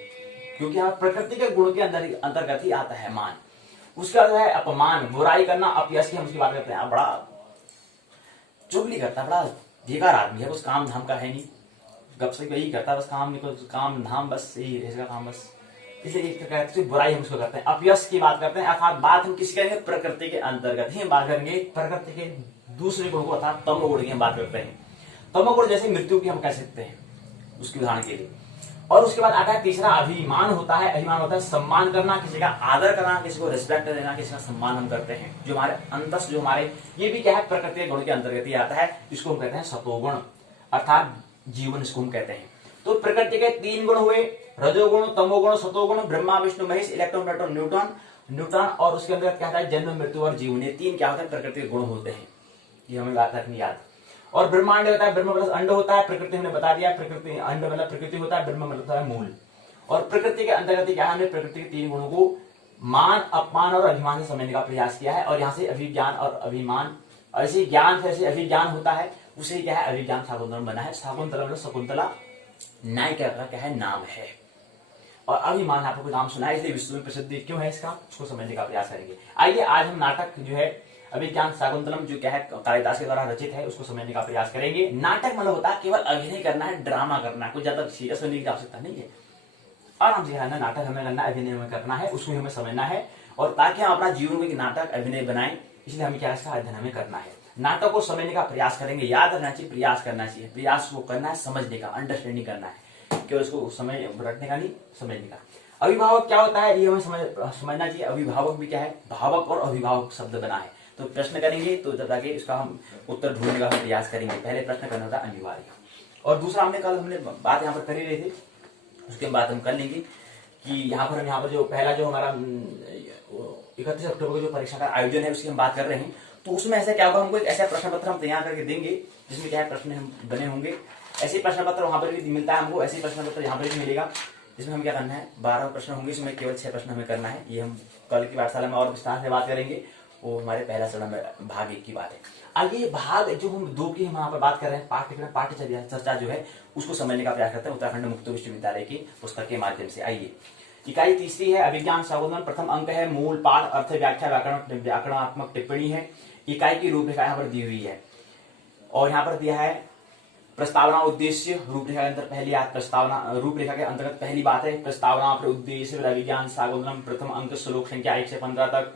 क्योंकि यहाँ प्रकृति के गुण के अंतर्गत ही आता है मान। उसके बाद है अपमान, बुराई करना, अपयश की हम उसकी बात करते हैं। बड़ा चुगली करता, बड़ा बेकार आदमी है, कुछ काम धाम का है नहीं, गपशप यही करता है, बस काम धाम बस यही इसका काम बस, इसलिए एक प्रकार से बुराई हम उसको करते हैं। अपयश की बात करते हैं, अर्थात बात हम किसकी करेंगे, प्रकृति के अंतर्गत ही बात करेंगे, प्रकृति के दूसरे गुण को अर्थात तमोगुण की हम बात करते हैं। तमोगुण जैसे मृत्यु की हम कह सकते हैं, उसके उदाहरण के लिए। और उसके बाद आता है तीसरा अभिमान होता है। अभिमान होता है सम्मान करना, किसी का आदर करना, किसी को रिस्पेक्ट देना, किसी का सम्मान हम करते हैं, जो हमारे अंतस जो हमारे, ये भी क्या है, प्रकृति के गुण के अंतर्गत ही आता है। इसको हम कहते हैं सतोगुण, अर्थात जीवन, इसको हम कहते हैं। तो प्रकृति के 3 गुण हुए, रजोगुण, तमोगुण, सतोगुण, Brahma Vishnu Mahesh, electron proton neutron, और उसके अंदर क्या होता है, जन्म मृत्यु और जीवन, ये 3 क्या होता है, प्रकृति के गुण होते हैं, ये हमें बात रखनी याद। और ब्रह्मांड होता है, ब्रह्म प्लस अंड होता है, प्रकृति हमने बता दिया, प्रकृति अंड मतलब प्रकृति होता है, ब्रह्म मतलब होता है मूल। और प्रकृति के अंतर्गत क्या है, हमने प्रकृति के 3 गुणों को मान, अपमान और अभिमान से समझने का प्रयास किया है। और यहाँ से अभिज्ञान और अभिमान, ऐसे ज्ञान से ऐसे अभिज्ञान होता है, उसे क्या है, अभिज्ञान शाकुंतलम बना है। शाकुंतलम मतलब शकुंतला नायिका का क्या है, नाम है। और अभिमान आपको नाम सुना है, इसलिए विश्व में प्रसिद्ध क्यों है इसका, उसको समझने का प्रयास करेंगे। आइए आज हम नाटक जो है अभिज्ञान शाकुंतलम जो क्या है कालिदास के द्वारा रचित है, उसको समझने का प्रयास करेंगे। नाटक मतलब होता है केवल अभिनय करना है, ड्रामा करना है, कुछ ज्यादा सीरियस होने की आवश्यकता नहीं है। आराम से है ना, नाटक हमें करना है, अभिनय हमें करना है, उसको हमें समझना है, और ताकि हम अपना जीवन में नाटक अभिनय बनाएं, इसलिए हमें क्या इसका अध्ययन हमें करना है। नाटक को समझने का प्रयास करेंगे, याद रखना चाहिए, प्रयास करना चाहिए, प्रयास को करना है, समझने का, अंडरस्टैंडिंग करना है, केवल उसको समझ रखने का नहीं, समझने का। अभिभावक क्या होता है, ये हमें समझना चाहिए। अभिभावक भी क्या है, भावक और अभिभावक शब्द बना है। तो प्रश्न करेंगे तो जब ताकि इसका हम उत्तर ढूंढने का प्रयास करेंगे। पहले प्रश्न करना था अनिवार्य, और दूसरा हमने कल बात यहाँ पर कर ही रहे थे, उसके बाद हम कर लेंगे कि यहाँ पर जो पहला जो हमारा 31 अक्टूबर को जो परीक्षा का आयोजन है उसकी हम बात कर रहे हैं। तो उसमें ऐसा क्या होगा, हमको एक ऐसा प्रश्न पत्र हम तैयार करके देंगे जिसमें क्या है प्रश्न हम बने होंगे। ऐसे प्रश्न पत्र वहां पर भी मिलता है हमको, ऐसे प्रश्न पत्र यहाँ पर भी मिलेगा, जिसमें हम क्या करना है 12 प्रश्न होंगे, इसमें केवल 6 प्रश्न हमें करना है। ये हम कल की पाठशाला में और विस्तार से बात करेंगे, वो हमारे पहला चरण में भाग 1 की बात है। आगे ये भाग जो हम 2 की हम यहाँ पर बात कर रहे हैं, पाठ्य चर्चा जो है उसको समझने का प्रयास करते हैं उत्तराखंड मुक्त विश्वविद्यालय की पुस्तक के माध्यम से। आइए, इकाई तीसरी है अभिज्ञान स्वागतम। प्रथम अंक है मूल पाठ, अर्थ, व्याख्या, व्याकरणात्मक टिप्पणी है। इकाई की रूपरेखा यहाँ पर दी हुई है और यहाँ पर दिया है प्रस्तावना, उद्देश्य, रूपरेखा के अंदर पहली प्रस्तावना, रूपरेखा के अंतर्गत पहली बात है प्रस्तावना, फिर उद्देश्य, फिर अभिज्ञान स्वागतम, प्रथम अंक, श्लोक संख्या 1 से 15 तक।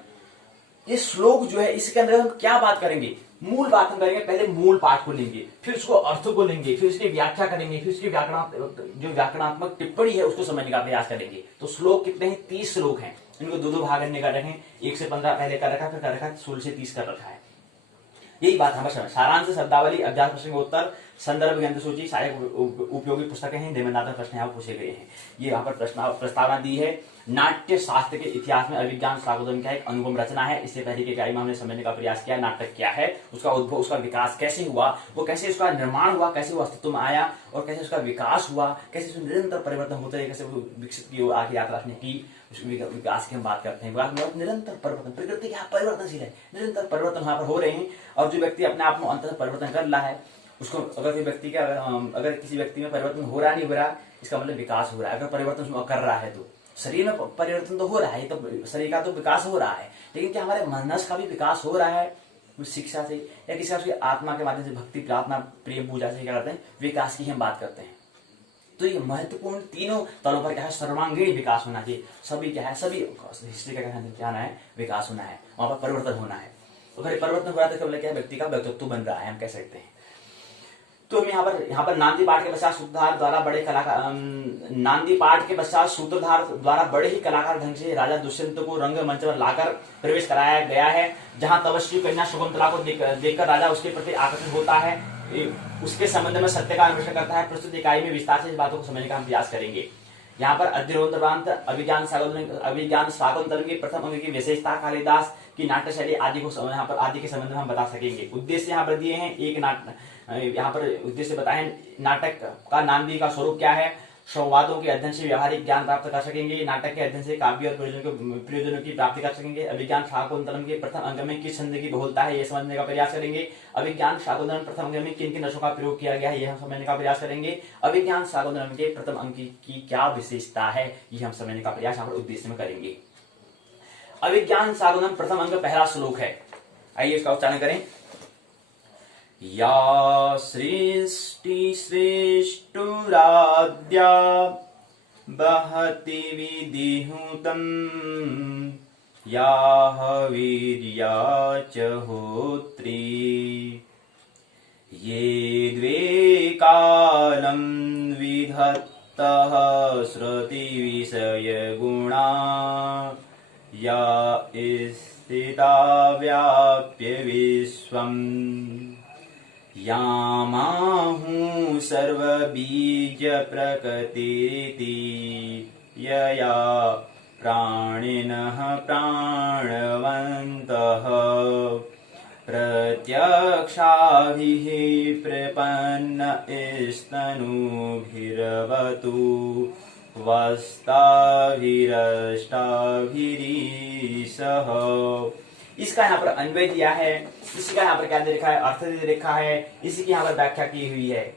ये श्लोक जो है इसके अंदर हम क्या बात करेंगे, मूल बात हम करेंगे। पहले मूल पाठ को लेंगे, फिर उसको अर्थ को लेंगे, फिर उसकी व्याख्या करेंगे, फिर उसकी व्याकरणात्मक टिप्पणी है उसको समझने का प्रयास करेंगे। तो श्लोक कितने हैं, 30 श्लोक हैं। इनको 2 भाग करने का रखें, 1 से 15 पहले कर रखा, फिर कर रखा 16 से 30 कर रखा है। यही बात हमें समझ। सारांश, शब्दावली, अभ्यास प्रश्न उत्तर, संदर्भ, ग्रंथ सूची, सहायक उपयोगी पुस्तकें हैं, निबंधात्मक प्रश्न यहाँ पूछे गए हैं। ये यहाँ पर प्रस्तावना दी है। नाट्य शास्त्र के इतिहास में अभिज्ञान स्वागतम का एक अनुपम रचना है। इससे पहले की इकाई में हमने समझने का प्रयास किया नाटक क्या है, उसका उद्भव, उसका विकास कैसे हुआ, वो कैसे उसका निर्माण हुआ, कैसे वो अस्तित्व में आया और कैसे उसका विकास हुआ, कैसे उसमें निरंतर परिवर्तन होते रहे, कैसे वो विकसित की आखिर यात्रा उसने की। विकास की हम बात करते हैं, विकास निरंतर परिवर्तन, प्रकृति क्या परिवर्तनशील है, निरंतर परिवर्तन वहां पर हो रहे हैं। और जो व्यक्ति अपने आप में अंतर परिवर्तन कर रहा है उसको, अगर कोई व्यक्ति का अगर किसी व्यक्ति में परिवर्तन हो रहा नहीं हो रहा, इसका मतलब विकास हो रहा है। अगर परिवर्तन कर रहा है तो शरीर में परिवर्तन तो हो रहा है, तो शरीर का तो विकास हो रहा है, लेकिन क्या हमारे मनस का भी विकास हो रहा है शिक्षा से, या किसी उसकी आत्मा के माध्यम से, भक्ति, प्रार्थना, प्रेम, पूजा से क्या करते हैं, विकास की हम बात करते हैं। तो ये महत्वपूर्ण तीनों तलों पर क्या है, सर्वांगीण विकास होना चाहिए। सभी क्या है, सभी हिस्ट्री का क्या है, विकास होना है, वहां पर परिवर्तन होना है। अगर परिवर्तन हो रहा है तो क्या व्यक्ति का व्यक्तित्व बन रहा है, हम कह सकते हैं। तो हम यहाँ पर नांदी पाठ के पश्चात सूत्रधार द्वारा बड़े कलाकार, नांदी पाठ के पश्चात सूत्रधार द्वारा बड़े ही कलाकार ढंग से राजा दुष्यंत को रंग मंच पर लाकर प्रवेश कराया गया है, जहां तपस्वी कन्या शकुंतला को देखकर राजा उसके प्रति आकर्षित होता है, उसके संबंध में सत्य का अन्वेषण करता है। प्रस्तुत इकाई में विस्तार से इस बातों को समझने का हम प्रयास करेंगे। यहाँ पर अध्यरोधप्रांत, अभिज्ञान शाकुंतलम की प्रथम अंक की विशेषता, कालिदास की नाट्य शैली आदि को यहाँ पर आदि के संबंध में हम बता सकेंगे। उद्देश्य यहाँ पर दिए हैं, यहाँ पर उद्देश्य बताए, नाटक का नांदी का स्वरूप क्या है, संवादों के अध्ययन से व्यवहारिक ज्ञान प्राप्त कर सकेंगे, नाटक के अध्ययन से काव्य और प्रयोजनों की प्राप्ति कर सकेंगे। अभिज्ञान शाकुंतलम के प्रथम अंक में किस छंद की बहुलता है, यह समझने का प्रयास करेंगे। अभिज्ञान शाकुंतलम प्रथम अंक में किन किन रसों का प्रयोग किया गया है, यह हम समझने का प्रयास करेंगे। अभिज्ञान शाकुंतलम के प्रथम अंक की क्या विशेषता है, यह हम समझने का प्रयास यहाँ पर उद्देश्य में करेंगे। अभिज्ञान शाकुंतलम प्रथम अंक पहला श्लोक है, आइए इसका उच्चारण करें। या सृष्टि श्रेष्ठुराद्या बहति विदिहुतम् या वीर्या च होत्री ये द्वे कालं विधत्तः श्रुति विषय गुणा या स्थिता व्याप्य विश्वम् यामाहु सर्वबीज प्रकृतिरिति यया प्राणिनः प्राणवन्तः प्रत्यक्षाभिः प्रपन्न स्तनूभिर्वतु वस्ताभिरष्टाभिरीशः। इसका यहाँ पर अन्वय दिया है, इसी का यहाँ पर क्या दे रखा है, अर्थ दे रखा है, इसी की यहाँ पर व्याख्या की हुई है।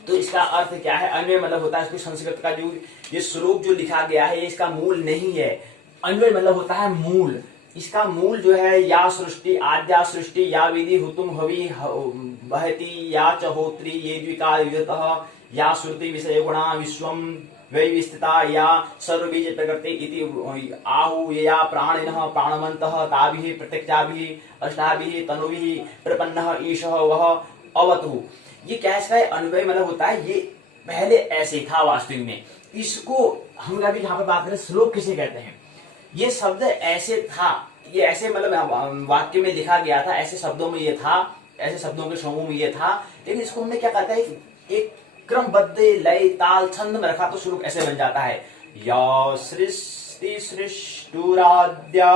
तो इसका अर्थ क्या है, अन्वय मतलब होता है इसको संस्कृत का जो ये श्लोक जो लिखा गया है इसका मूल नहीं है। अन्वय मतलब होता है मूल। इसका मूल जो है या सृष्टि, आद्या सृष्टि, या विधि हुतुम हवि बहति, या च होत्री, ये द्विकाल विधतः, या श्रुति विषय गुणा विश्वम वैविस्थिता, या सर्वबीज प्रकृति इति आहु या प्राणिनः प्राणवन्तः ताभिः प्रत्यक्षाभिः अष्टाभिः तनुभिः प्रपन्नः ईशः वह अवतु। ये कैसा है, अन्वय मतलब होता है ये पहले ऐसे था वास्तविक में। इसको हम अभी यहाँ पर बात करें श्लोक किसे कहते हैं, ये शब्द ऐसे था, ये ऐसे मतलब वाक्य में लिखा गया था, ऐसे शब्दों में ये था, ऐसे शब्दों के समूह में ये था, लेकिन इसको हमने क्या कहता है एक क्रमबद्ध लय ताल छंद में रखा तो श्लोक ऐसे बन जाता है। या सृष्टि सृष्टुराद्या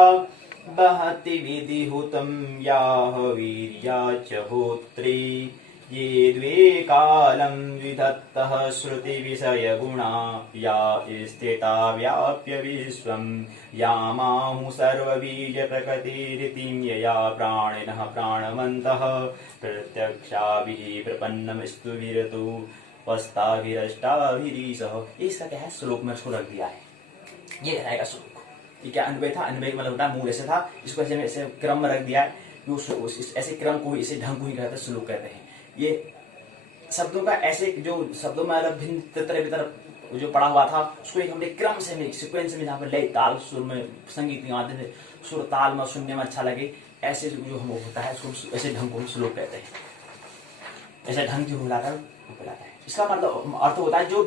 वहति विधिहुतं याह वीर्या च होत्री ये द्वे कालं विधत्तः श्रुतिविषयगुणा या स्थिता व्याप्य विश्वं यामाहु सर्वबीजप्रकृतिरितिं यया प्राणिनः प्राणवन्तः प्रत्यक्षाभिः प्रपन्नमस्तु विरतु वस्ताभिरष्टाभिरीशः। इसका क्या है, श्लोक में इसको रख दिया है, ये रहेगा श्लोक। ये क्या अन्वय था, अन्वय मतलब होता है मूल ऐसे था, इसको ऐसे क्रम में रख दिया है। ऐसे क्रम को ही, इसे ढंग को ही कहते हैं, श्लोक कहते हैं। ये शब्दों का ऐसे जो शब्दों में अलग भिन्न तितर जो पड़ा हुआ था उसको एक हमने क्रम से सीक्वेंस में जहाँ पर लय ताल सुर में संगीत आदि सुर ताल में सुनने में अच्छा लगे, ऐसे जो हम होता है उसको ऐसे ढंग को हम श्लोक कहते हैं। ऐसे ढंग जो बुलाता है इसका मतलब अर्थ होता है जो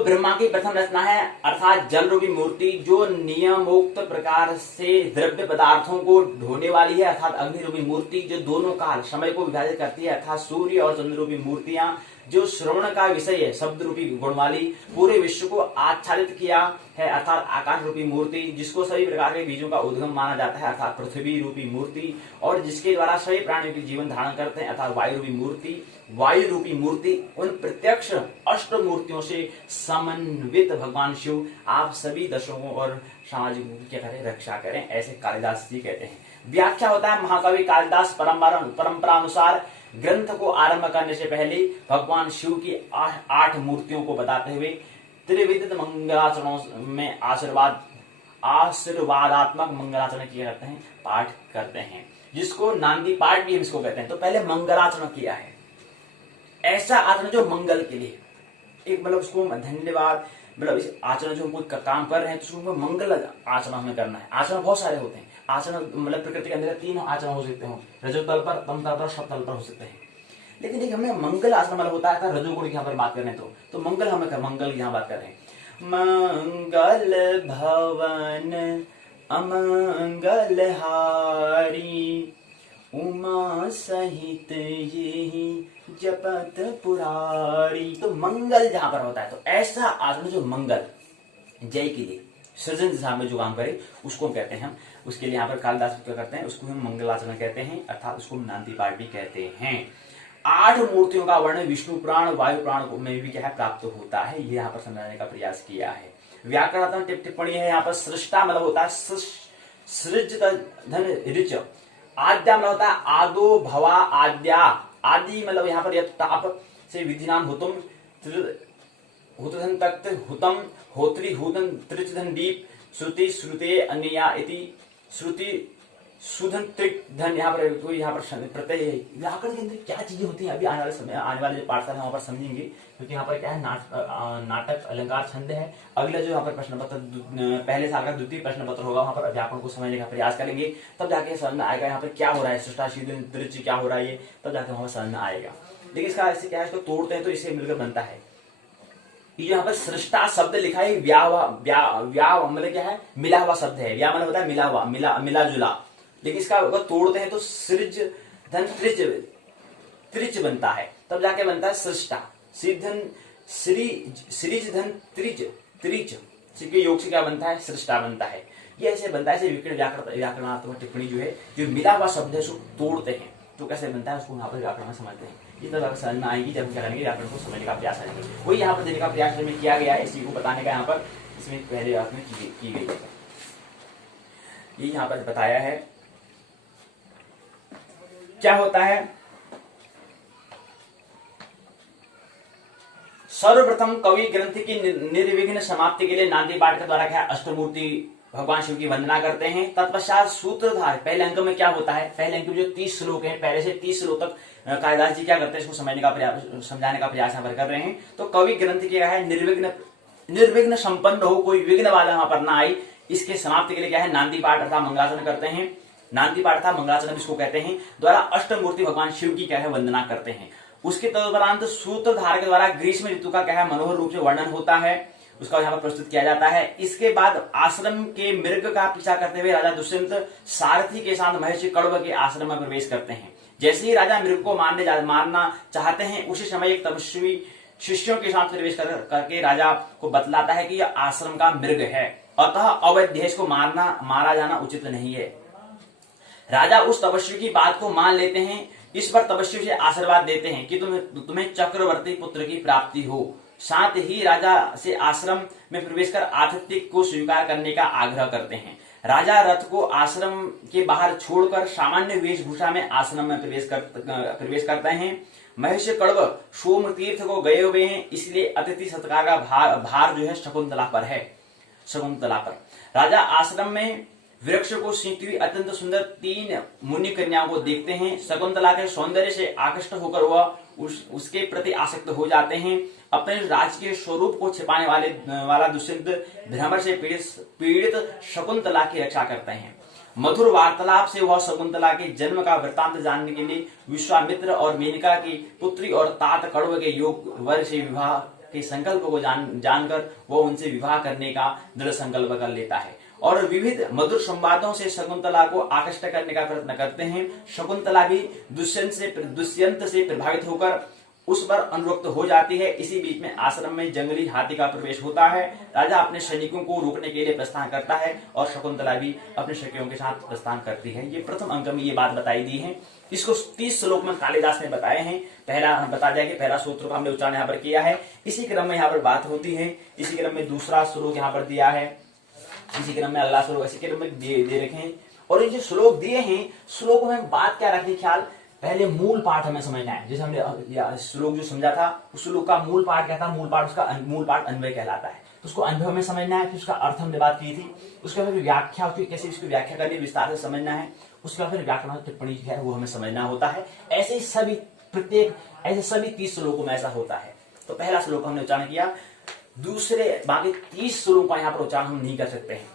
ब्रह्मा की प्रथम रचना है, अर्थात जल रूपी मूर्ति जो नियमोक्त प्रकार से द्रव्य पदार्थों को ढोने वाली है, अर्थात अग्नि रूपी मूर्ति जो दोनों काल समय को विभाजित करती है, अर्थात सूर्य और चंद्र रूपी मूर्तियां जो श्रवण का विषय है, शब्द रूपी गुण वाली पूरे विश्व को आच्छादित किया है, अर्थात आकाश रूपी मूर्ति जिसको सभी प्रकार के बीजों का उद्गम माना जाता है, अर्थात पृथ्वी रूपी मूर्ति और जिसके द्वारा सभी प्राणियों के जीवन धारण करते हैं, अर्थात वायु रूपी मूर्ति। वायु रूपी मूर्ति उन प्रत्यक्ष अष्ट मूर्तियों से समन्वित भगवान शिव आप सभी दर्शकों और सामाजिक की क्या करें, रक्षा करें, ऐसे कालिदास जी कहते हैं। व्याख्या होता है महाकवि कालिदास परंपरा अनुसार ग्रंथ को आरंभ करने से पहले भगवान शिव की 8 मूर्तियों को बताते हुए त्रिविध मंगलाचरणों में आशीर्वादात्मक मंगलाचरण किए जाते हैं, पाठ करते हैं, जिसको नांदी पाठ भी इसको कहते हैं। तो पहले मंगलाचरण किया है, ऐसा आचरण जो मंगल के लिए एक मतलब उसको धन्यवाद मतलब इस आचरण जो हम कोई काम कर रहे हैं तो उसको मंगल आचरण हमें करना है। आचरण बहुत सारे होते हैं, आचरण मतलब प्रकृति के अंदर 3 आचरण हो सकते हो, रजोतल पर, तम तल पर, सतल पर हो सकते हैं। लेकिन देखिए हमने मंगल आचरण मतलब होता है रजोगुण की यहाँ पर बात करें तो मंगल हमें मंगल की यहाँ बात कर रहे हैं। मंगल भवन अमंगल हारी उमा सहित यही जपत पुरारी। तो मंगल जहां पर होता है तो ऐसा आचरण जो मंगल जय के लिए सृजन दिशा में जो काम करे उसको कहते हैं हम, उसके लिए यहाँ पर कालिदास क्या करते हैं उसको हम मंगलाचरण कहते हैं, अर्थात उसको नांदी पाठ भी कहते हैं। 8 मूर्तियों का वर्णन विष्णु पुराण वायु पुराण में भी क्या है प्राप्त होता है, ये यहाँ पर समझाने का प्रयास किया है। व्याकरणात्मक टिप्पणी है यहाँ पर सृष्टा मतलब होता है सृज धन ऋच, आद्या मतलब होता है आदो भवा आद्या, आदि मतलब यहाँ पर ताप से विधि नाम हुतुम हुतधन तक्त हुतम होत्री हुदन त्रिचधन दीप श्रुति श्रुते अन्या इति श्रुति सुधन त्रिक धन। यहाँ पर तो यहाँ पर प्रत्यय व्याकरण के अंदर क्या चीजें होती हैं अभी आने वाले समय आने वाले पाठशाला वहां पर समझेंगे, क्योंकि यहाँ पर क्या है नाटक अलंकार छंद है। अगला जो यहाँ पर प्रश्न पत्र पहले साल का द्वितीय प्रश्न पत्र होगा वहां पर व्याकरण को समझने का प्रयास करेंगे, तब जाके समझ में आएगा यहाँ पर क्या हो रहा है, सृष्टा शीतन त्रिच क्या हो रहा है, तब जाके वहां समझ में आएगा। लेकिन इसका ऐसे क्या है, इसको तोड़ते हैं तो इसे मिलकर बनता है। ये यहाँ पर सृष्टा शब्द लिखा है व्या मतलब क्या है मिला हुआ शब्द है, व्या मतलब होता है मिला हुआ मिला जुला, लेकिन इसका अगर तोड़ते हैं तो सृज धन त्रिच बनता है, तब जाके बनता है सृष्टा। सिद्धन सृज धन त्रिच के योग से क्या बनता है सृष्टा बनता है। ये ऐसे बनता है, ऐसे व्याकरणात्मक टिप्पणी जो है जो मिला हुआ शब्द है उसको तोड़ते हैं तो कैसे बनता है उसको यहाँ पर व्याकरण में समझते हैं। ये तब समझ में आएगी जब क्या करेंगे व्याकरण को समझने का प्रयास करेंगे। वही यहाँ पर देने का प्रयास में किया गया है, इसी को बताने का यहाँ पर इसमें पहले बात में की गई है। ये यहाँ पर बताया है क्या होता है। सर्वप्रथम कवि ग्रंथ की निर्विघ्न समाप्ति के लिए नांदी पाठ के द्वारा क्या अष्टमूर्ति भगवान शिव की वंदना करते हैं। तत्पश्चात सूत्रधार पहले अंक में क्या होता है, पहले अंक में जो 30 श्लोक हैं पहले से 30 श्लोक तक कालिदास जी क्या करते हैं इसको समझाने का प्रयास यहाँ पर कर रहे हैं। तो कवि ग्रंथ की क्या है निर्विघ्न संपन्न हो, कोई विघ्न वाला यहाँ पर ना आए, इसके समाप्ति के लिए क्या है नांदी पाठ अर्थात मंगलाचरण करते हैं। नांदी पाठ था मंगलाचरण इसको कहते हैं, द्वारा अष्टमूर्ति भगवान शिव की क्या है वंदना करते हैं। उसके तदुपरांत सूत्रधार के द्वारा ग्रीष्म ऋतु का क्या है मनोहर रूप से वर्णन होता है, उसका यहाँ पर प्रस्तुत किया जाता है। इसके बाद आश्रम के मृग का पीछा करते हुए राजा दुष्यंत सारथी के साथ महर्षि कण्व के आश्रम में प्रवेश करते हैं। जैसे ही राजा मृग को मारना चाहते हैं उसी समय एक तपस्वी शिष्यों के साथ प्रवेश करके राजा को बतलाता है कि यह आश्रम का मृग है, अतः अवैध इसको मारा जाना उचित नहीं है। राजा उस तपस्वी की बात को मान लेते हैं। इस पर तपस्वी से आशीर्वाद देते हैं कि तुम्हें चक्रवर्ती पुत्र की प्राप्ति हो। साथ ही राजा से आश्रम में प्रवेश कर आतिथ्य को स्वीकार करने का आग्रह करते हैं। राजा रथ को आश्रम के बाहर छोड़कर सामान्य वेशभूषा में आश्रम में प्रवेश करते हैं। महर्षि कण्व सोम तीर्थ को गए हुए हैं, इसलिए अतिथि सत्कार का भार जो है शकुंतला पर। राजा आश्रम में वृक्ष को सींचती हुई अत्यंत सुंदर 3 मुनि कन्याओं को देखते हैं। शकुंतला के सौंदर्य से आकृष्ट होकर वह उसके प्रति आसक्त हो जाते हैं। अपने राजकीय स्वरूप को छिपाने वाला दुष्यंत भ्रमर से पीड़ित शकुंतला की रक्षा करते हैं। मधुर वार्तालाप से वह शकुंतला के जन्म का वृत्तांत जानने के लिए विश्वामित्र और मेनका की पुत्री और तात कण्व के योग वर से विवाह के संकल्प को जानकर वह उनसे विवाह करने का दृढ़ संकल्प कर लेता है और विविध मधुर संवादों से शकुंतला को आकृष्ट करने का प्रयत्न करते हैं। शकुंतला भी दुष्यंत से प्रभावित होकर उस पर अनुरक्त हो जाती है। इसी बीच में आश्रम में जंगली हाथी का प्रवेश होता है। राजा अपने सैनिकों को रोकने के लिए प्रस्थान करता है और शकुंतला भी अपने सखियों के साथ प्रस्थान करती है। ये प्रथम अंक में ये बात बताई दी है। इसको 30 श्लोक में कालिदास ने बताए हैं। पहला बता दिया कि पहला सूत्र का हमने उच्चारण यहाँ पर किया है। इसी क्रम में यहाँ पर बात होती है। इसी क्रम में दूसरा श्लोक यहाँ पर दिया है। इसी क्रम में अगला श्लोक इसी क्रम में दे रखे हैं। और ये जो श्लोक दिए हैं, श्लोक में बात क्या रखनी ख्याल, पहले मूल पाठ हमें समझना है। जैसे हमने श्लोक जो समझा था, उस श्लोक का मूल पाठ क्या था, मूल पाठ अन्वय कहलाता है। तो उसको अन्वय में समझना है, फिर उसका अर्थ हमने बात की थी। उसके बाद व्याख्या होती है, कैसे इसकी व्याख्या करनी, विस्तार से समझना है। उसके बाद फिर व्याकरण टिप्पणी है वो हमें समझना होता है। ऐसे सभी 30 श्लोकों में ऐसा होता है। तो पहला श्लोक हमने उच्चारण किया, दूसरे बाकी 30 श्लोकों का यहाँ पर उच्चारण हम नहीं कर सकते हैं,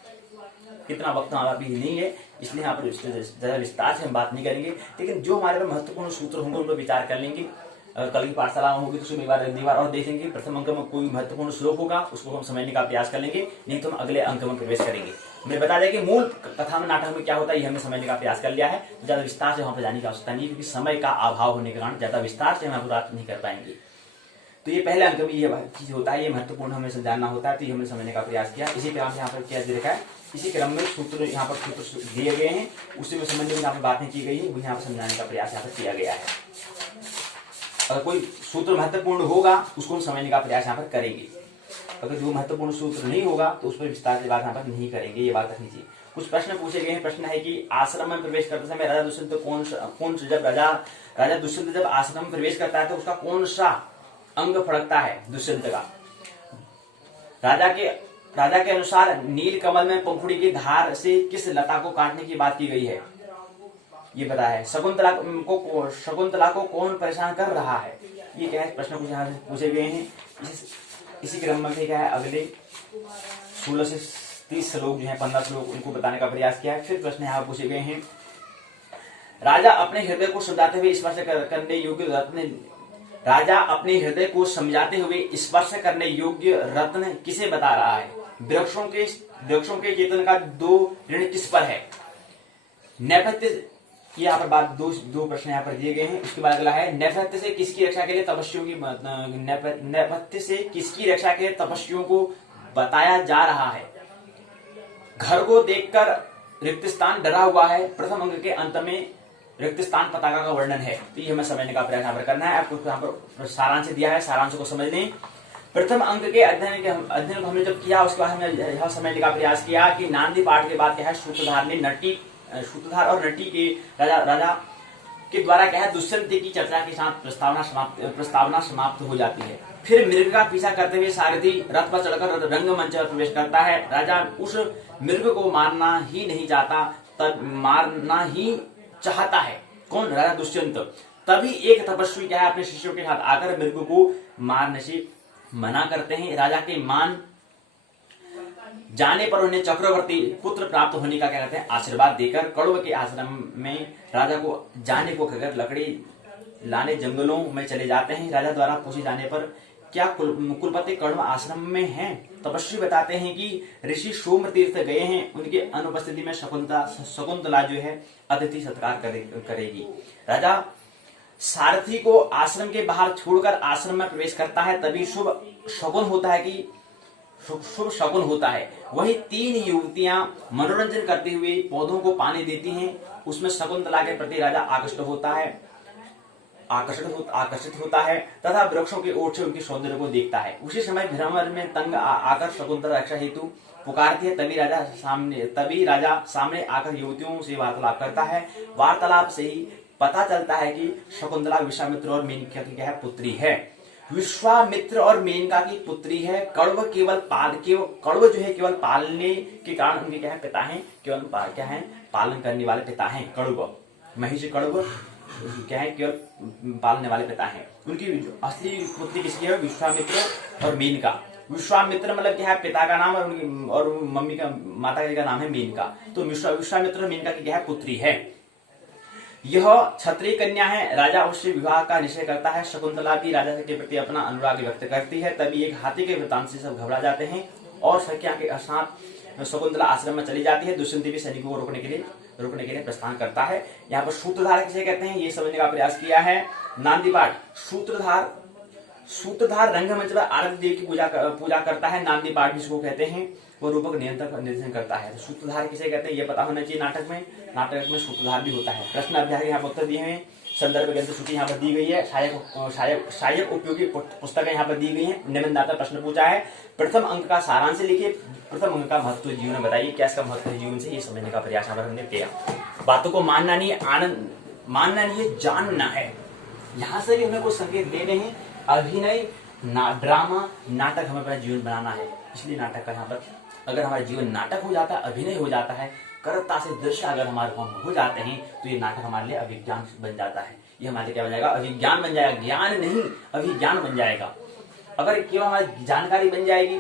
कितना वक्त हमारा भी नहीं है, इसलिए यहाँ पर ज्यादा विस्तार से हम बात नहीं करेंगे। लेकिन जो हमारे पास महत्वपूर्ण सूत्र होंगे उन पर विचार कर लेंगे। कल की पाठशाला होगी तो उसमें एक बार और देखेंगे। प्रथम अंक में कोई महत्वपूर्ण श्लोक होगा उसको हम समझने का प्रयास कर लेंगे, नहीं तो हम अगले अंक में प्रवेश करेंगे। मैं बता दें कि मूल कथा में नाटक में क्या होता है ये हमने समझने का प्रयास कर लिया है। ज्यादा विस्तार से वहां पर जाने की आवश्यकता नहीं, क्योंकि समय का अभाव होने के कारण ज्यादा विस्तार से हम बात नहीं कर पाएंगे। तो ये पहले अंक में ये चीज होता है, ये महत्वपूर्ण हमें जानना होता है, तो ये हमने समझने का प्रयास किया। इसी क्रम यहाँ पर क्या देखा है, इसी क्रम में सूत्र यहाँ पर सूत्र दिए गए हैं, उसी में समझने में यहाँ पर बातें की गई है, वो यहाँ पर समझाने का प्रयास यहाँ पर किया गया है। अगर कोई सूत्र महत्वपूर्ण होगा उसको हम समझने का प्रयास यहाँ पर करेंगे। अगर जो महत्वपूर्ण सूत्र नहीं होगा तो उस पर विस्तार से बात यहाँ पर नहीं करेंगे, ये बात रखनी चाहिए। कुछ प्रश्न पूछे गए हैं। प्रश्न है कि आश्रम में प्रवेश करते समय राजा दुष्यंत जब आश्रम में प्रवेश करता है तो उसका कौन सा अंग फड़कता है दुष्यंत का। राजा के अनुसार नील कमल में पंखुड़ी की धार से किस लता को काटने की बात की गई है, ये पता है। शकुंतला को कौन परेशान कर रहा है, ये क्या है, प्रश्न कुछ यहाँ पूछे गए हैं। इसी क्रम में क्या है, अगले 16 से 30 श्लोक जो है 15 श्लोक उनको बताने का प्रयास किया है। फिर प्रश्न यहाँ पूछे गए हैं, राजा अपने हृदय को समझाते हुए स्पर्श करने योग्य रत्न, राजा अपने हृदय को समझाते हुए स्पर्श करने योग्य रत्न किसे बता रहा है। वृक्षों के चेतन का 2 ऋण किस पर है। नैपथ्य, यहाँ पर बात दो प्रश्न यहाँ पर दिए गए हैं। उसके बाद अगला है, नैपथ्य से किसकी रक्षा के लिए तपस्वियों को बताया जा रहा है। घर को देखकर रिक्त स्थान डरा हुआ है। प्रथम अंक के अंत में रिक्त स्थान पताका का वर्णन है, तो ये हमें समझने का प्रयास यहाँ पर करना है। आपको यहाँ पर सारांश दिया है, सारांश को समझ लें। प्रथम अंक के अध्ययन को हमने जब किया उसके बाद हमने यह समझने का प्रयास किया कि नांदी पाठ के बाद क्या है, सूत्रधार और नटी के राजा के द्वारा क्या है, दुष्यंत की चर्चा के साथ प्रस्तावना समाप्त हो जाती है। फिर मृग का पीछा करते हुए सारथी रथ पर चढ़कर रंगमंच पर प्रवेश करता है। राजा उस मृग को मारना ही नहीं चाहता, तब मारना ही चाहता है। कौन, राजा दुष्यंत। तभी एक तपस्वी क्या है, अपने शिष्यों के साथ आकर मृग को मारने से मना करते हैं। राजा के मान जाने पर उन्हें चक्रवर्ती पुत्र प्राप्त होने का क्या कहते हैं, आशीर्वाद देकर कण्व के आश्रम में राजा को जाने को कहकर लकड़ी लाने जंगलों में चले जाते हैं। राजा द्वारा पूछे जाने पर क्या कुलपति कण्व आश्रम में हैं। तपस्वी बताते हैं कि ऋषि सोम तीर्थ गए हैं, उनके अनुपस्थिति में शकुंतला जो है अतिथि सत्कार करेगी। सारथी को आश्रम के बाहर छोड़कर आश्रम में प्रवेश करता है तभी शुभ शकुन होता है कि शुभ शकुन होता है। वही 3 युवतियां मनोरंजन करते हुए पौधों को पानी देती हैं, उसमें शकुंतला के प्रति राजा आकर्षित होता है तथा वृक्षों की ओर से उनके सौंदर्य को देखता है। उसी समय भ्रमर में तंग आकर शकुंतला रक्षा हेतु पुकारती है, तभी राजा सामने आकर युवतियों से वार्तालाप करता है। वार्तालाप से ही पता चलता है कि शकुंतला विश्वामित्र और मेनका की क्या है, पुत्री है। विश्वामित्र और मेनका की पुत्री है। कण्व कण्व जो है केवल पालने के कारण उनके क्या है, पिता हैं, केवल क्या है, पालन करने वाले पिता हैं। कण्व महिषी कण्व क्या है, केवल पालने वाले पिता हैं। उनकी असली पुत्री किसकी है, विश्वामित्र और मेनका। विश्वामित्र मतलब क्या है, पिता का नाम, और मम्मी का माता का नाम है मेनका। तो विश्वामित्र और मेनका की क्या है, पुत्री है। यह क्षत्रिय कन्या है। राजा उससे विवाह का निश्चय करता है। शकुंतला भी राजा के प्रति अपना अनुराग व्यक्त करती है। तभी एक हाथी के वृत्तांत से सब घबरा जाते हैं और सख्या के साथ शकुंतला आश्रम में चली जाती है। दुष्यंत भी सैनिकों को रोकने के लिए प्रस्थान करता है। यहाँ पर सूत्रधार किसे कहते हैं, ये समझने का प्रयास किया है। नांदी पाठ, सूत्रधार रंगमंच पर आरती देव की पूजा करता है। नांदी पाठ भी इसको कहते हैं। वो रूपक निर्देशन करता है। तो सूत्रधार किसे कहते हैं ये पता होना चाहिए। नाटक में सूत्रधार भी होता है। प्रश्न अभ्यास यहाँ पर उत्तर दिए हैं। संदर्भ ग्रंथ सूची यहाँ पर दी गई है। सहायक उपयोगी पुस्तकें यहाँ पर दी गई हैं। निबंधदाता प्रश्न पूछा है, प्रथम अंक का सारांश लिखिए, प्रथम अंक का महत्व जीवन में बताइए, क्या इसका महत्व है जीवन से, ये समझने का प्रयास यहाँ पर हमने किया। बातों को मानना नहीं है, मानना नहीं है, जानना है। यहाँ से भी हमें कुछ संकेत लेने हैं। अभिनय, ड्रामा, नाटक हमें अपना जीवन बनाना है। इसलिए नाटक का यहाँ पर, अगर हमारा जीवन नाटक हो जाता है, अभिनय हो जाता है, कर्ता से दृश्य अगर हमारे हम हो जाते हैं, तो ये नाटक हमारे लिए अभिज्ञान बन जाता है। ये हमारे लिए क्या बन जाएगा, अभिज्ञान बन जाएगा। ज्ञान नहीं, अभिज्ञान बन जाएगा। अगर केवल हमारी जानकारी बन जाएगी,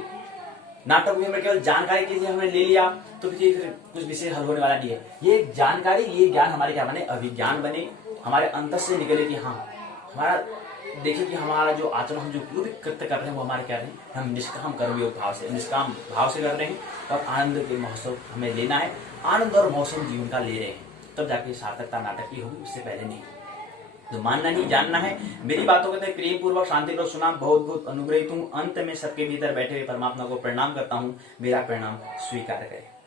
नाटक में हमने केवल जानकारी के लिए हमने ले लिया, तो फिर कुछ विषय हल होने वाला नहीं है। ये जानकारी, ये ज्ञान हमारे क्या बने, अभिज्ञान बने। हमारे अंतर से निकले कि हाँ, हमारा देखिए कि हमारा जो आचरण, हम जो पूरी कृत्य कर रहे हैं, वो हमारे क्या है, हम निष्काम कर्मयोग भाव से, निष्काम भाव से कर रहे हैं। और आनंद के महोत्सव हमें लेना है, आनंद और मौसम जीवन का ले रहे हैं, तब जाके सार्थकता नाटक की होगी, उससे पहले नहीं। तो मानना नहीं, जानना है। मेरी बातों को प्रेम पूर्वक शांतिपूर्वक सुना, बहुत बहुत अनुग्रहित हूँ। अंत में सबके भीतर बैठे हुए परमात्मा को प्रणाम करता हूँ। मेरा प्रणाम स्वीकार करें।